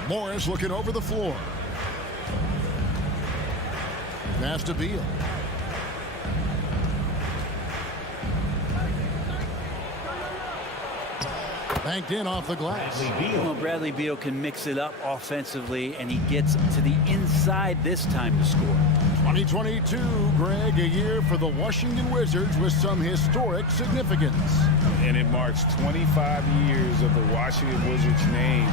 Morris looking over the floor. Pass to Beal. Banked in off the glass. Well, Bradley Beal can mix it up offensively, and he gets to the inside this time to score. 2022, Greg, a year for the Washington Wizards with some historic significance. And it marks 25 years of the Washington Wizards name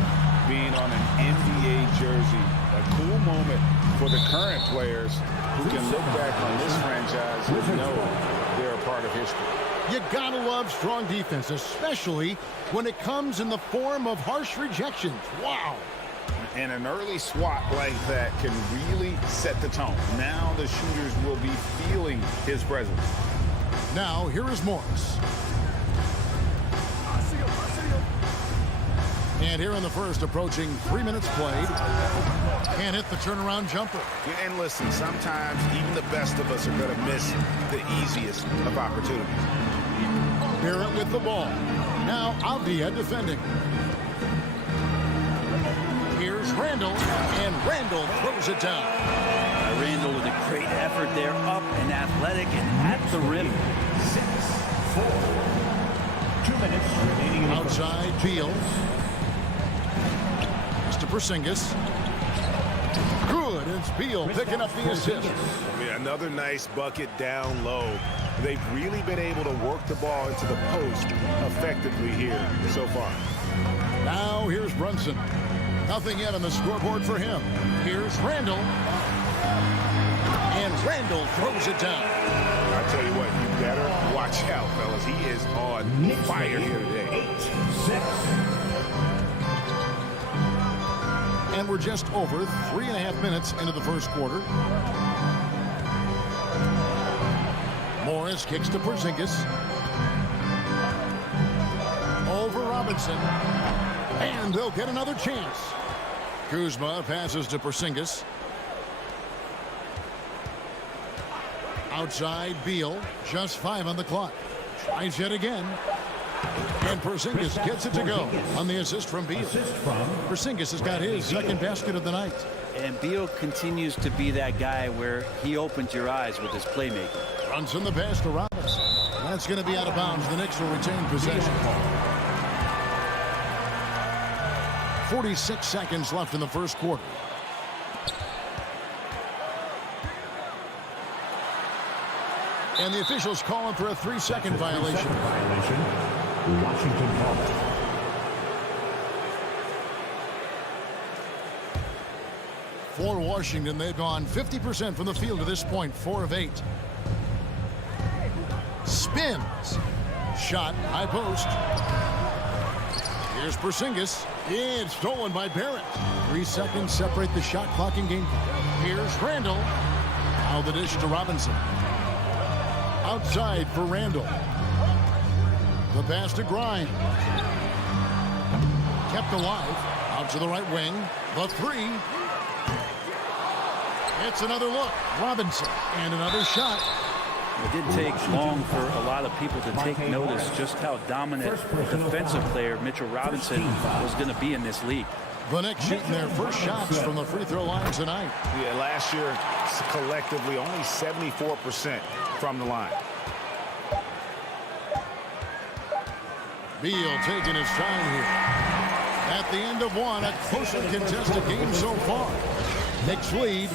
being on an NBA jersey. A cool moment for the current players who can look back on this franchise and know they're a part of history. You gotta love strong defense, especially when it comes in the form of harsh rejections. Wow. And an early swat like that can really set the tone. Now the shooters will be feeling his presence. Now here is Morris. And here in the first, approaching 3 minutes played. Can't hit the turnaround jumper. And listen, sometimes even the best of us are going to miss the easiest of opportunities. Barrett with the ball. Now Avdia defending. Here's Randall, and Randall throws it down. Randall with a great effort there, up and athletic and at the rim. 6-4. 2 minutes remaining in the outside Beal. To Porzingis. Good. It's Beal picking up the assist. Another nice bucket down low. They've really been able to work the ball into the post effectively here so far. Now here's Brunson. Nothing yet on the scoreboard for him. Here's Randall. And Randall throws it down. I tell you what, you better watch out, fellas. He is on fire here today. 8-6. And we're just over 3.5 minutes into the first quarter. Morris kicks to Porzingis. Over Robinson. And they'll get another chance. Kuzma passes to Porzingis. Outside Beal. Just 5 on the clock. Tries yet again. And Porzingis gets it to go on the assist from Beal. Porzingis has got his second basket of the night. And Beal continues to be that guy where he opens your eyes with his playmaking. Brunson the pass to Robinson. That's going to be out of bounds. The Knicks will retain possession. 46 seconds left in the first quarter. And the officials calling for a 3-second violation. Washington ball. For Washington, they've gone 50% from the field to this point, 4 of 8. Spins. Shot, high post. Here's Porzingis. It's stolen by Barrett. 3 seconds separate the shot clock and game clock. Here's Randall. Now the dish to Robinson. Outside for Randall. The pass to Grimes. Kept alive. Out to the right wing. The three. It's another look. Robinson. And another shot. It didn't take long for a lot of people to take notice just how dominant defensive player Mitchell Robinson was going to be in this league. The Knicks shooting their first shots from the free throw line tonight. Yeah, last year, collectively, only 74% from the line. Beal taking his time here. At the end of one, a closely contested game so far. Knicks lead.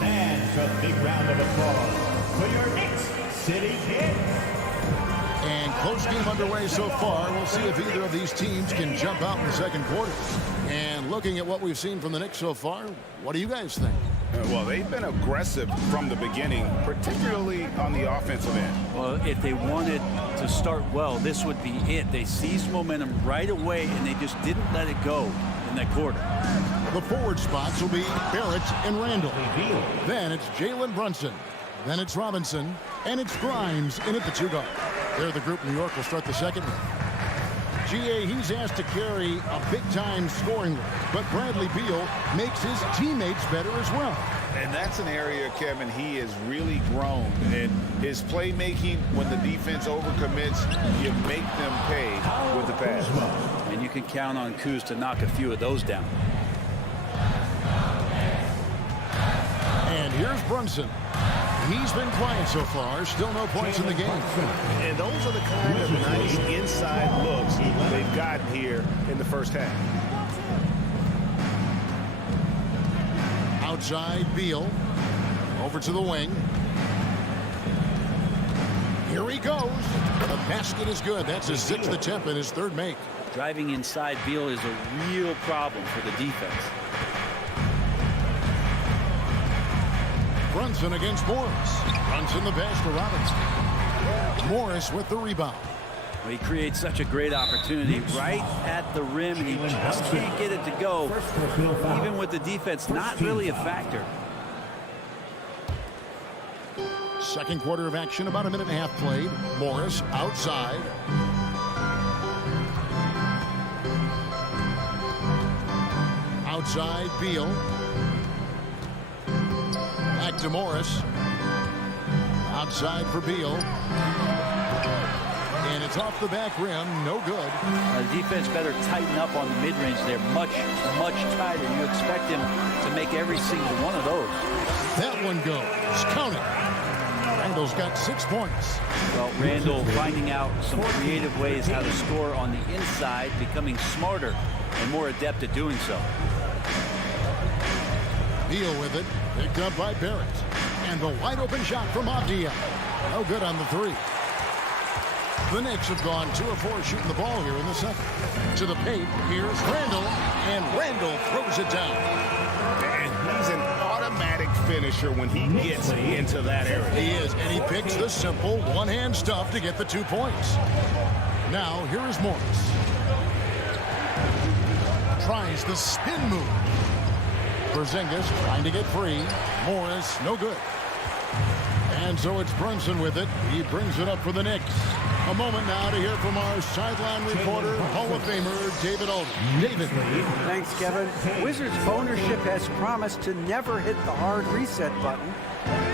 And a big round of applause for your Knicks City Kid. And close game underway so far. We'll see if either of these teams can jump out in the second quarter. And looking at what we've seen from the Knicks so far, what do you guys think? Well, they've been aggressive from the beginning, particularly on the offensive end. Well, if they wanted to start well, this would be it. They seized momentum right away, and they just didn't let it go in that quarter. The forward spots will be Barrett and Randall. Then it's Jalen Brunson. Then it's Robinson. And it's Grimes in at the 2 guard. They're the group New York will start the second with. GA, he's asked to carry a big-time scoring role, but Bradley Beal makes his teammates better as well. And that's an area, Kevin, he has really grown. And his playmaking, when the defense overcommits, you make them pay with the pass. And you can count on Kuz to knock a few of those down. And here's Brunson. He's been quiet so far. Still no points in the game. And those are the kind of nice inside looks they've gotten here in the first half. Outside Beal. Over to the wing. Here he goes. The basket is good. That's his 6th attempt and his 3rd make. Driving inside Beal is a real problem for the defense. Brunson against Morris. Brunson the pass to Robinson. Morris with the rebound. Well, he creates such a great opportunity right at the rim, and he just can't get it to go, even with the defense not really a factor. Second quarter of action, about a minute and a half played. Morris outside. Outside Beal. Back to Morris. Outside for Beal. And it's off the back rim. No good. The defense better tighten up on the mid-range. They're much, much tighter. You expect him to make every single one of those. That one goes. Count it. Randall's got 6 points. Well, Randall finding out some creative ways how to score on the inside, becoming smarter and more adept at doing so. Beal with it. Picked up by Barrett. And the wide open shot from Avdia. No good on the 3. The Knicks have gone 2 of 4 shooting the ball here in the second. To the paint. Here's Randall. And Randall throws it down. And he's an automatic finisher when he gets into that area. He is. And he picks the simple one-hand stuff to get the 2 points. Now, here is Morris. Tries the spin move. Porzingis trying to get free. Morris, no good. And so it's Brunson with it. He brings it up for the Knicks. A moment now to hear from our sideline reporter, Hall of Famer David Aldridge. David. Thanks, Kevin. Wizards ownership has promised to never hit the hard reset button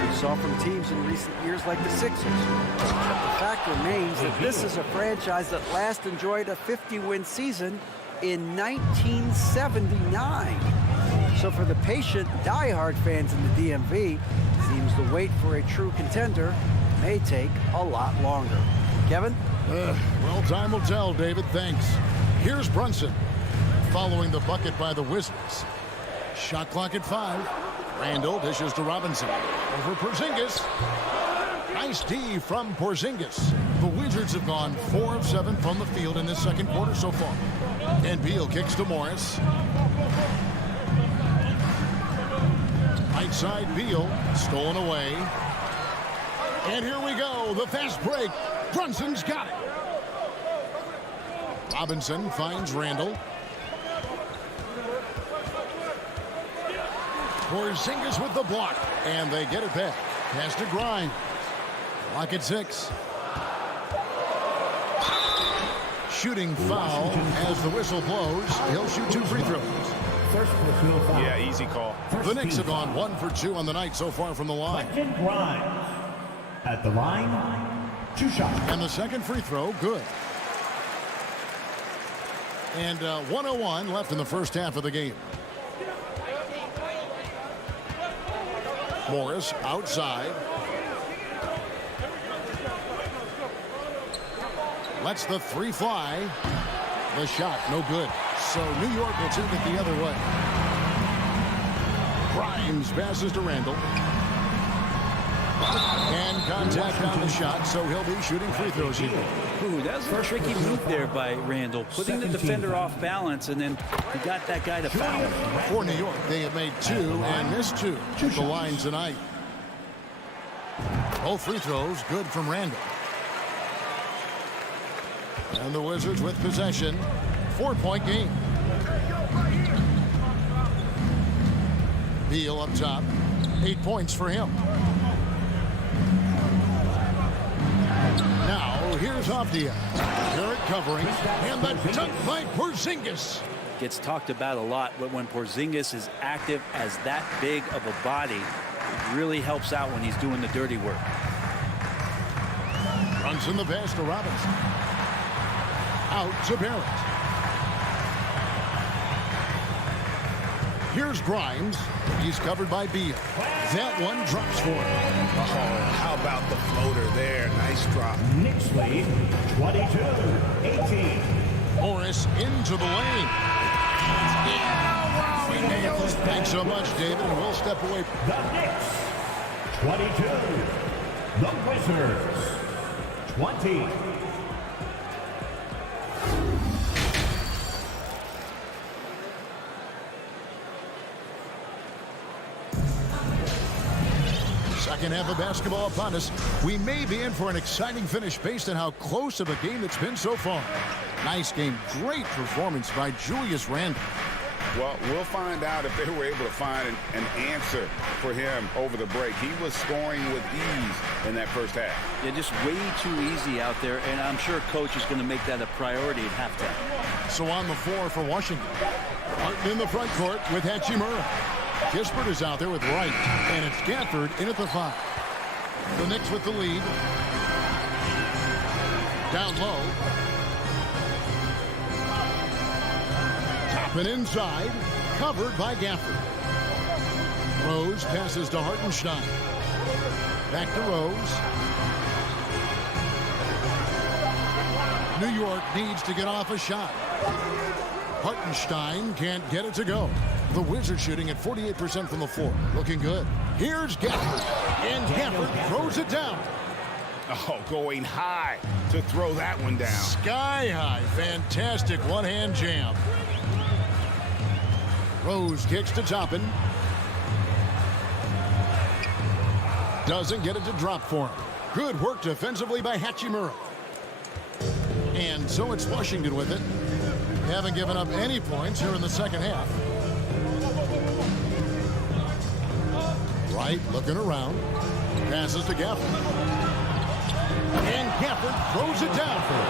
we saw from teams in recent years like the Sixers. But the fact remains that this is a franchise that last enjoyed a 50-win season in 1979. So for the patient, diehard fans in the DMV, seems the wait for a true contender may take a lot longer. Kevin? Well, time will tell, David. Thanks. Here's Brunson following the bucket by the Wizards. Shot clock at 5. Randall dishes to Robinson. Over Porzingis. Nice D from Porzingis. The Wizards have gone 4 of 7 from the field in this second quarter so far. And Beal kicks to Morris. Right side Beal, stolen away. And here we go, the fast break. Brunson's got it. Robinson finds Randall. Porzingis with the block. And they get it back. Pass to Grimes. Clock at 6. Shooting foul as the whistle blows. He'll shoot 2 free throws. Yeah, easy call. The Knicks have gone 1 for 2 on the night so far from the line. Grimes at the line, 2 shots. And the second free throw, good. And 1:01 left in the first half of the game. Morris outside. Lets the 3 fly. The shot, no good. So New York will take it the other way. Grimes passes to Randall. And contact on the shot, so he'll be shooting free throws here. Ooh, that was a tricky move there by Randall, putting the defender off balance, and then he got that guy to foul. For New York, they have made 2 and missed 2 at the line tonight. Both free throws good from Randall. And the Wizards with possession. 4-point game. Beal up top. 8 points for him. Now, here's Avdia. Garrett covering. And the dunk by Porzingis. Gets talked about a lot, but when Porzingis is active as that big of a body, it really helps out when he's doing the dirty work. Runs in the pass to Robinson. Out to Barrett. Here's Grimes. He's covered by Beal. That one drops for him. Oh, how about the floater there? Nice drop. Knicks lead 22-18. Morris into the lane. Yeah, wow, he nails. Thanks so much, David, and we'll step away. The Knicks 22. The Wizards 20. Second half of basketball upon us. We may be in for an exciting finish based on how close of a game it's been so far. Nice game. Great performance by Julius Randle. Well, we'll find out if they were able to find an answer for him over the break. He was scoring with ease in that first half. Yeah, just way too easy out there, and I'm sure Coach is going to make that a priority at halftime. So on the floor for Washington. Martin in the front court with Hachimura. Kispert is out there with Wright, and it's Gafford in at the 5. The Knicks with the lead. Down low. Toppin inside, covered by Gafford. Rose passes to Hartenstein. Back to Rose. New York needs to get off a shot. Hartenstein can't get it to go. The Wizards shooting at 48% from the floor. Looking good. Here's Gafford. And Gafford throws it down. Oh, going high to throw that one down. Sky high. Fantastic one-hand jam. Rose kicks to Toppin. Doesn't get it to drop for him. Good work defensively by Hachimura. And so it's Washington with it. Haven't given up any points here in the second half. Wright looking around. Passes to Gafford. And Gafford throws it down for him.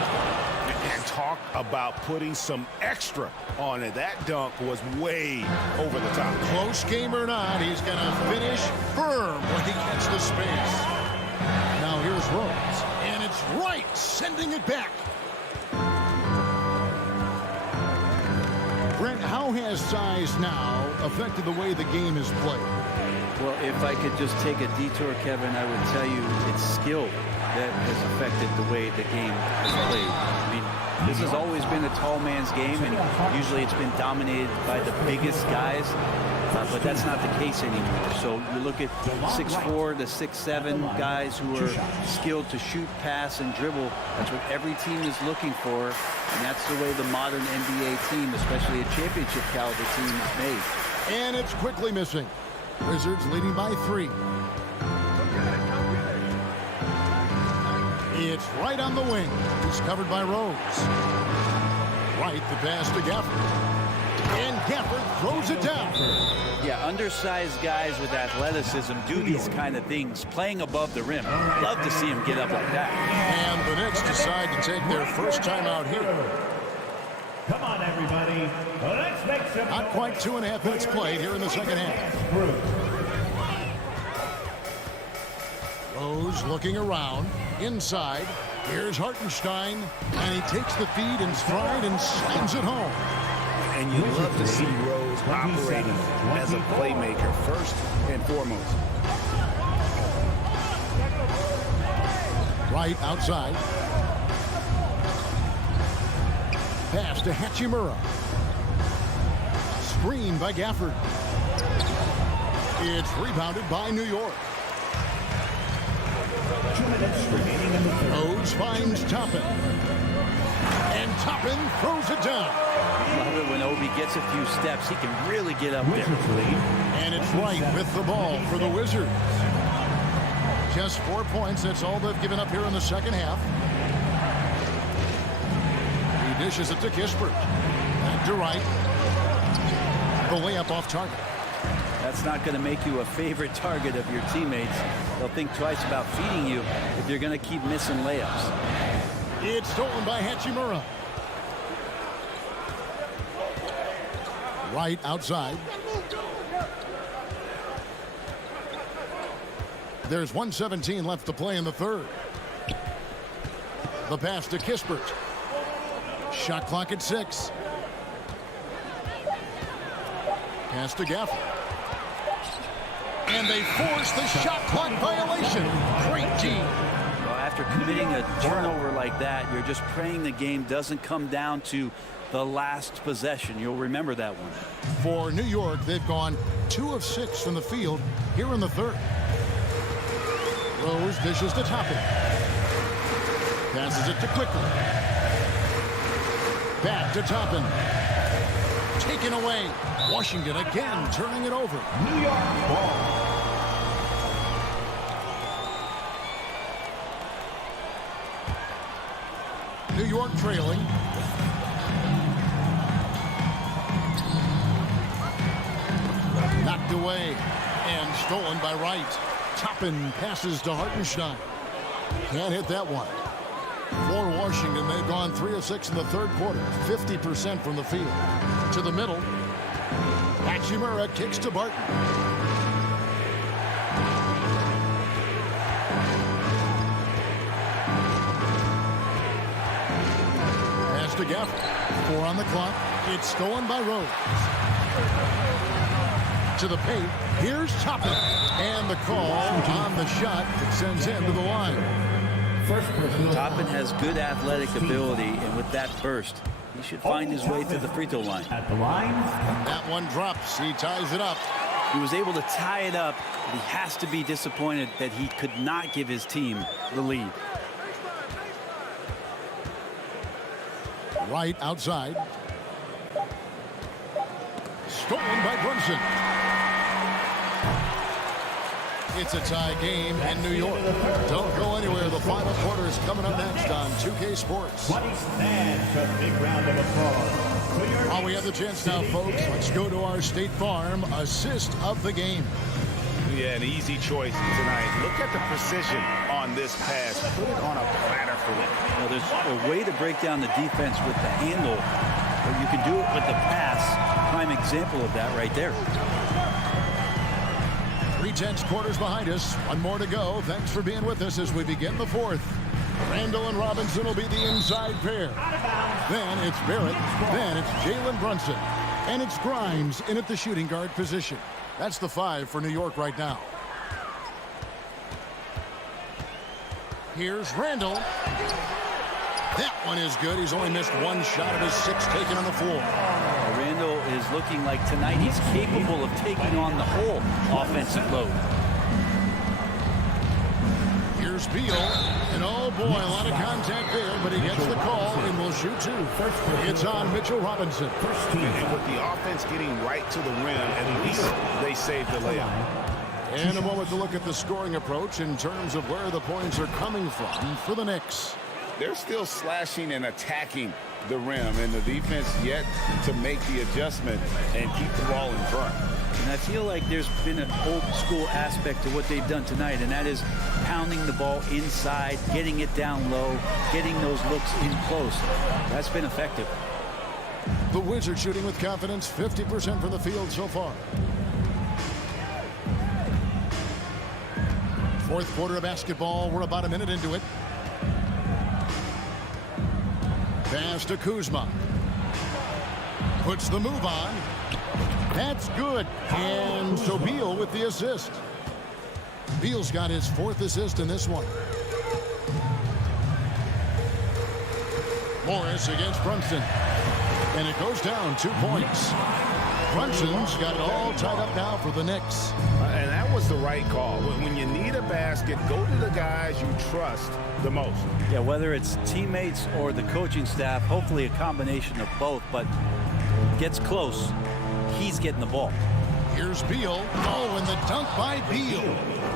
And talk about putting some extra on it. That dunk was way over the top. Close game or not, he's going to finish firm when he gets the space. Now here's Rose. And it's Wright sending it back. Brent, how has size now affected the way the game is played? Well, if I could just take a detour, Kevin, I would tell you it's skill that has affected the way the game is played. I mean, this has always been a tall man's game, and usually it's been dominated by the biggest guys, but that's not the case anymore. So you look at 6'4" to 6'7" guys who are skilled to shoot, pass, and dribble. That's what every team is looking for, and that's the way the modern NBA team, especially a championship caliber team, is made. And it's quickly missing. Wizards leading by 3. It's right on the wing. It's covered by Rose. Right, the pass to Gafford. And Gafford throws it down. Yeah, undersized guys with athleticism do these kind of things, playing above the rim. Love to see him get up like that. And the Knicks decide to take their first time out here. Come on, everybody. Let's make some. Not quite 2.5 minutes played here in the second half. Rose looking around. Inside. Here's Hartenstein. And he takes the feed in stride and slams it home. And you love to see Rose operating as a playmaker first and foremost. Right outside. Pass to Hachimura. Screen by Gafford. It's rebounded by New York. 2 minutes remaining in the third. Rose finds Toppin. And Toppin throws it down. Love it when Obi gets a few steps. He can really get up there. Wizards lead. And it's Wright with the ball for the Wizards. Just 4 points. That's all they've given up here in the second half. He dishes it to Kispert. Back to Wright. The layup off target. That's not going to make you a favorite target of your teammates. They'll think twice about feeding you if you're going to keep missing layups. It's stolen by Hachimura. Wright outside. There's 1:17 left to play in the third. The pass to Kispert. Shot clock at 6. Pass to Gafford. And they force the shot clock violation. Great team. Well, after committing a turnover like that, you're just praying the game doesn't come down to the last possession. You'll remember that one. For New York, they've gone 2 of 6 from the field here in the third. Rose dishes to Toppin. Passes it to Quickly. Back to Toppin. Taken away. Washington again turning it over. New York ball. New York trailing. Knocked away and stolen by Wright. Toppin passes to Hartenstein. Can't hit that one. For Washington, they've gone 3 of 6 in the third quarter. 50% from the field. To the middle. Hachimura kicks to Barton. Pass to Gafford. 4 on the clock. It's stolen by Rose. To the paint. Here's Toppin. And the call on the shot that sends him to the line. Toppin has good athletic ability, and with that burst, he should find his way to the free throw line. At the line. That one drops. He ties it up. He was able to tie it up, but he has to be disappointed that he could not give his team the lead. Wright outside. Stolen by Brunson. It's a tie game in New York. Don't go anywhere. The final quarter is coming up next on 2K Sports. Please stand for a big round of applause. While we have the chance now, folks, let's go to our State Farm assist of the game. Yeah, an easy choice tonight. Look at the precision on this pass. Put it on a platter for them. Well, there's a way to break down the defense with the handle, but you can do it with the pass. Prime example of that right there. 3/10 quarters behind us. One more to go. Thanks for being with us as we begin the fourth. Randall and Robinson will be the inside pair. Then it's Barrett. Then it's Jalen Brunson. And it's Grimes in at the shooting guard position. That's the 5 for New York right now. Here's Randall. That one is good. He's only missed 1 shot of his 6 taken on the floor. Randall is looking like tonight he's capable of taking on the whole offensive load. Here's Beal. And oh boy, a lot of contact there, but he gets the call and will shoot 2. It's on Mitchell Robinson. And with the offense getting right to the rim, at least they saved the layup. And a moment to look at the scoring approach in terms of where the points are coming from for the Knicks. They're still slashing and attacking the rim, and the defense yet to make the adjustment and keep the ball in front. And I feel like there's been an old school aspect to what they've done tonight, and that is pounding the ball inside, getting it down low, getting those looks in close. That's been effective. The Wizards shooting with confidence, 50% from the field so far. Fourth quarter of basketball. We're about a minute into it. Pass to Kuzma. Puts the move on. That's good. And so Beal with the assist. Beal's got his 4th assist in this one. Morris against Brunson. And it goes down 2 points. Brunson's got it all tied up now for the Knicks. And that was the right call. When you need a basket, go to the guys you trust the most. Yeah, whether it's teammates or the coaching staff, hopefully a combination of both, but gets close, he's getting the ball. Here's Beal. Oh, and the dunk by Beal.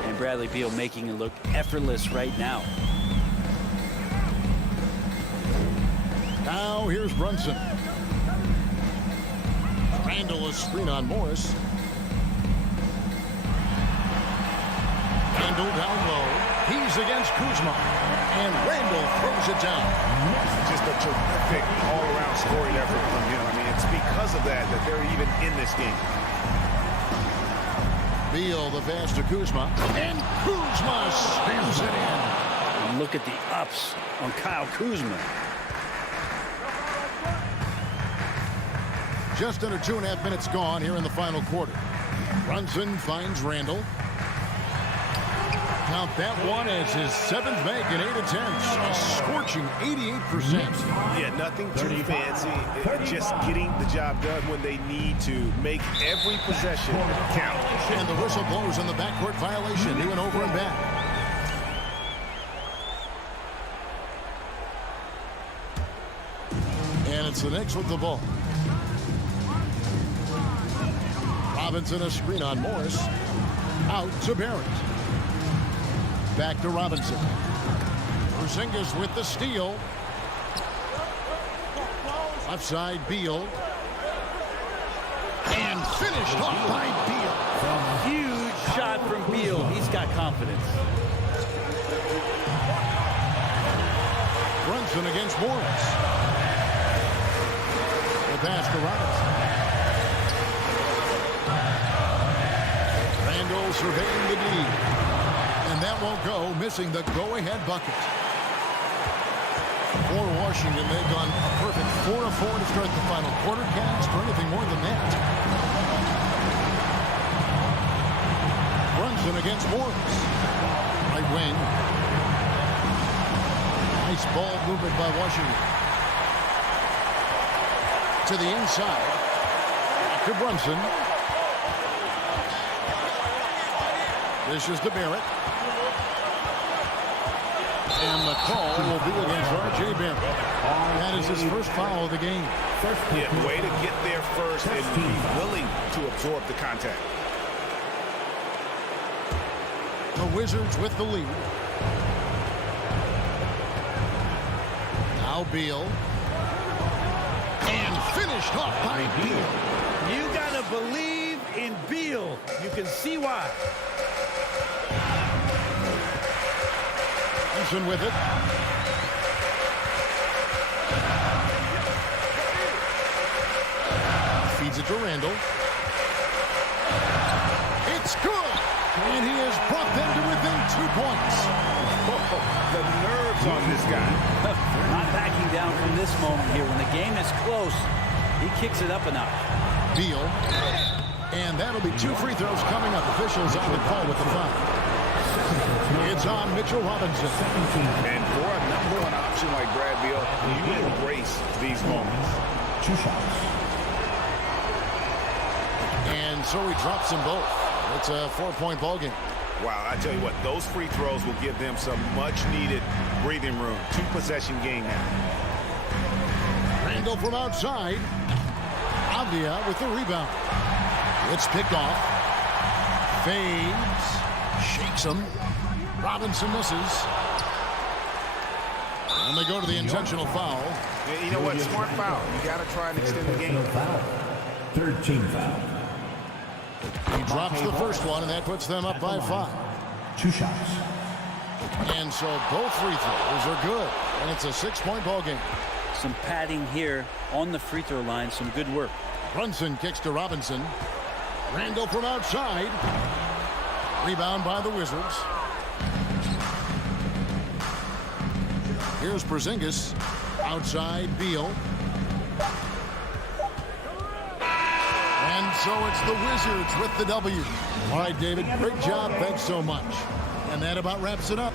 And Bradley Beal making it look effortless right now. Now here's Brunson. Randall a screen on Morris. Randall down low. He's against Kuzma. And Randall throws it down. Just a terrific all-around scoring effort from him. I mean, it's because of that they're even in this game. Beal the pass to Kuzma. And Kuzma spins it in. And look at the ups on Kyle Kuzma. Just under 2.5 minutes gone here in the final quarter. Brunson finds Randall. Count that one as his 7th make in 8 attempts. A scorching 88%. Yeah, nothing too fancy. Just getting the job done when they need to. Make every possession count. And the whistle blows on the backcourt violation. He went over and back. And it's the Knicks with the ball. Robinson a screen on Morris. Out to Barrett. Back to Robinson. Porzingis with the steal. Left side Beal. And finished off by Beal. Huge shot from Beal. He's got confidence. Brunson against Morris. The pass to Robinson. Randall surveying the D. And that won't go, missing the go-ahead bucket. For Washington, they've gone a perfect 4-4 to start the final quarter. Can't ask for anything more than that. Brunson against Morris. Right wing. Nice ball movement by Washington. To the inside. To Brunson. This is to Barrett. And the call will be against R.J. Barrett. That is his first foul of the game. Yeah, way to get there first and be willing to absorb the contact. The Wizards with the lead. Now Beal. And finished off by Beal. You gotta believe in Beal. You can see why. Brunson with it. Feeds it to Randall. It's good. And he has brought them to within 2 points. Oh, the nerves on this guy. Not backing down from this moment here. When the game is close, he kicks it up a notch. Beal. And that'll be 2 free throws coming up. Officials on the call with the foul. It's on Mitchell Robinson. And for a #1 option like Brad Beal, you embrace these moments. 2 shots. And so he drops them both. It's a 4-point ball game. Wow, I tell you what, those free throws will give them some much-needed breathing room. 2-possession game now. Randall from outside. Avdia with the rebound. It's picked off. Fades. Shakes him. Robinson misses. And they go to the intentional foul. Yeah, you know what? Smart foul. You got to try and extend the game. Third team foul. He drops the first one, and that puts them up by 5. 2 shots. And so both free throws are good. And it's a 6-point ball game. Some padding here on the free throw line. Some good work. Brunson kicks to Robinson. Randall from outside. Rebound by the Wizards. Here's Porzingis. Outside Beal. And so it's the Wizards with the W. All right, David, great job. Thanks so much. And that about wraps it up.